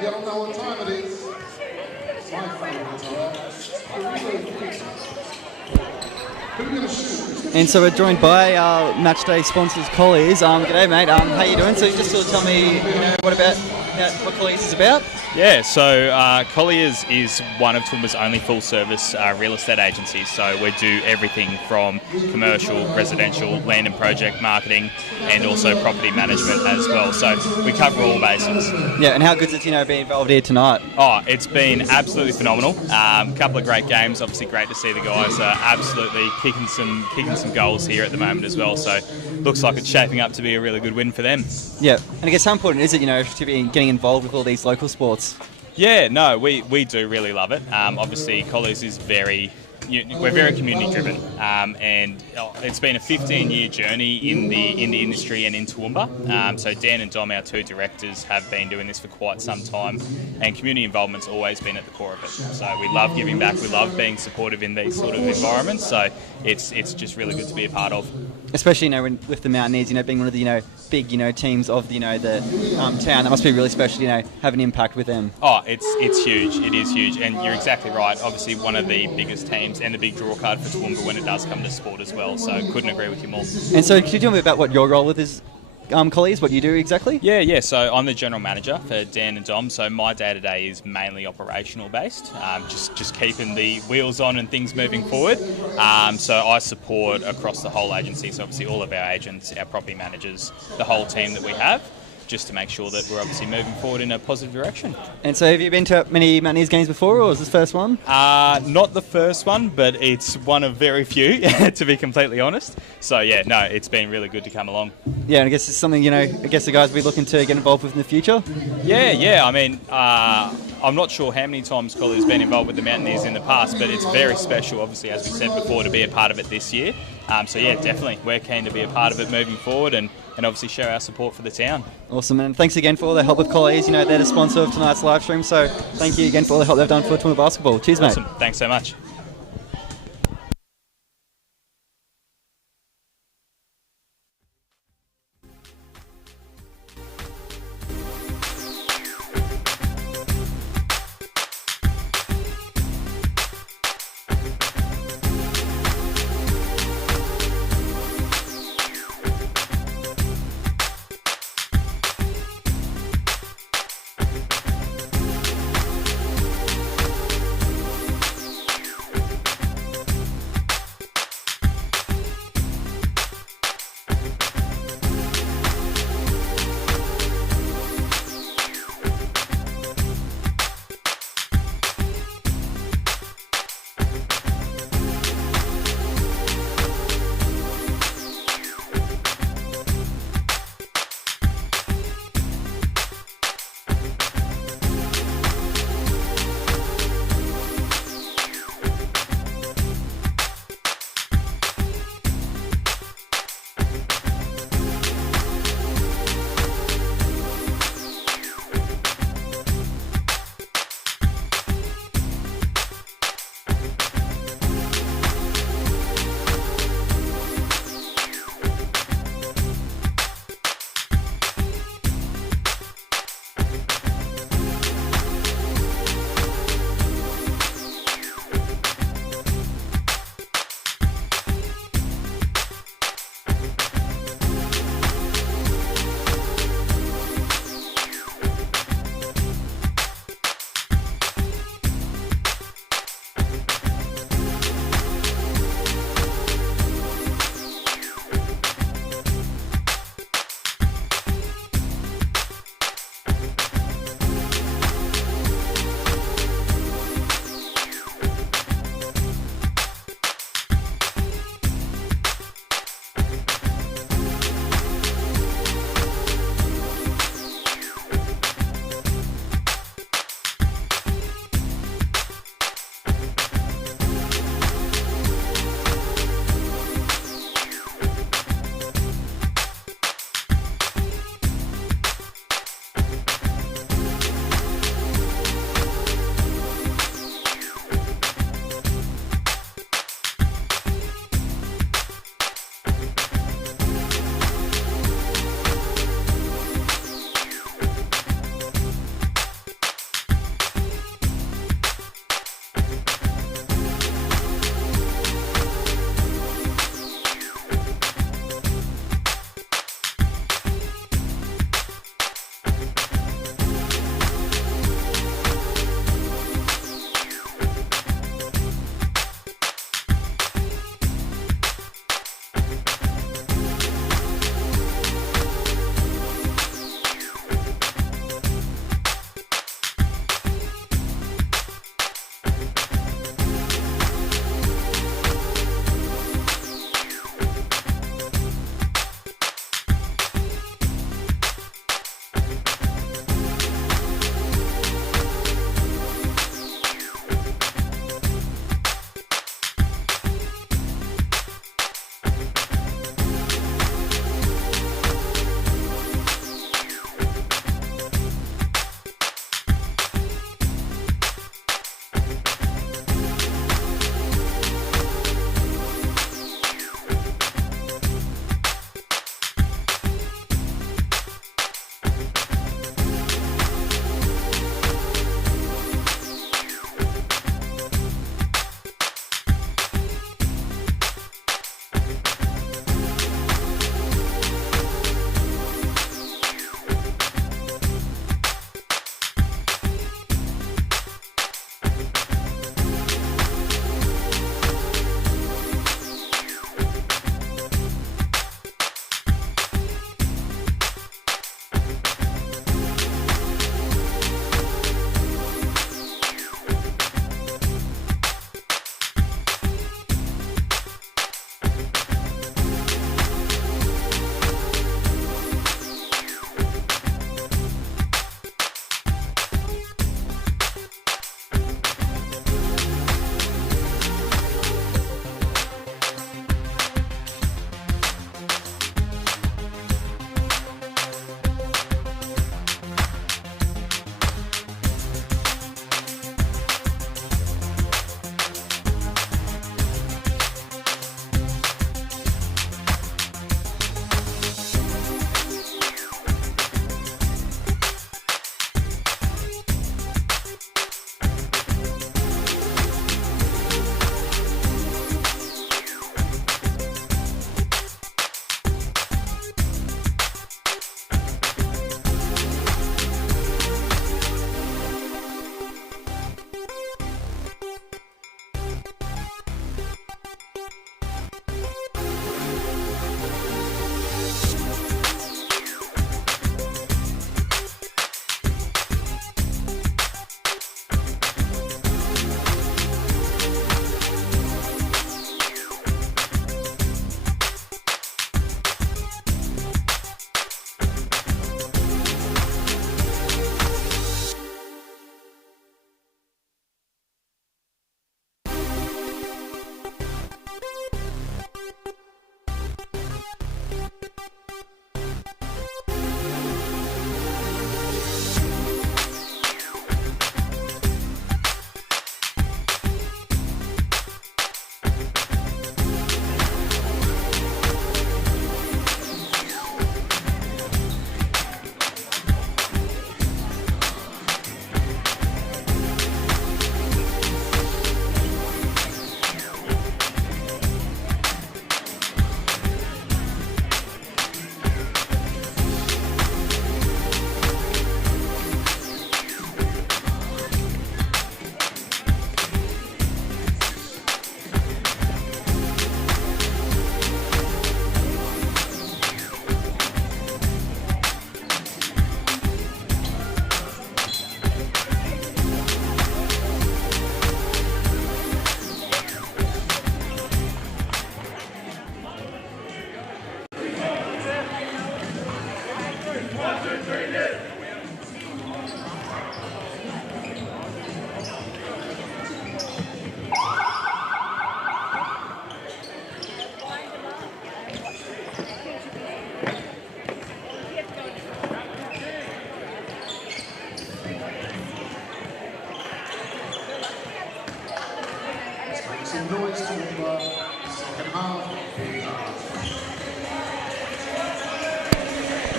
You don't know what time it is. It's my favourite time. Who are you going to shoot? And so we're joined by our match day sponsors, Colliers. G'day, mate. How you doing? So you just sort of tell me, what Colliers is about? Yeah, so Colliers is one of Toowoomba's only full-service real estate agencies. So we do everything from commercial, residential, land and project marketing, and also property management as well. So we cover all bases. Yeah, and how good is it, being involved here tonight? Oh, it's been absolutely phenomenal. Couple of great games. Obviously, great to see the guys absolutely kicking some goals here at the moment as well. So looks like it's shaping up to be a really good win for them. Yeah, and I guess how important is it, to be getting involved with all these local sports? Yeah, no, we do really love it. Obviously, Colliers is we're very community driven, and it's been a 15-year journey in the industry and in Toowoomba. So Dan and Dom, our two directors, have been doing this for quite some time, and community involvement's always been at the core of it. So we love giving back, we love being supportive in these sort of environments. So it's just really good to be a part of. Especially, with the Mountaineers, being one of the, big, teams of the town, that must be really special, have an impact with them. Oh, it's huge. It is huge, and you're exactly right. Obviously, one of the biggest teams and the big draw card for Toowoomba when it does come to sport as well. So couldn't agree with you more. And so, could you tell me about what your role with is? Colliers, what you do exactly? Yeah. So I'm the general manager for Dan and Dom. So my day-to-day is mainly operational based, just keeping the wheels on and things moving forward. So I support across the whole agency. So obviously all of our agents, our property managers, the whole team that we have. just to make sure that we're obviously moving forward in a positive direction. And so have you been to many Mountaineers games before, or is this the first one? Not the first one, but it's one of very few, to be completely honest. So yeah, no, it's been really good to come along. Yeah, and I guess it's something, I guess the guys will be looking to get involved with in the future. Yeah. I mean, I'm not sure how many times Collier's been involved with the Mountaineers in the past, but it's very special, obviously, as we said before, to be a part of it this year. So yeah, definitely, we're keen to be a part of it moving forward and obviously show our support for the town. Awesome, and thanks again for all the help with Collies. They're the sponsor of tonight's live stream, so thank you again for all the help they've done for Toowoomba basketball. Cheers, Awesome. mate. Thanks so much.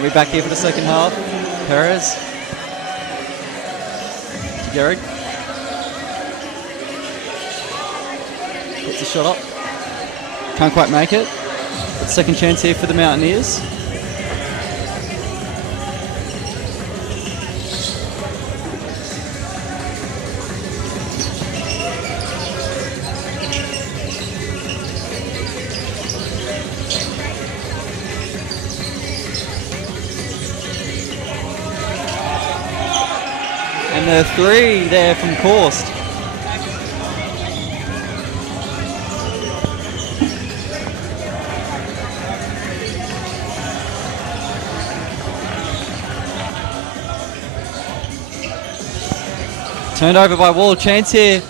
We're back here for the second half. Perez. To Gehrig. Puts the shot up. Can't quite make it. But second chance here for the Mountaineers. And the three there from Korst. Turned over by Wall. Chance here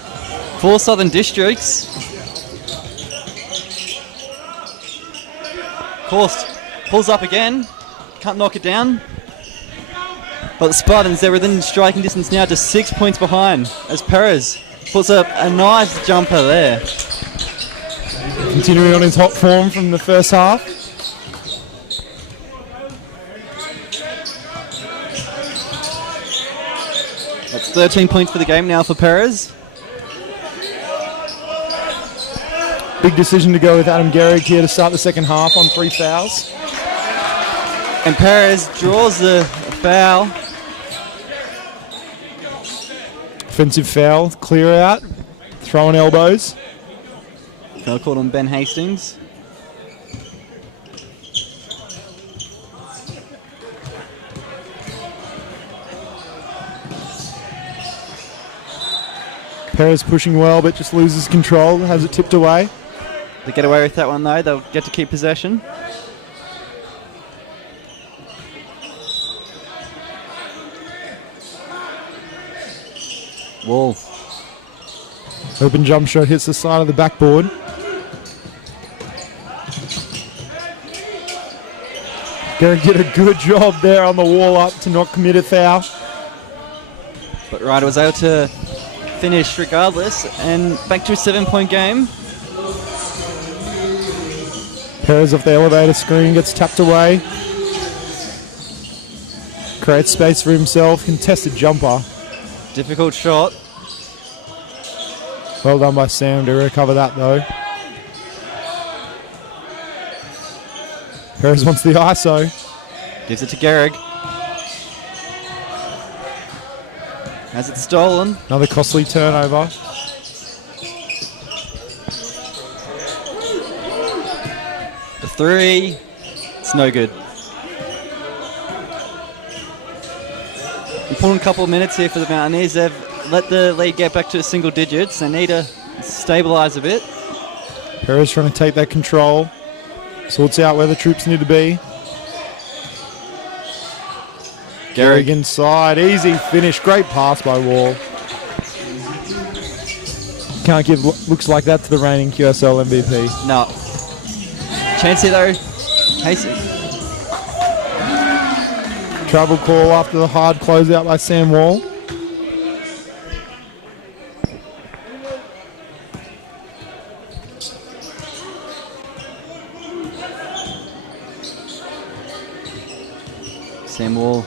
for Southern Districts. Korst pulls up again. Can't knock it down. But the Spartans, they're within striking distance now, just 6 points behind as Perez puts up a nice jumper there. Continuing on his hot form from the first half. That's 13 points for the game now for Perez. Big decision to go with Adam Gehrig here to start the second half on 3 fouls. And Perez draws the foul. Offensive foul, clear out, throwing elbows. Foul called on Ben Hastings. Perez pushing well, but just loses control, has it tipped away. They get away with that one though, they'll get to keep possession. Wall. Open jump shot hits the side of the backboard. Gehrig did a good job there on the wall up to not commit a foul. But Ryder was able to finish regardless, and back to a 7-point game. Perez off the elevator screen, gets tapped away. Creates space for himself, contested jumper. Difficult shot. Well done by Sam to recover that though. Perez wants the ISO. Gives it to Gehrig. Has it stolen. Another costly turnover. The three. It's no good. Important couple of minutes here for the Mountaineers. They've let the lead get back to single digits. They need to stabilise a bit. Perez trying to take that control. Sorts out where the troops need to be. Gehrig inside. Easy finish. Great pass by Wall. Can't give looks like that to the reigning QSL MVP. No. Chance here though. Hastings. Travel call after the hard closeout by Sam Wall. Sam Wall.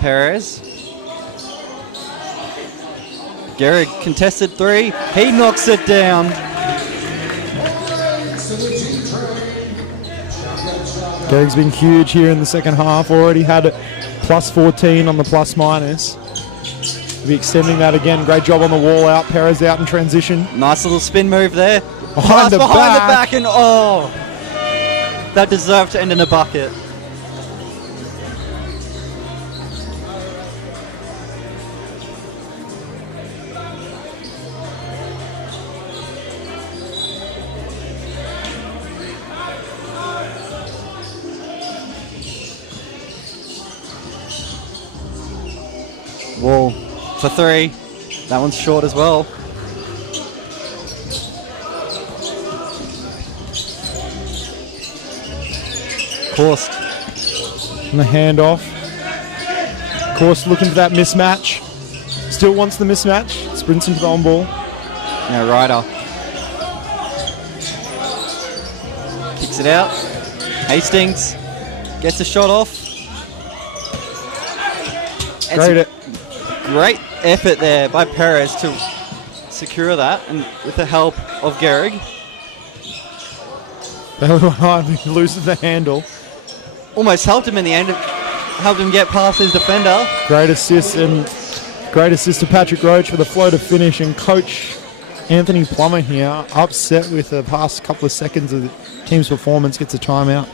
Perez. Gehrig contested three. He knocks it down. Gehrig's been huge here in the second half. Already had it plus 14 on the plus minus. He'll be extending that again. Great job on the wall out. Perez out in transition. Nice little spin move there. Behind the back. And oh, that deserved to end in a bucket. Wall for three. That one's short as well. Korst. And the handoff. Korst looking for that mismatch. Still wants the mismatch. Sprints into the on ball. Now Ryder. Kicks it out. Hastings gets a shot off. Great. Great effort there by Perez to secure that, and with the help of Gehrig. He loses the handle. Almost helped him in the end. Helped him get past his defender. Great assist to Patrick Roach for the flow to finish, and Coach Anthony Plummer here upset with the past couple of seconds of the team's performance, gets a timeout.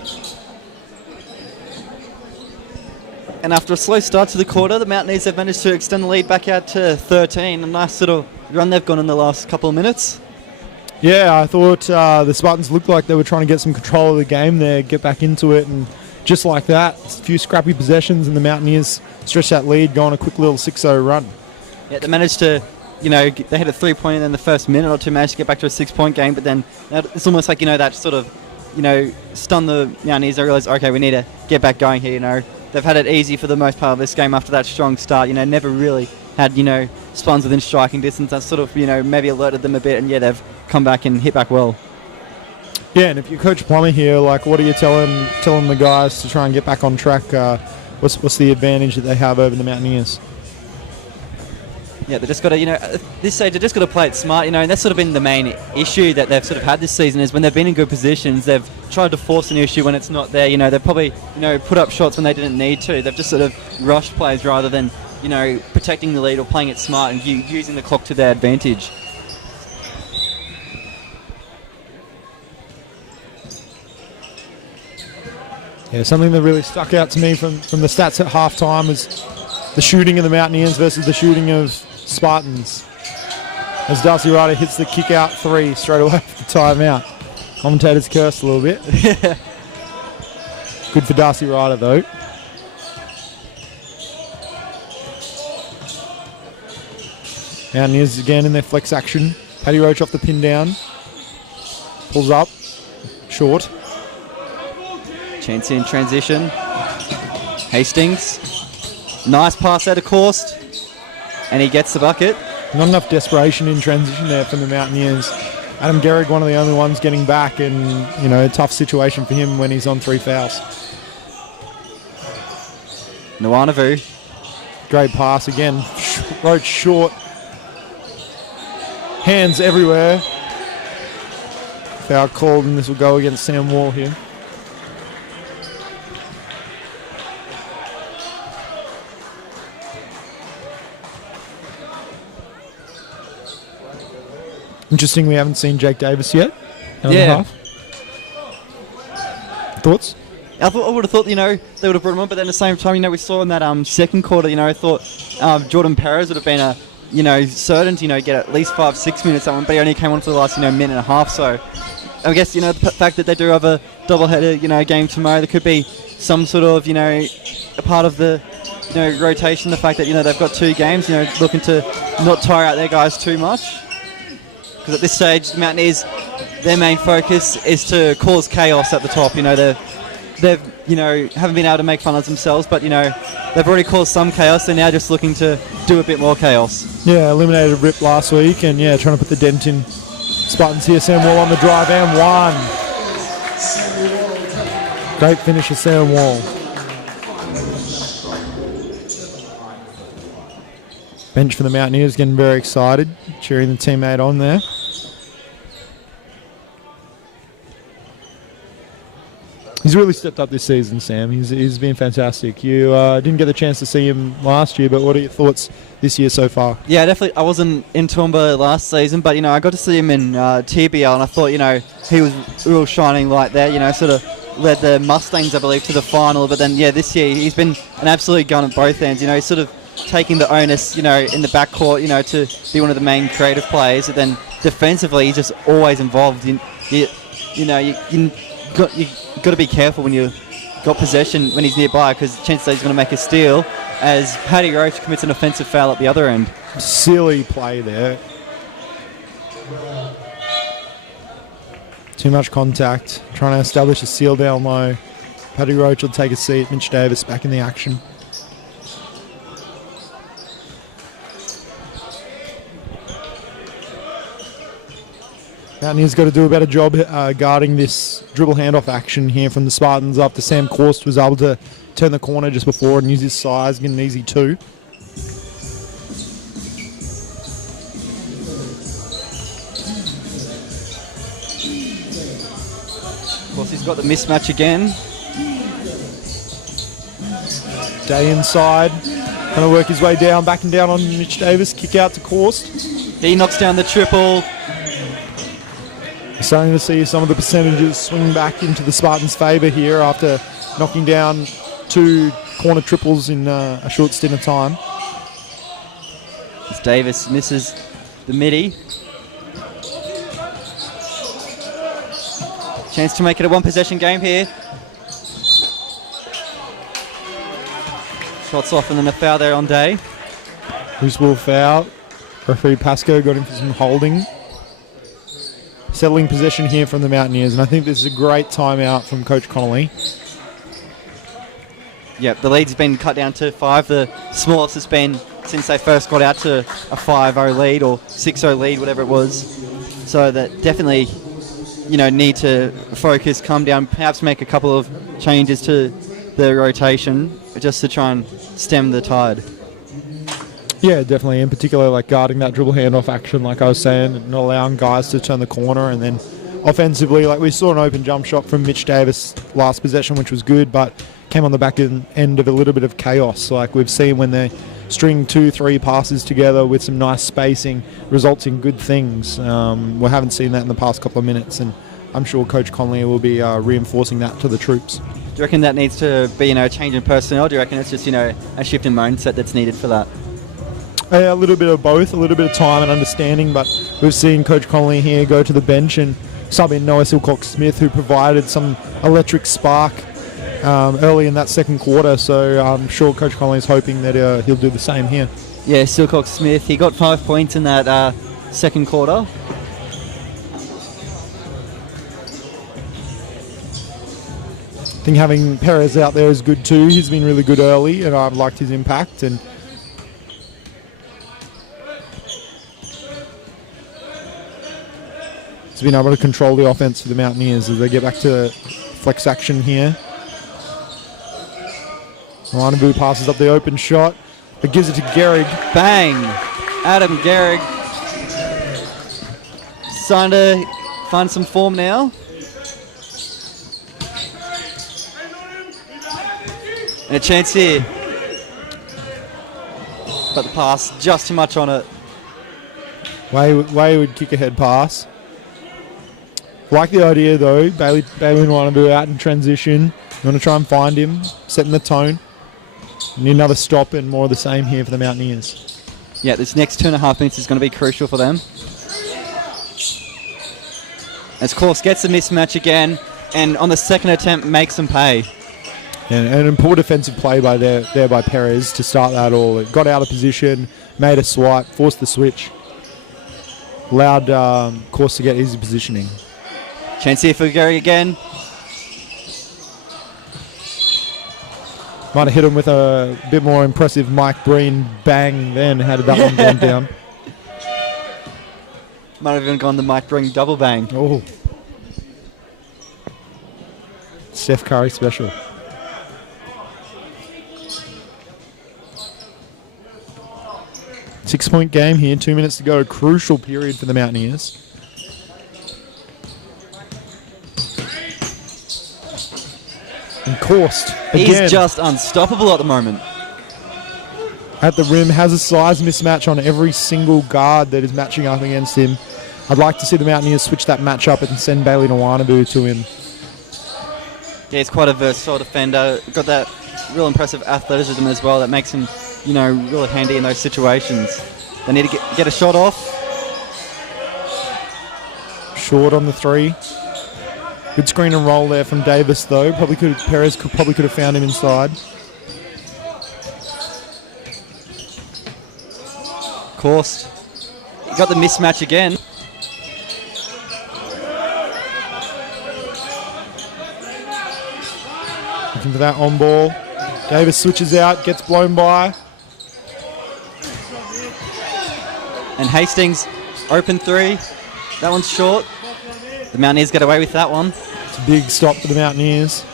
And after a slow start to the quarter, the Mountaineers have managed to extend the lead back out to 13. A nice sort of run they've gone in the last couple of minutes. Yeah, I thought the Spartans looked like they were trying to get some control of the game there, get back into it, and just like that, a few scrappy possessions, and the Mountaineers stretched that lead, go on a quick little 6-0 run. Yeah, they managed to, they had a 3-pointer in the first minute or two, managed to get back to a 6-point game, but then it's almost like, that sort of, stunned the Mountaineers. They realised, okay, we need to get back going here, They've had it easy for the most part of this game after that strong start, never really had, Spartans within striking distance. That sort of, maybe alerted them a bit, and they've come back and hit back well. Yeah, and if you're Coach Plummer here, what are you telling the guys to try and get back on track? What's the advantage that they have over the Mountaineers? Yeah, they just got to, at this stage, they just got to play it smart, and that's sort of been the main issue that they've sort of had this season is when they've been in good positions, they've tried to force an issue when it's not there. They've probably, put up shots when they didn't need to. They've just sort of rushed plays rather than, protecting the lead or playing it smart and using the clock to their advantage. Yeah, something that really stuck out to me from the stats at halftime was the shooting of the Mountaineers versus the shooting of Spartans. As Darcy Ryder hits the kick out 3 straight away after the timeout. Commentators cursed a little bit. Good for Darcy Ryder though. Mountaineers again in their flex action. Paddy Roach off the pin down. Pulls up. Short. Chance in transition. Hastings. Nice pass out of course. And he gets the bucket. Not enough desperation in transition there from the Mountaineers. Adam Gehrig, one of the only ones getting back, and a tough situation for him when he's on 3 fouls. Nwanavu. Great pass again. Roach short. Hands everywhere. Foul called, and this will go against Sam Wall here. Interesting, we haven't seen Jake Davis yet. Yeah. Thoughts? I would have thought, they would have brought him on, but then at the same time, we saw in that second quarter, I thought Jordan Perez would have been a, certain to, get at least 5-6 minutes that one, but he only came on for the last, minute and a half. So I guess, the fact that they do have a doubleheader, game tomorrow, there could be some sort of, a part of the, rotation. The fact that, they've got 2 games, looking to not tire out their guys too much. Because at this stage, the Mountaineers, their main focus is to cause chaos at the top. They've haven't been able to make fun of themselves, but, they've already caused some chaos. They're now just looking to do a bit more chaos. Yeah, eliminated Rip last week, and, trying to put the dent in. Spartans here, Sam Wall on the drive, and 1. Great finish of Sam Wall. Bench for the Mountaineers getting very excited, cheering the teammate on there. He's really stepped up this season, Sam. He's been fantastic. You didn't get the chance to see him last year, but what are your thoughts this year so far? Yeah, definitely. I wasn't in Toowoomba last season, but, I got to see him in TBL, and I thought, he was a real shining light there, sort of led the Mustangs, I believe, to the final. But then, this year, he's been an absolute gun at both ends. He's sort of taking the onus, in the backcourt, to be one of the main creative players. And then defensively, he's just always involved. You got to be careful when you got possession when he's nearby, because chances are he's going to make a steal as Paddy Roach commits an offensive foul at the other end. Silly play there. Too much contact. Trying to establish a seal down low. Paddy Roach will take a seat. Mitch Davis back in the action. Mountaineers got to do a better job guarding this dribble handoff action here from the Spartans after Sam Korst was able to turn the corner just before and use his size, get an easy 2. Of course, he's got the mismatch again. Day inside, going to work his way down, backing down on Mitch Davis, kick out to Korst. He knocks down the triple. We're starting to see some of the percentages swing back into the Spartans' favour here after knocking down 2 corner triples in a short stint of time. As Davis misses the midi. Chance to make it a 1-possession game here. Shots off and then a foul there on Day. Loose ball foul. Referee Pascoe got him for some holding. Settling possession here from the Mountaineers, and I think this is a great timeout from Coach Connolly. Yep, the lead's been cut down to 5. The smallest it's been since they first got out to a 5-0 lead or 6-0 lead, whatever it was. So that definitely, need to focus, come down, perhaps make a couple of changes to the rotation just to try and stem the tide. Yeah, definitely. In particular, like guarding that dribble handoff action, like I was saying, and not allowing guys to turn the corner. And then offensively, like we saw an open jump shot from Mitch Davis last possession, which was good, but came on the back end of a little bit of chaos. Like we've seen when they string 2-3 passes together with some nice spacing, results in good things. We haven't seen that in the past couple of minutes, and I'm sure Coach Connolly will be reinforcing that to the troops. Do you reckon that needs to be, a change in personnel? Do you reckon it's just, a shift in mindset that's needed for that? A little bit of both, a little bit of time and understanding, but we've seen Coach Connolly here go to the bench and sub in Noah Silcox-Smith, who provided some electric spark early in that second quarter, so I'm sure Coach Connolly is hoping that he'll do the same here. Yeah, Silcox-Smith, he got 5 points in that second quarter. I think having Perez out there is good too. He's been really good early, and I've liked his impact. And he's been able to control the offense for the Mountaineers as they get back to flex action here. Ranavu passes up the open shot, but gives it to Gehrig. Bang! Adam Gehrig starting to find some form now. And a chance here. But the pass, just too much on it. Wayward kick ahead pass. Like the idea though, Bailey and Ranavu out in transition. You want to try and find him, setting the tone. Need another stop and more of the same here for the Mountaineers. Yeah, this next 2.5 minutes is going to be crucial for them. As Korst gets the mismatch again, and on the second attempt makes them pay. And an poor defensive play by Perez to start that all. It got out of position, made a swipe, forced the switch. Allowed Korst to get easy positioning. Chance here for Gehrig again. Might have hit him with a bit more impressive Mike Breen bang then. How did that one gone down? Might have even gone the Mike Breen double bang. Oh. Steph Curry special. Six-point game here, 2 minutes to go. A crucial period for the Mountaineers. And Korst, again, he's just unstoppable at the moment. At the rim, has a size mismatch on every single guard that is matching up against him. I'd like to see the Mountaineers switch that matchup and send Bailey Nwanabu to him. Yeah, he's quite a versatile defender. Got that real impressive athleticism as well that makes him, really handy in those situations. They need to get a shot off. Short on the 3. Good screen and roll there from Davis, though. Perez could have found him inside. Korst, he got the mismatch again. Looking for that on ball. Davis switches out, gets blown by. And Hastings, open 3. That one's short. The Mountaineers get away with that one. It's a big stop for the Mountaineers.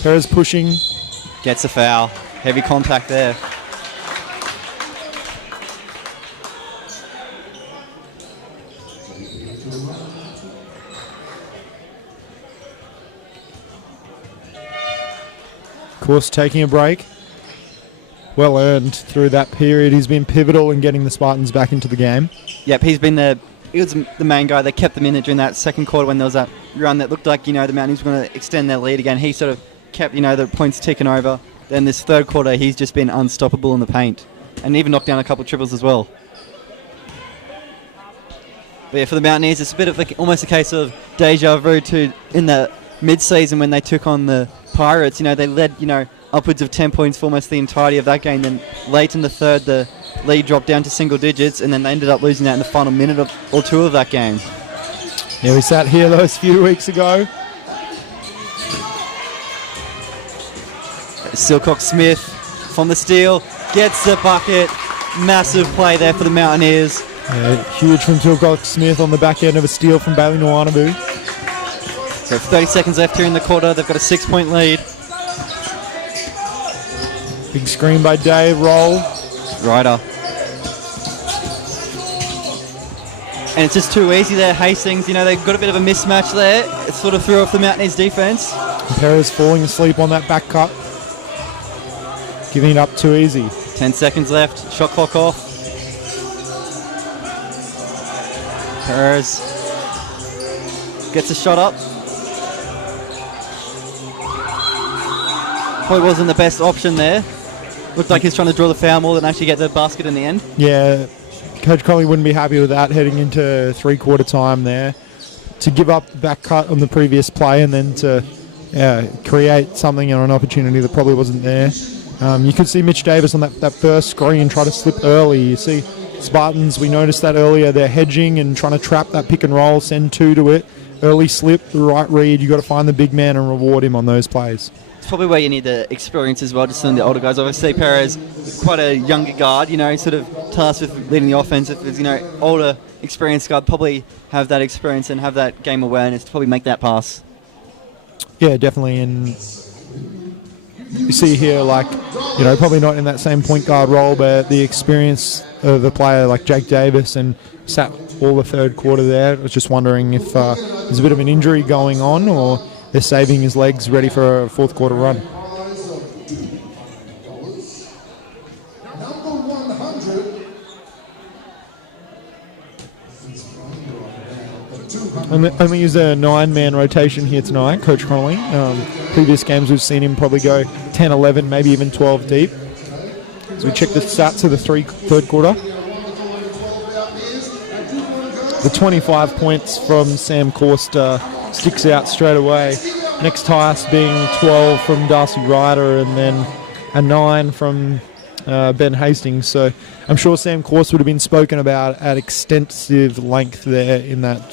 Perez pushing. Gets a foul. Heavy contact there. Of course, taking a break. Well earned through that period. He's been pivotal in getting the Spartans back into the game. Yep, he was the main guy. They kept them in it during that second quarter when there was that run that looked like, the Mountaineers were going to extend their lead again. He sort of kept, the points ticking over. Then this third quarter, he's just been unstoppable in the paint. And even knocked down a couple of triples as well. But yeah, for the Mountaineers, it's a bit of almost a case of deja vu to in the mid-season when they took on the Pirates. They led, upwards of 10 points for almost the entirety of that game. Then late in the third, the lead dropped down to single digits, and then they ended up losing that in the final minute or two of that game. Yeah, we sat here those few weeks ago. Silcock Smith from the steal, gets the bucket. Massive play there for the Mountaineers. Yeah, huge from Silcock Smith on the back end of a steal from Bailey Nwanabu. So 30 seconds left here in the quarter. They've got a 6-point lead. Big screen by Dave, roll. Ryder. And it's just too easy there, Hastings. They've got a bit of a mismatch there. It sort of threw off the Mountaineers defense. And Perez falling asleep on that back cut. Giving it up too easy. 10 seconds left. Shot clock off. Perez gets a shot up. Probably wasn't the best option there. Looked like he's trying to draw the foul more than actually get the basket in the end. Yeah, Coach Conley wouldn't be happy with that heading into three-quarter time there. To give up the back cut on the previous play and then to create something or an opportunity that probably wasn't there. You could see Mitch Davis on that first screen try to slip early. You see Spartans, we noticed that earlier, they're hedging and trying to trap that pick and roll, send two to it. Early slip, the right read, you got to find the big man and reward him on those plays. It's probably where you need the experience as well, just some of the older guys. Obviously, Perez, quite a younger guard, sort of tasked with leading the offense. If there's, older, experienced guard, probably have that experience and have that game awareness to probably make that pass. Yeah, definitely. And you see here, probably not in that same point guard role, but the experience of a player like Jake Davis and sat all the third quarter there. I was just wondering if there's a bit of an injury going on or they're saving his legs ready for a fourth quarter run. Only use a 9-man rotation here tonight, Coach Connolly. Previous games we've seen him probably go 10, 11, maybe even 12 deep. As we check the stats of the third quarter. The 25 points from Sam Corster sticks out straight away. Next highest being 12 from Darcy Ryder and then a 9 from Ben Hastings. So I'm sure Sam Corster would have been spoken about at extensive length there in that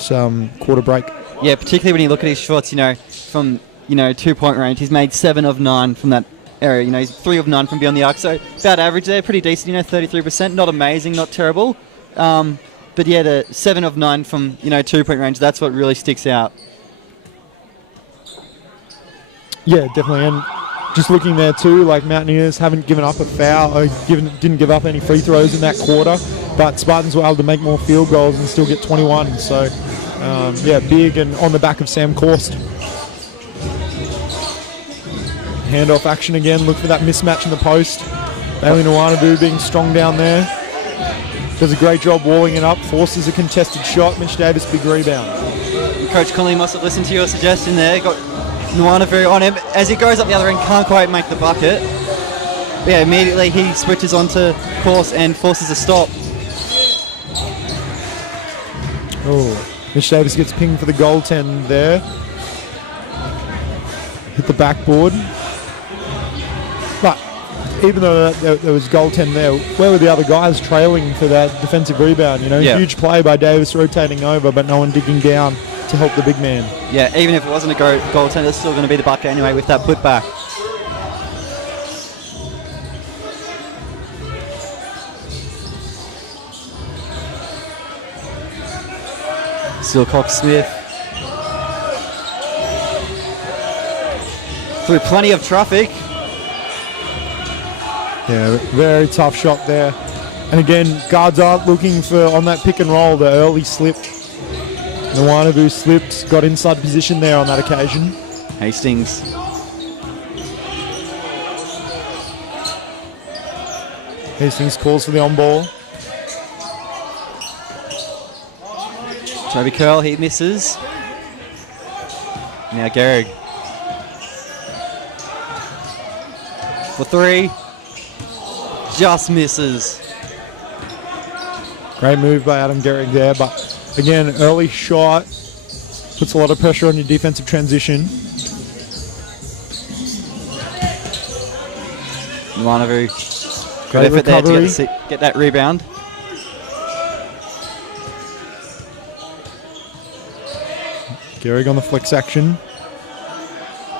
quarter break. Yeah, particularly when you look at his shots, from 2-point range. He's made 7 of 9 from that area. He's 3 of 9 from beyond the arc. So about average there, pretty decent, 33%. Not amazing, not terrible. But yeah, the 7 of 9 from, 2-point range, that's what really sticks out. Yeah, definitely. And just looking there too, Mountaineers haven't given up a foul, or didn't give up any free throws in that quarter, but Spartans were able to make more field goals and still get 21. So, big and on the back of Sam Korst. Handoff action again. Look for that mismatch in the post. Bailey Nwanabu being strong down there. Does a great job walling it up. Forces a contested shot. Mitch Davis, big rebound. And Coach Conley must have listened to your suggestion there. Got Nwanabu on him. As he goes up the other end, can't quite make the bucket. But yeah, immediately he switches onto course and forces a stop. Oh, Mitch Davis gets pinged for the goaltend there. Hit the backboard. But even though there was goaltend there, where were the other guys trailing for that defensive rebound? Huge play by Davis rotating over, but no one digging down to help the big man. Yeah, even if it wasn't a goaltender, it's still going to be the bucket anyway with that putback. Silcock Smith through plenty of traffic. Yeah, very tough shot there. And again, guards aren't looking for on that pick and roll, the early slip. Nwanavu slipped, got inside position there on that occasion. Hastings. Hastings calls for the on ball. Toby Curl, he misses. Now Gehrig. For three. Just misses. Great move by Adam Gehrig there, but again, early shot puts a lot of pressure on your defensive transition. Nwanavu. Great Good effort there recovery. to get that rebound. Gehrig on the flex action.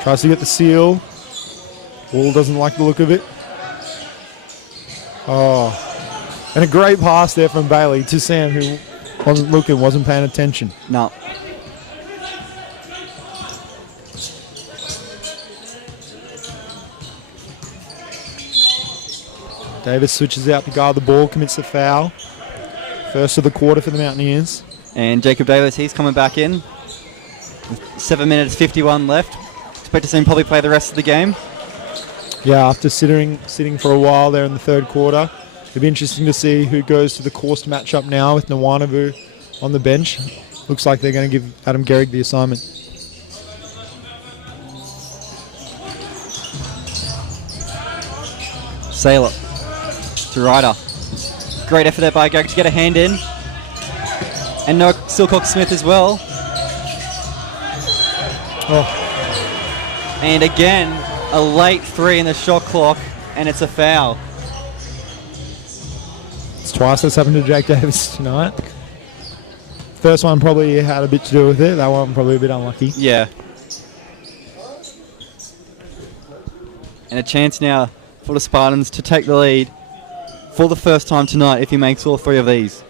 Tries to get the seal. Wall doesn't like the look of it. Oh. And a great pass there from Bailey to Sam, who wasn't looking, wasn't paying attention. No. Davis switches out to guard the ball, commits the foul. First of the quarter for the Mountaineers. And Jacob Davis, he's coming back in. With 7 minutes 51 left. Expect to see him probably play the rest of the game. Yeah, after sitting for a while there in the third quarter. It'll be interesting to see who goes to the Corst matchup now with Nwanavu on the bench. Looks like they're going to give Adam Gehrig the assignment. Sailor to Ryder. Great effort there by Gehrig to get a hand in. And no Silcock Smith as well. Oh, And again, a late three in the shot clock, and it's a foul. it's twice that's happened to Jake Davis tonight. First one probably had a bit to do with it. That one probably a bit unlucky. Yeah. And a chance now for the Spartans to take the lead for the first time tonight if he makes all three of these.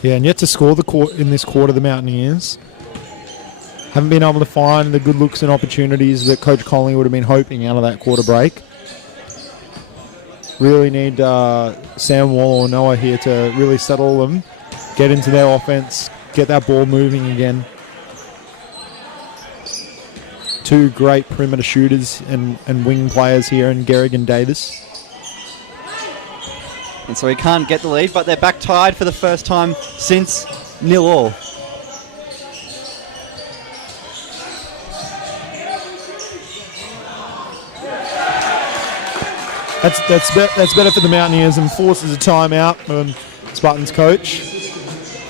Yeah, and yet to score in this quarter, the Mountaineers haven't been able to find the good looks and opportunities that Coach Conley would have been hoping out of that quarter break. Really need Sam Wall or Noah here to really settle them, get into their offense, get that ball moving again. Two great perimeter shooters and wing players here in Gehrig and Davis. And so he can't get the lead, but they're back tied for the first time since 0-0. That's better for the Mountaineers and forces a timeout from Spartans coach.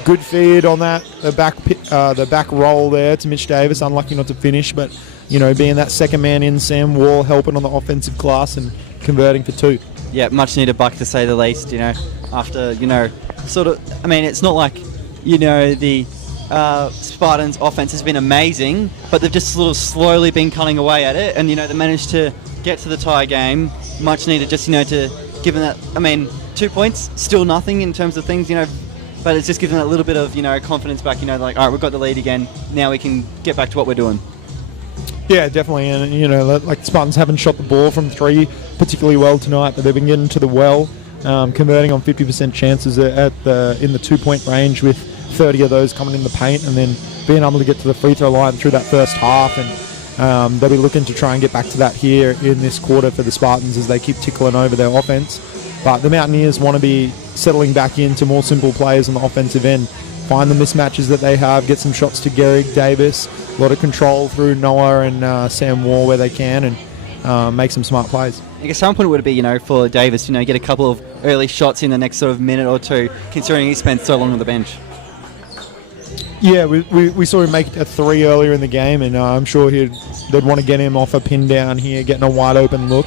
Good feed on that, the back roll there to Mitch Davis. Unlucky not to finish, but being that second man in, Sam Wall helping on the offensive glass and converting for two. Yeah, much needed buck to say the least, after, it's not like, the Spartans offense has been amazing, but they've just sort of slowly been cutting away at it, and, they managed to get to the tie game. Much needed just, to give them that, 2 points, still nothing in terms of things, but it's just giving that little bit of, confidence back, all right, we've got the lead again, now we can get back to what we're doing. Yeah, definitely, and like the Spartans haven't shot the ball from three particularly well tonight, but they've been getting to the well, converting on 50% chances in the 2-point range, with 30 of those coming in the paint, and then being able to get to the free throw line through that first half, and they'll be looking to try and get back to that here in this quarter for the Spartans as they keep tickling over their offense. But the Mountaineers want to be settling back into more simple plays on the offensive end. Find the mismatches that they have, get some shots to Gehrig, Davis, a lot of control through Noah and Sam Wall where they can, and make some smart plays. I guess some point would be, for Davis, get a couple of early shots in the next sort of minute or two, considering he spent so long on the bench. Yeah, we saw him make a three earlier in the game, and I'm sure they'd want to get him off a pin down here, getting a wide open look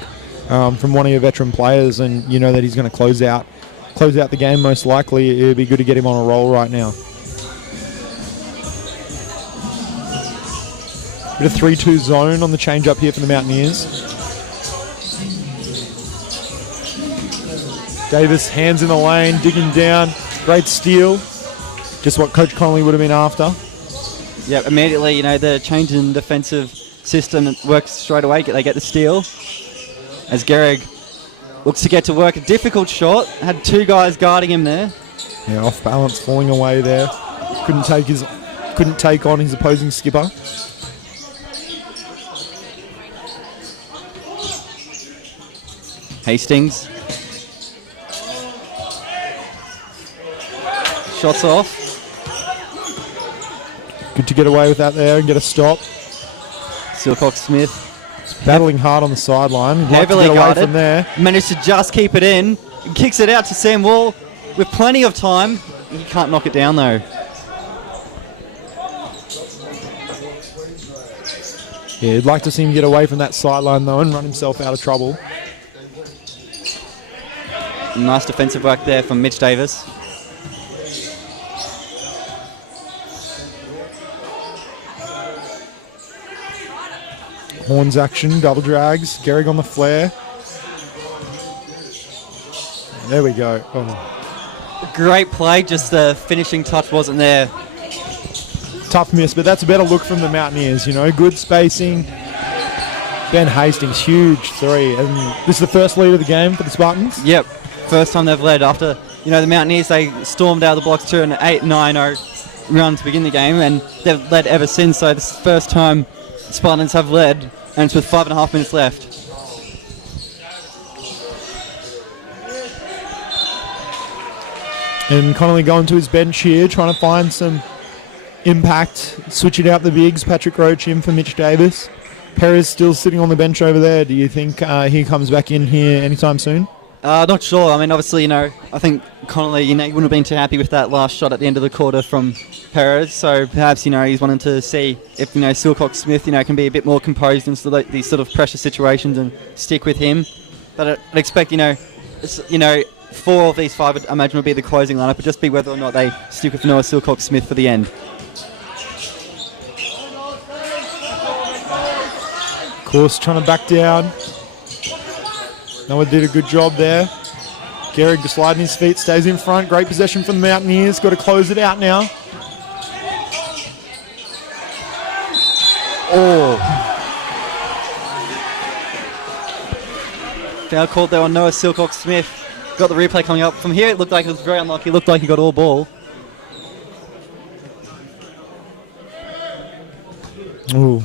from one of your veteran players, and that he's going to close out the game most likely. It'd be good to get him on a roll right now. Bit of 3-2 zone on the change up here for the Mountaineers. Davis, hands in the lane, digging down. Great steal. Just what Coach Conley would have been after. Yeah, immediately, the change in defensive system works straight away. They get the steal. As Gehrig looks to get to work. A difficult shot. Had two guys guarding him there. Yeah, off balance, falling away there. Couldn't take on his opposing skipper. Hastings. Shots off. Good to get away with that there and get a stop. Silcox-Smith. Battling hard on the sideline. Like Heavily to get away guarded. from there. Managed to just keep it in. Kicks it out to Sam Wall with plenty of time. He can't knock it down though. Yeah, you'd like to see him get away from that sideline though and run himself out of trouble. Nice defensive work there from Mitch Davis. Horns action, double drags. Gehrig on the flare. There we go. Oh. Great play, just the finishing touch wasn't there. Tough miss, but that's a better look from the Mountaineers, you know. Good spacing. Ben Hastings, huge three. And this is the first lead of the game for the Spartans? Yep, first time they've led after, the Mountaineers, they stormed out of the blocks to an 8-9-0 run to begin the game, and they've led ever since, so this is the first time Spartans have led, and it's with 5.5 minutes left. And Connolly going to his bench here, trying to find some impact. Switching out the bigs. Patrick Roach in for Mitch Davis. Perez still sitting on the bench over there. Do you think he comes back in here anytime soon? Not sure. I mean, obviously, I think Connolly, he wouldn't have been too happy with that last shot at the end of the quarter from Perez. So perhaps, he's wanting to see if, Silcox-Smith, can be a bit more composed in these sort of pressure situations and stick with him. But I'd expect, four of these five, I imagine, will be the closing lineup. But just be whether or not they stick with Noah Silcox-Smith for the end. Of course, trying to back down. Noah did a good job there. Gehrig just sliding his feet, stays in front. Great possession from the Mountaineers. Got to close it out now. Oh. Foul called there on Noah Silcox-Smith. Got the replay coming up. From here, it looked like it was very unlucky. It looked like he got all ball. Ooh.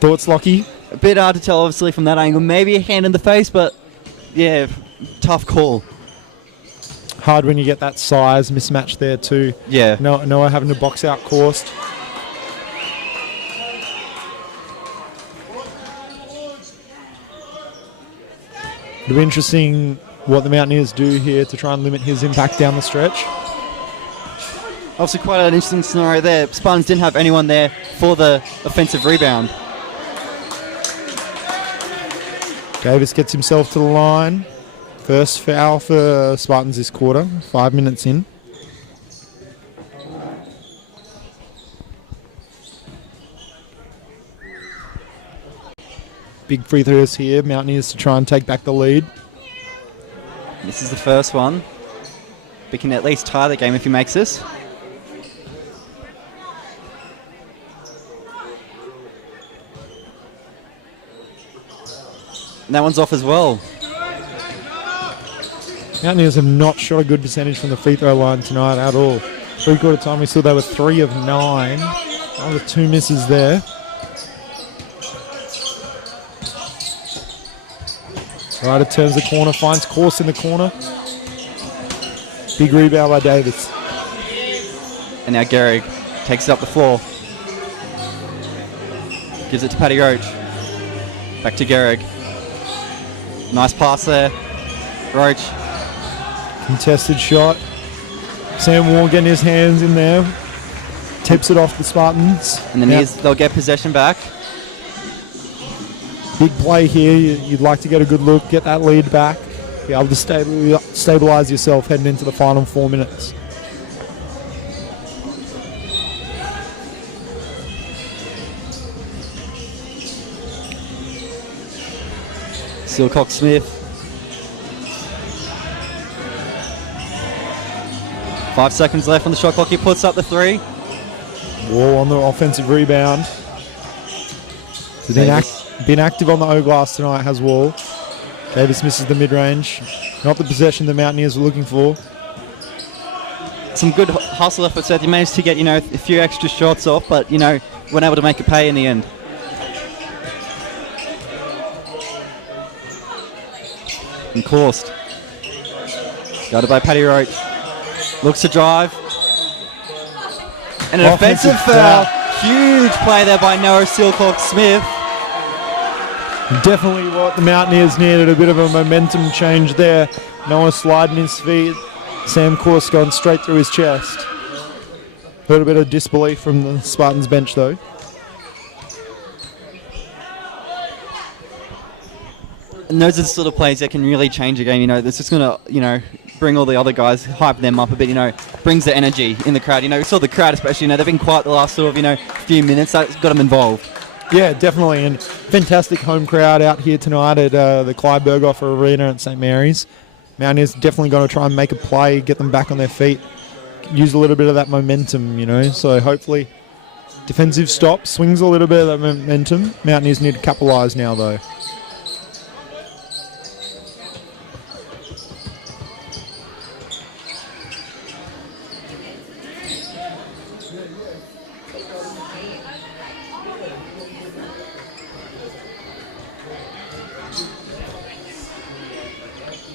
Thoughts, Lockie? A bit hard to tell, obviously, from that angle. Maybe a hand in the face, but yeah, tough call. Hard when you get that size mismatch there too. Yeah. Noah having to box out coursed. It'll be interesting what the Mountaineers do here to try and limit his impact down the stretch. Obviously quite an interesting scenario there. Spartans didn't have anyone there for the offensive rebound. Davis gets himself to the line. First foul for Spartans this quarter, 5 minutes in. Big free throws here, Mountaineers to try and take back the lead. This is the first one. We can at least tie the game if he makes this. And that one's off as well. Mountaineers have not shot a good percentage from the free throw line tonight at all. Three-quarter time, we saw they were 3 of 9. Oh, the 2 misses there. Ryder turns the corner, finds Course in the corner. Big rebound by Davis. And now Gehrig takes it up the floor. Gives it to Paddy Roach. Back to Gehrig. Nice pass there. Roach. Contested shot. Sam Wall getting his hands in there. Tips it off the Spartans. And then they'll get possession back. Big play here. You'd like to get a good look, get that lead back. Be able to stabilise yourself heading into the final 4 minutes. Silcox-Smith. 5 seconds left on the shot clock. He puts up the 3. Wall on the offensive rebound. for Been, Davis. been active on the O-glass tonight, has Wall. Davis misses the mid-range. Not the possession the Mountaineers were looking for. Some good hustle efforts there. They managed to get, a few extra shots off, but, weren't able to make it pay in the end. And Korst. Guarded by Paddy Roach. Looks to drive. And an offensive foul. Huge play there by Noah Silcock-Smith. Definitely what the Mountaineers needed, a bit of a momentum change there. Noah sliding his feet. Sam Korst going straight through his chest. Heard a bit of disbelief from the Spartans bench though. And those are the sort of plays that can really change a game. This is going to, bring all the other guys, hype them up a bit, brings the energy in the crowd. We saw the crowd especially, they've been quiet the last sort of, few minutes. That's got them involved. Yeah, definitely. And fantastic home crowd out here tonight at the Clive Berghofer Arena at St. Mary's. Mountaineers definitely going to try and make a play, get them back on their feet, use a little bit of that momentum, So hopefully defensive stop, swings a little bit of that momentum. Mountaineers need to capitalise now though.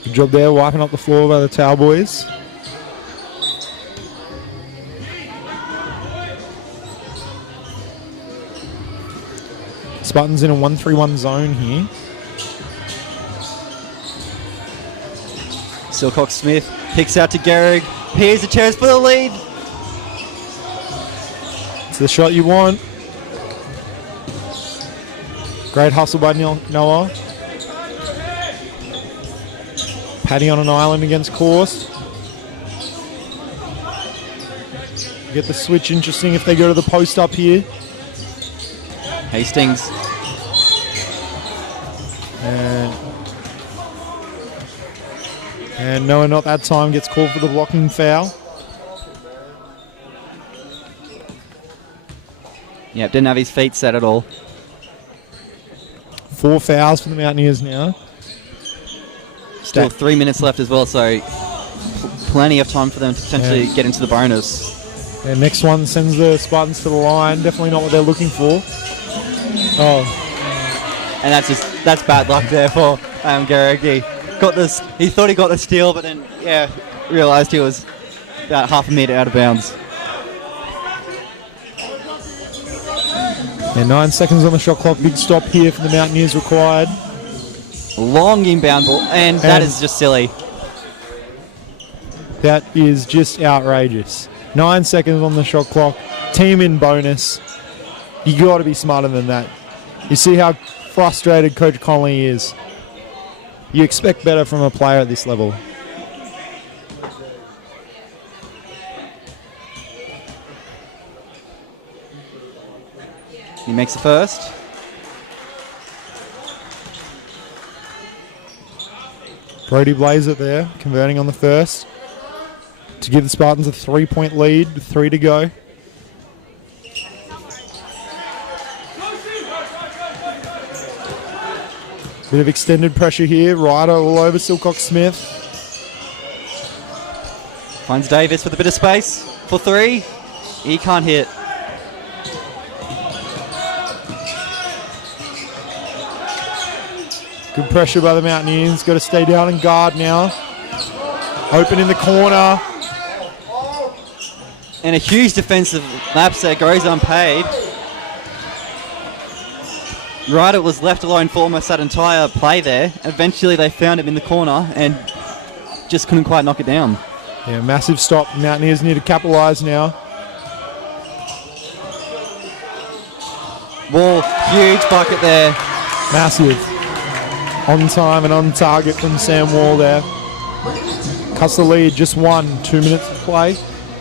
Good job there, wiping up the floor by the Towel boys. Spartans in a 1-3-1 zone here. Silcock-Smith kicks out to Gehrig. Here's the chance for the lead. It's the shot you want. Great hustle by Noah. Paddy on an island against Korst. Get the switch interesting if they go to the post up here. Hastings. And Noah not that time gets called for the blocking foul. Yep, didn't have his feet set at all. 4 fouls for the Mountaineers now. Still 3 minutes left as well, so plenty of time for them to potentially get into the bonus. And next one sends the Spartans to the line. Definitely not what they're looking for. Oh. And that's bad luck there for Gehrig. He thought he got the steal, but then realised he was about half a metre out of bounds. And 9 seconds on the shot clock. Big stop here for the Mountaineers required. Long inbound ball, and that is just silly. That is just outrageous. 9 seconds on the shot clock. Team in bonus. You got to be smarter than that. You see how frustrated Coach Conley is. You expect better from a player at this level. He makes the first. Brody Blazer there, converting on the first to give the Spartans a 3-point lead, 3 to go. Bit of extended pressure here. Ryder all over Silcock-Smith. Finds Davis with a bit of space for 3. He can't hit. Good pressure by the Mountaineers. Got to stay down and guard now. Open in the corner. And a huge defensive lapse there goes unpaid. Ryder was left alone for almost that entire play there. Eventually they found him in the corner and just couldn't quite knock it down. Yeah, massive stop. Mountaineers need to capitalise now. Wall, huge bucket there. Massive. On time and on target from Sam Wall there. Cuts the lead, just 1. 2 minutes to play.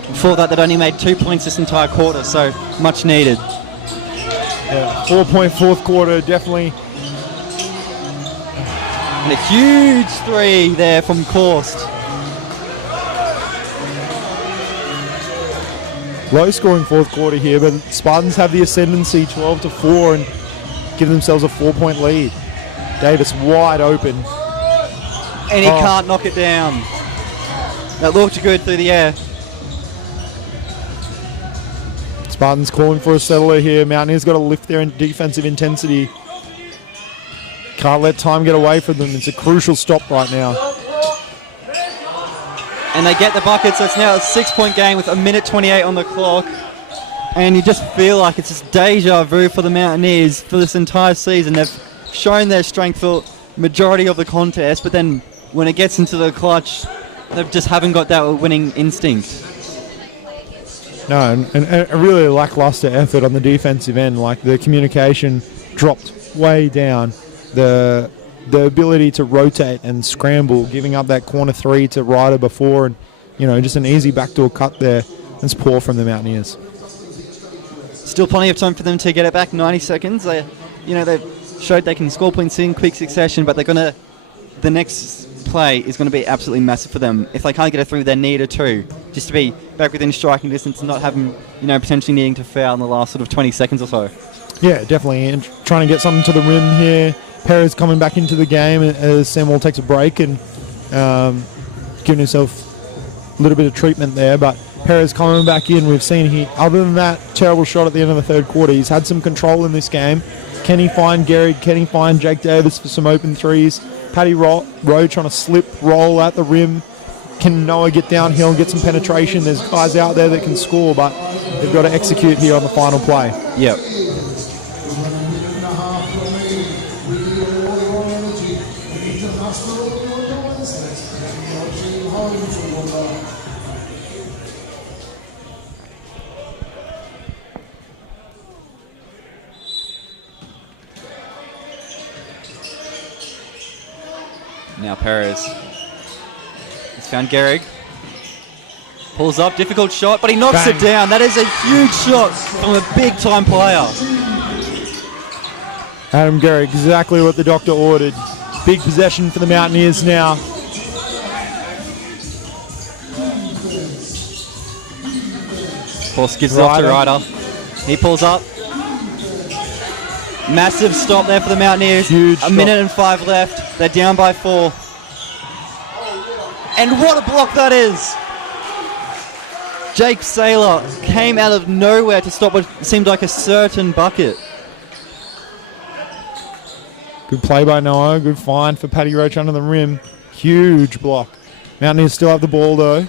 Before that, they'd only made 2 points this entire quarter, so much needed. Yeah, 4-point fourth quarter, definitely. And a huge 3 there from Korst. Low scoring fourth quarter here, but Spartans have the ascendancy 12-4, and give themselves a 4-point lead. Davis wide open. And he can't knock it down. That looked good through the air. Spartans calling for a settler here. Mountaineers got to lift their defensive intensity. Can't let time get away from them. It's a crucial stop right now. And they get the bucket, so it's now a 6-point game with 1:28 on the clock. And you just feel like it's just deja vu for the Mountaineers for this entire season. They've shown their strength for majority of the contest, but then when it gets into the clutch, they just haven't got that winning instinct. No, and a really lackluster effort on the defensive end. Like, the communication dropped way down. The ability to rotate and scramble, giving up that corner three to Ryder before, and just an easy backdoor cut there. That's poor from the Mountaineers. Still plenty of time for them to get it back. 90 seconds. They've showed they can score points in quick succession, but the next play is going to be absolutely massive for them. If they can't get it through, they need a 2 just to be back within striking distance and not having, potentially needing to foul in the last sort of 20 seconds or so. Yeah, definitely. And trying to get something to the rim here. Perez coming back into the game as Samuel takes a break and giving himself a little bit of treatment there. But Perez coming back in. We've seen he, other than that terrible shot at the end of the third quarter, he's had some control in this game. Can he find Gehrig? Can he find Jake Davis for some open threes? Paddy Rowe trying to slip, roll at the rim. Can Noah get downhill and get some penetration? There's guys out there that can score, but they've got to execute here on the final play. Yep. Now Perez has found Gehrig. Pulls up, difficult shot, but he knocks it down. That is a huge shot from a big-time player. Adam Gehrig, exactly what the doctor ordered. Big possession for the Mountaineers now. Force gives it off to Ryder. He pulls up. Massive stop there for the Mountaineers. Huge a minute and 5 left. They're down by 4. And what a block that is! Jake Saylor came out of nowhere to stop what seemed like a certain bucket. Good play by Noah. Good find for Paddy Roach under the rim. Huge block. Mountaineers still have the ball though.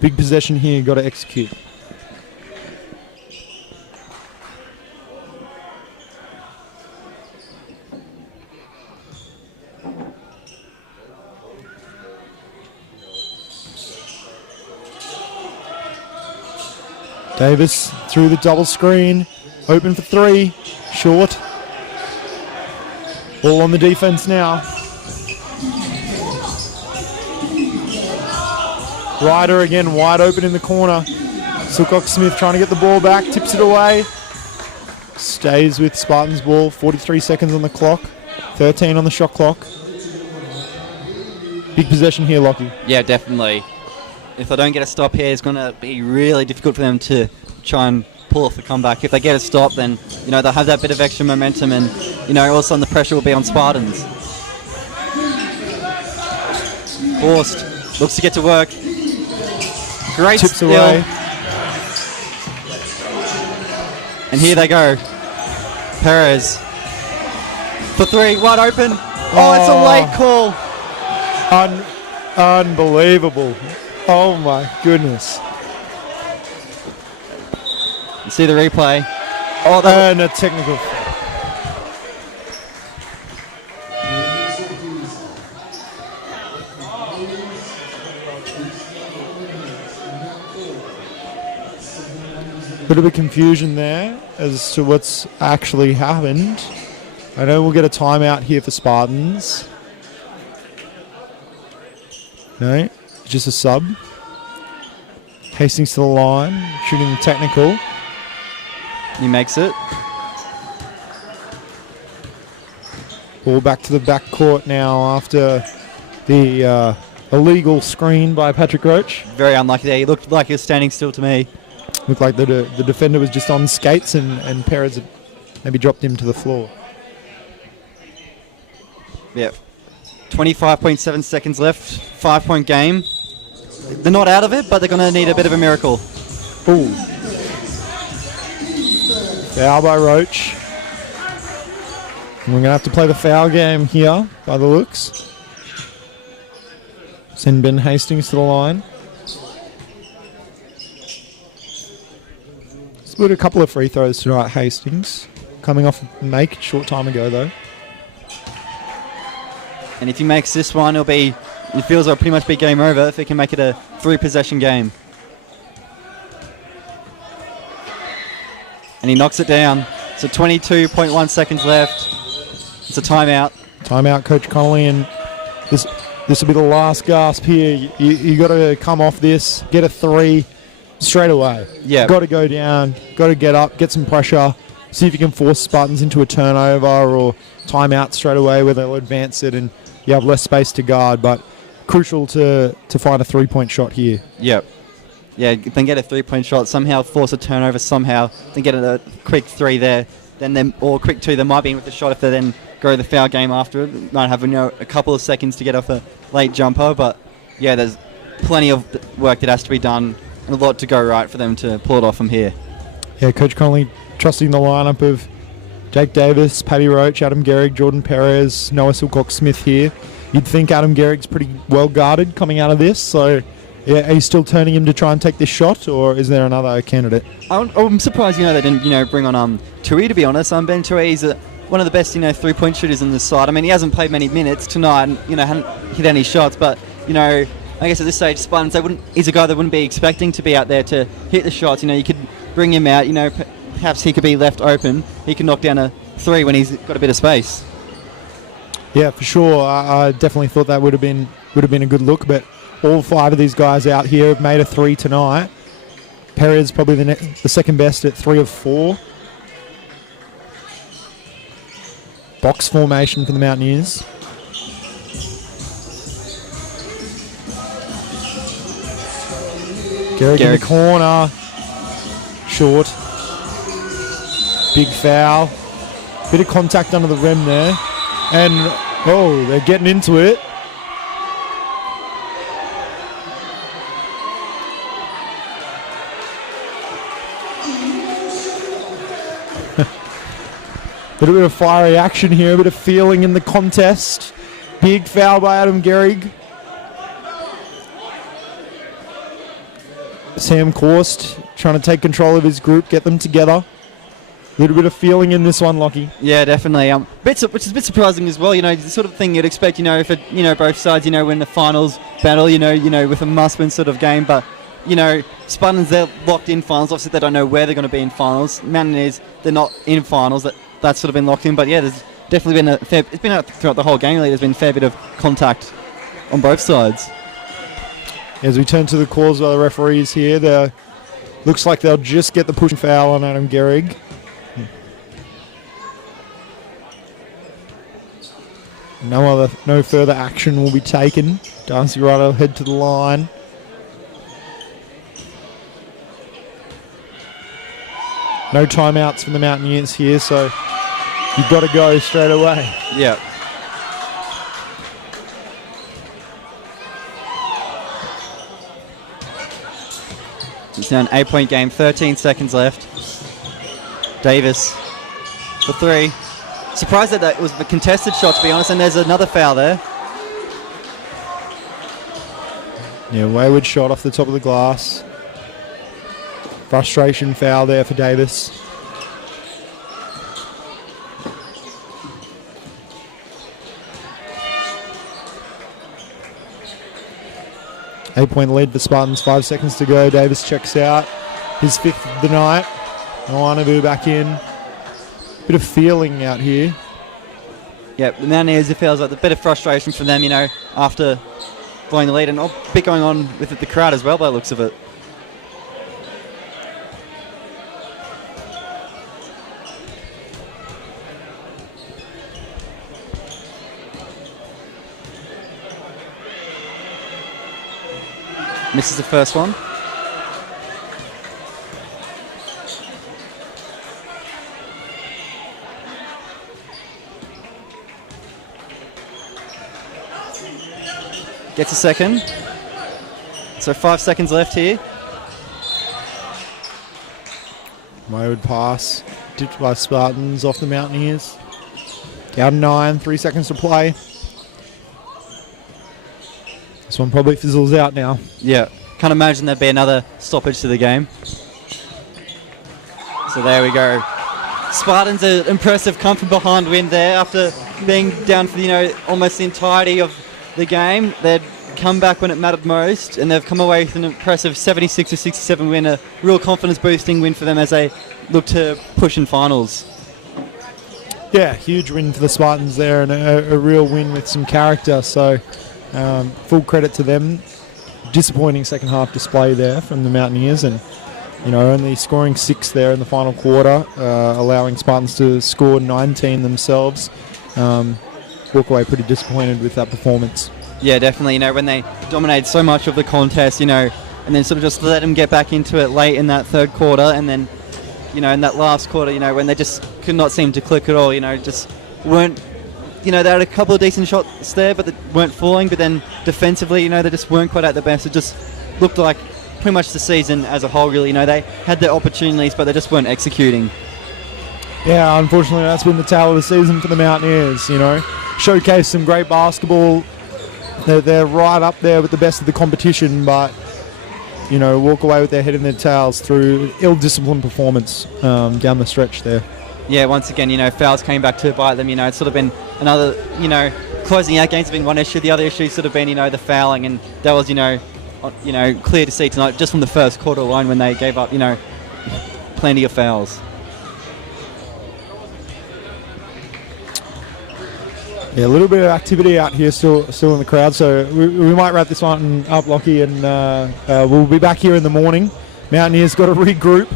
Big possession here. Got to execute. Davis through the double screen. Open for 3. Short. All on the defense now. Ryder again wide open in the corner. Silcock Smith trying to get the ball back. Tips it away. Stays with Spartans ball. 43 seconds on the clock. 13 on the shot clock. Big possession here, Lockie. Yeah, definitely. If they don't get a stop here, it's going to be really difficult for them to try and pull off the comeback. If they get a stop, then they'll have that bit of extra momentum, and all of a sudden the pressure will be on Spartans. Forced, looks to get to work. Great Tips steal. away. And here they go. Perez for 3, wide open. Oh, it's a late call. Unbelievable. Oh my goodness. You see the replay. Oh, and a technical. Bit of a confusion there as to what's actually happened. I know we'll get a timeout here for Spartans. No, just a sub. Hastings to the line, shooting the technical. He makes it. Ball back to the back court now after the illegal screen by Patrick Roach. Very unlucky there. He looked like he was standing still to me. Looked like the defender was just on skates and Perez had maybe dropped him to the floor. Yeah. 25.7 seconds left. 5-point game. They're not out of it, but they're going to need a bit of a miracle. Ooh. Foul by Roach. And we're going to have to play the foul game here, by the looks. Send Ben Hastings to the line. Split a couple of free throws tonight, Hastings. Coming off a make a short time ago, though. And if he makes this one, it feels like it'll pretty much be game over if he can make it a 3-possession game. And he knocks it down. So 22.1 seconds left. It's a timeout. Timeout, Coach Connolly, and this will be the last gasp here. You got to come off this, get a 3 straight away. Yeah. Got to go down, got to get up, get some pressure, see if you can force Spartans into a turnover or timeout straight away where they'll advance it and you have less space to guard, but crucial to find a 3-point shot here. Yep. Yeah, then get a 3-point shot, somehow force a turnover somehow, then get a quick 3 there, or quick 2, they might be in with the shot if they then go the foul game after it. Might have a couple of seconds to get off a late jumper, but yeah, there's plenty of work that has to be done and a lot to go right for them to pull it off from here. Yeah, Coach Connolly trusting the lineup of Jake Davis, Paddy Roach, Adam Gehrig, Jordan Perez, Noah Silcock-Smith here. You'd think Adam Gehrig's pretty well guarded coming out of this, so yeah, are you still turning him to try and take this shot, or is there another candidate? I'm surprised, they didn't, bring on Tui, to be honest. Ben Tui is one of the best, 3-point shooters in this side. I mean, he hasn't played many minutes tonight and, hadn't hit any shots, but, I guess at this stage, Spartans, he's a guy that wouldn't be expecting to be out there to hit the shots. You could bring him out, perhaps he could be left open. He can knock down a 3 when he's got a bit of space. Yeah, for sure. I definitely thought that would have been a good look, but all 5 of these guys out here have made a 3 tonight. Perez probably the second best at 3 of 4. Box formation for the Mountaineers. Gehrig in the corner. Short. Big foul. Bit of contact under the rim there. And, they're getting into it. Little bit of fiery action here, a bit of feeling in the contest. Big foul by Adam Gehrig. Sam Korst trying to take control of his group, get them together. A little bit of feeling in this one, Lockie. Yeah, definitely. Which is a bit surprising as well. The sort of thing you'd expect. If it, both sides, win the finals battle. With a must-win sort of game. But Spartans, they're locked in finals. Obviously, they don't know where they're going to be in finals. Mountaineers, they're not in finals. That's sort of been locked in. But yeah, there's definitely been it's been out throughout the whole game. Really, there's been a fair bit of contact on both sides. As we turn to the calls by the referees here, looks like they'll just get the push and foul on Adam Gehrig. No further action will be taken. Darcy Wright will head to the line. No timeouts for the Mountaineers here, so you've got to go straight away. Yeah. It's now an 8-point game, 13 seconds left. Davis for 3. Surprised that was a contested shot, to be honest, and there's another foul there. Yeah, wayward shot off the top of the glass. Frustration foul there for Davis. Eight-point lead for Spartans, 5 seconds to go. Davis checks out. His 5th of the night. Ioannou back in. Bit of feeling out here. Yeah, the Mountaineers, it feels like a bit of frustration from them, after blowing the lead, and a bit going on with the crowd as well by the looks of it. Misses the first one. Gets a second. So 5 seconds left here. Mode pass. Ditched by Spartans off the Mountaineers. Down 9, 3 seconds to play. This one probably fizzles out now. Yeah, can't imagine there'd be another stoppage to the game. So there we go. Spartans, an impressive come from behind win there after being down for almost the entirety of the game. They'd come back when it mattered most, and they've come away with an impressive 76-67 win, a real confidence-boosting win for them as they look to push in finals. Yeah, huge win for the Spartans there, and a real win with some character. So full credit to them. Disappointing second half display there from the Mountaineers, and only scoring 6 there in the final quarter, allowing Spartans to score 19 themselves. Walk away pretty disappointed with that performance. Yeah, definitely. When they dominated so much of the contest, and then sort of just let them get back into it late in that third quarter, and then, in that last quarter, when they just could not seem to click at all, just weren't, they had a couple of decent shots there, but they weren't falling. But then defensively, they just weren't quite at their best. It just looked like pretty much the season as a whole, really. They had their opportunities, but they just weren't executing. Yeah, unfortunately, that's been the tale of the season for the Mountaineers. Showcase some great basketball. They're right up there with the best of the competition, but walk away with their head in their tails through ill-disciplined performance down the stretch there. Yeah, once again, fouls came back to bite them. It's sort of been another, closing out games have been one issue. The other issue sort of been, the fouling, and that was, clear to see tonight just from the first quarter alone when they gave up, plenty of fouls. Yeah, a little bit of activity out here still in the crowd, so we might wrap this one up, Lockie, and we'll be back here in the morning. Mountaineers got to regroup.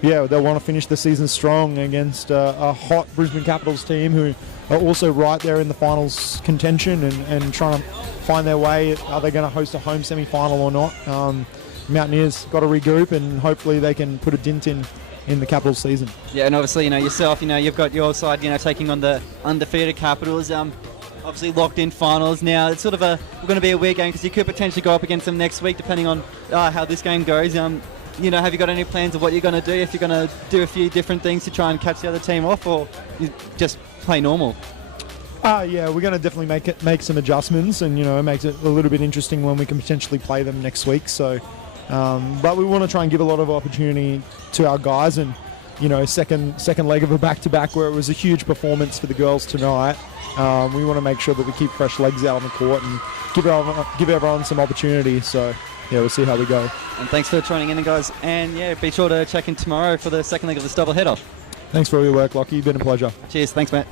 They'll want to finish the season strong against a hot Brisbane Capitals team who are also right there in the finals contention and trying to find their way. Are they going to host a home semi-final or not? Mountaineers got to regroup, and hopefully they can put a dint in the Capitals season. Yeah, and obviously, yourself, you've got your side, taking on the undefeated Capitals. Obviously locked in finals now. It's sort of going to be a weird game because you could potentially go up against them next week, depending on how this game goes. Have you got any plans of what you're going to do? If you're going to do a few different things to try and catch the other team off, or you just play normal? Yeah, we're going to definitely make some adjustments, and it makes it a little bit interesting when we can potentially play them next week. So, but we want to try and give a lot of opportunity to our guys, and second leg of a back-to-back where it was a huge performance for the girls tonight. We want to make sure that we keep fresh legs out on the court and give everyone some opportunity. So, yeah, we'll see how we go. And thanks for joining in, guys. And yeah, be sure to check in tomorrow for the second leg of this doubleheader. Thanks for all your work, Lockie. Been a pleasure. Cheers. Thanks, mate.